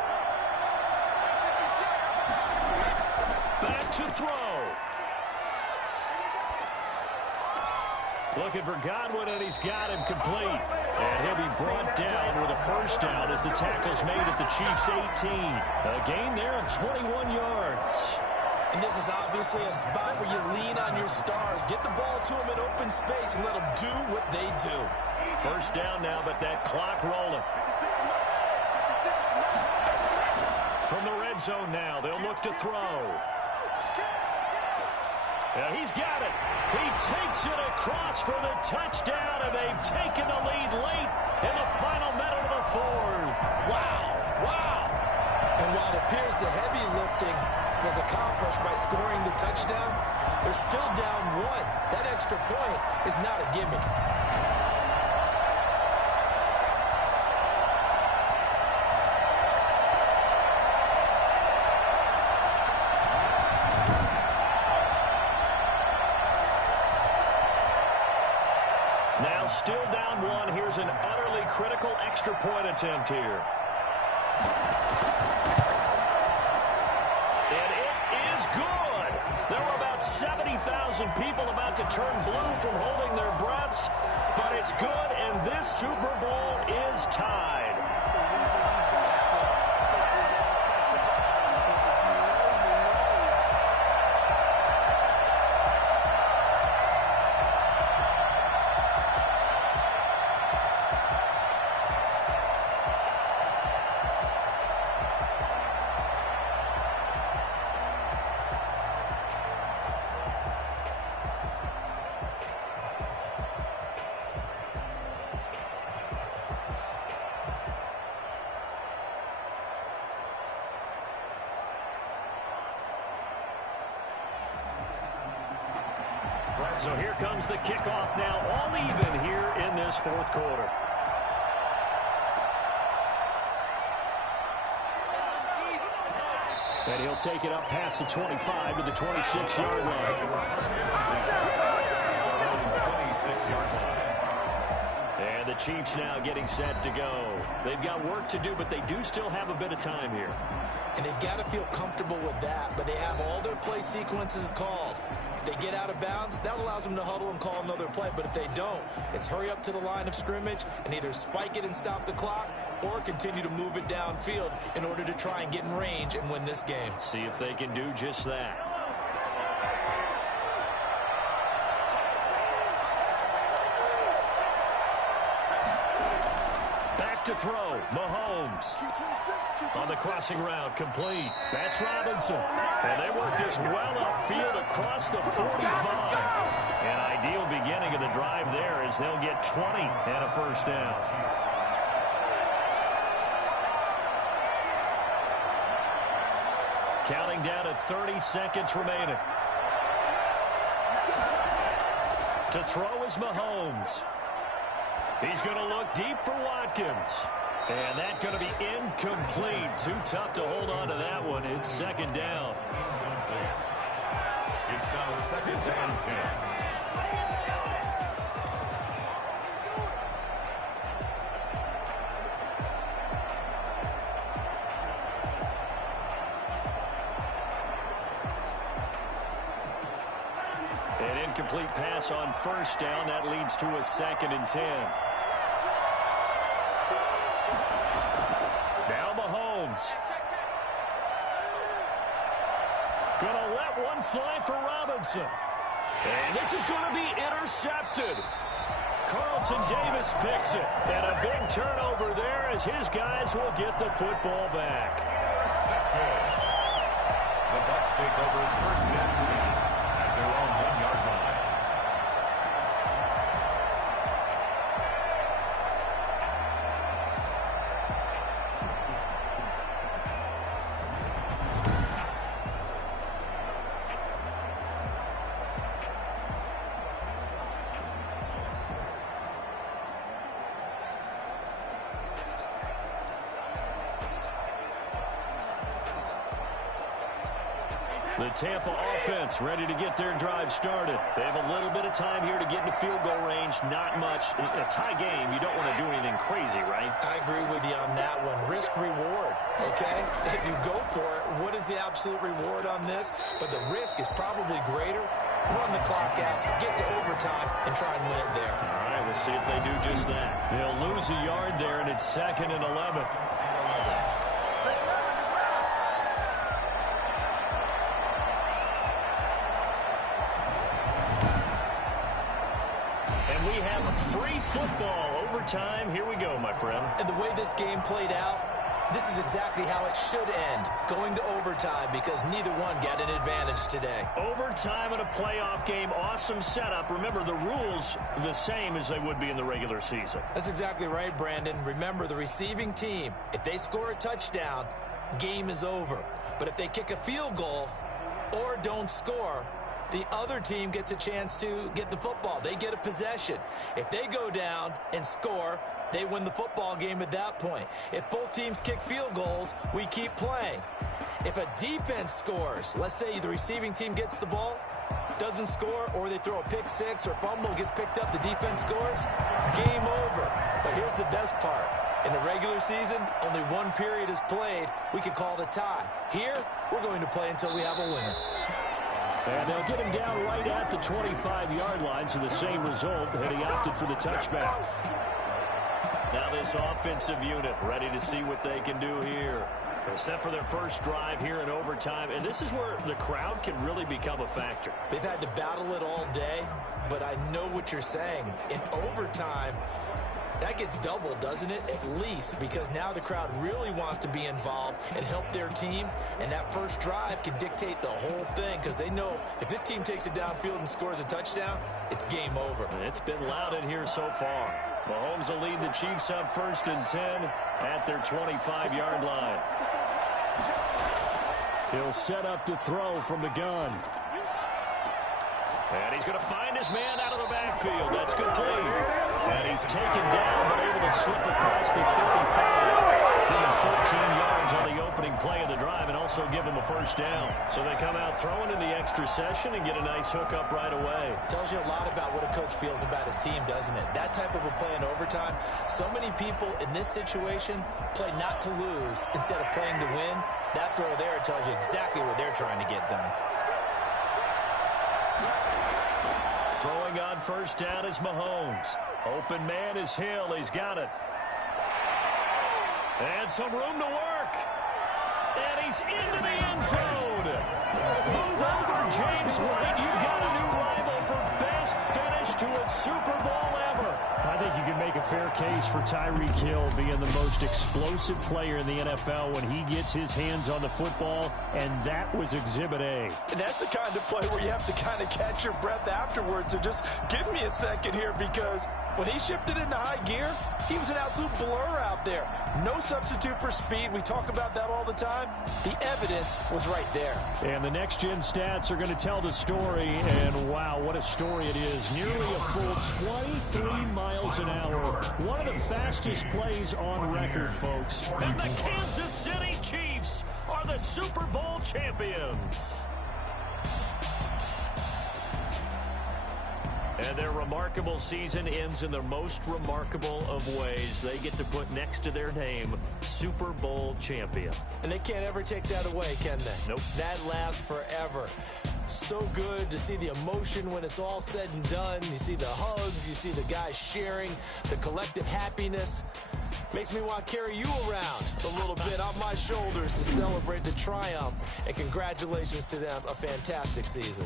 Back to throw. Looking for Godwin, and he's got him complete. And he'll be brought down with a first down as the tackle's made at the Chiefs' 18. A gain there of 21 yards. And this is obviously a spot where you lean on your stars. Get the ball to them in open space and let them do what they do. First down now, but that clock rolling. From the red zone now, they'll look to throw. Yeah, he's got it. He takes it across for the touchdown, and they've taken the lead late in the final minute of the fourth. Wow, wow. And while it appears the heavy lifting was accomplished by scoring the touchdown, they're still down 1. That extra point is not a gimme. Now still down 1. Here's an utterly critical extra point attempt here. And it is good. There were about 70,000 people about to turn blue from holding their breaths, but it's good, and this Super Bowl is tied. So here comes the kickoff now, all even here in this fourth quarter. And he'll take it up past the 25 to the 26-yard line. And And the Chiefs now getting set to go. They've got work to do, but they do still have a bit of time here. And they've got to feel comfortable with that, but they have all their play sequences called. If they get out of bounds, that allows them to huddle and call another play. But if they don't, it's hurry up to the line of scrimmage and either spike it and stop the clock or continue to move it downfield in order to try and get in range and win this game. See if they can do just that. To throw, Mahomes on the crossing route, complete. That's Robinson. And they work this well upfield across the 45. An ideal beginning of the drive there as they'll get 20 and a first down. Counting down to 30 seconds remaining. To throw is Mahomes. He's going to look deep for Watkins. And that's going to be incomplete. Too tough to hold on to that one. It's second down. It's now second and 10. An incomplete pass on first down. That leads to a second and 10. Now Mahomes. Gonna let one fly for Robinson. And this is going to be intercepted. Carlton Davis picks it. And a big turnover there as his guys will get the football back. The Bucs take over first and 10 at their own 1-yard line. The Tampa offense ready to get their drive started. They have a little bit of time here to get into field goal range. Not much. In a tie game, you don't want to do anything crazy, right? I agree with you on that one. Risk reward, okay? If you go for it, what is the absolute reward on this? But the risk is probably greater. Run the clock out, get to overtime, and try and win it there. All right, we'll see if they do just that. They'll lose a yard there, and it's second and 11. Free football overtime. Here we go, my friend. And the way this game played out, this is exactly how it should end, going to overtime, because neither one got an advantage today. Overtime in a playoff game, awesome setup. Remember, the rules the same as they would be in the regular season. That's exactly right, Brandon. Remember, the receiving team, if they score a touchdown, game is over. But if they kick a field goal or don't score, the other team gets a chance to get the football. They get a possession. If they go down and score, they win the football game at that point. If both teams kick field goals, we keep playing. If a defense scores, let's say the receiving team gets the ball, doesn't score, or they throw a pick six or fumble, gets picked up, the defense scores, game over. But here's the best part. In the regular season, only one period is played. We could call it a tie. Here, we're going to play until we have a winner. And they'll get him down right at the 25-yard line, so the same result, and he opted for the touchback. Now this offensive unit ready to see what they can do here. They're set for their first drive here in overtime, and this is where the crowd can really become a factor. They've had to battle it all day, but I know what you're saying. In overtime, that gets doubled, doesn't it? At least, because now the crowd really wants to be involved and help their team, and that first drive can dictate the whole thing, because they know if this team takes it downfield and scores a touchdown, it's game over. It's been loud in here so far. Mahomes will lead the Chiefs up first and 10 at their 25-yard line. He'll set up to throw from the gun. And he's going to find his man out of the backfield. That's complete. And he's taken down, but able to slip across the 35. 14 yards on the open opening play of the drive and also give them a first down. So they come out throwing in the extra session and get a nice hookup right away. Tells you a lot about what a coach feels about his team, doesn't it? That type of a play in overtime, so many people in this situation play not to lose instead of playing to win. That throw there tells you exactly what they're trying to get done. Throwing on first down is Mahomes. Open man is Hill. He's got it. And some room to work. And he's into the end zone. Move over, James White. You've got a new rival for best finish to a Super Bowl ever. I think you can make a fair case for Tyreek Hill being the most explosive player in the NFL when he gets his hands on the football, and that was Exhibit A. And that's the kind of play where you have to kind of catch your breath afterwards. So just give me a second here, because when he shifted into high gear, he was an absolute blur out there. No substitute for speed. We talk about that all the time. The evidence was right there. And the next-gen stats are going to tell the story, and wow, what a story it is. Nearly a full 23 miles an hour. One of the fastest plays on record, folks. And the Kansas City Chiefs are the Super Bowl champions. And their remarkable season ends in the most remarkable of ways. They get to put next to their name, Super Bowl champion. And they can't ever take that away, can they? Nope. That lasts forever. So good to see the emotion when it's all said and done. You see the hugs, you see the guys sharing, the collective happiness. Makes me want to carry you around a little bit on my shoulders to celebrate the triumph. And congratulations to them, a fantastic season.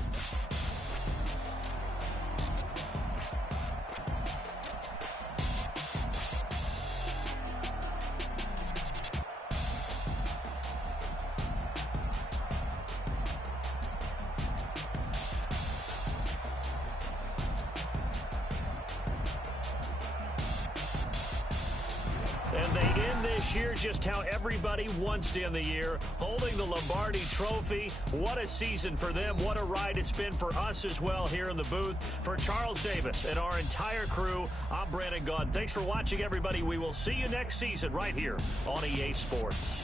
And they end this year just how everybody wants to end the year, holding the Lombardi Trophy. What a season for them. What a ride it's been for us as well here in the booth. For Charles Davis and our entire crew, I'm Brandon Gaudin. Thanks for watching, everybody. We will see you next season right here on EA Sports.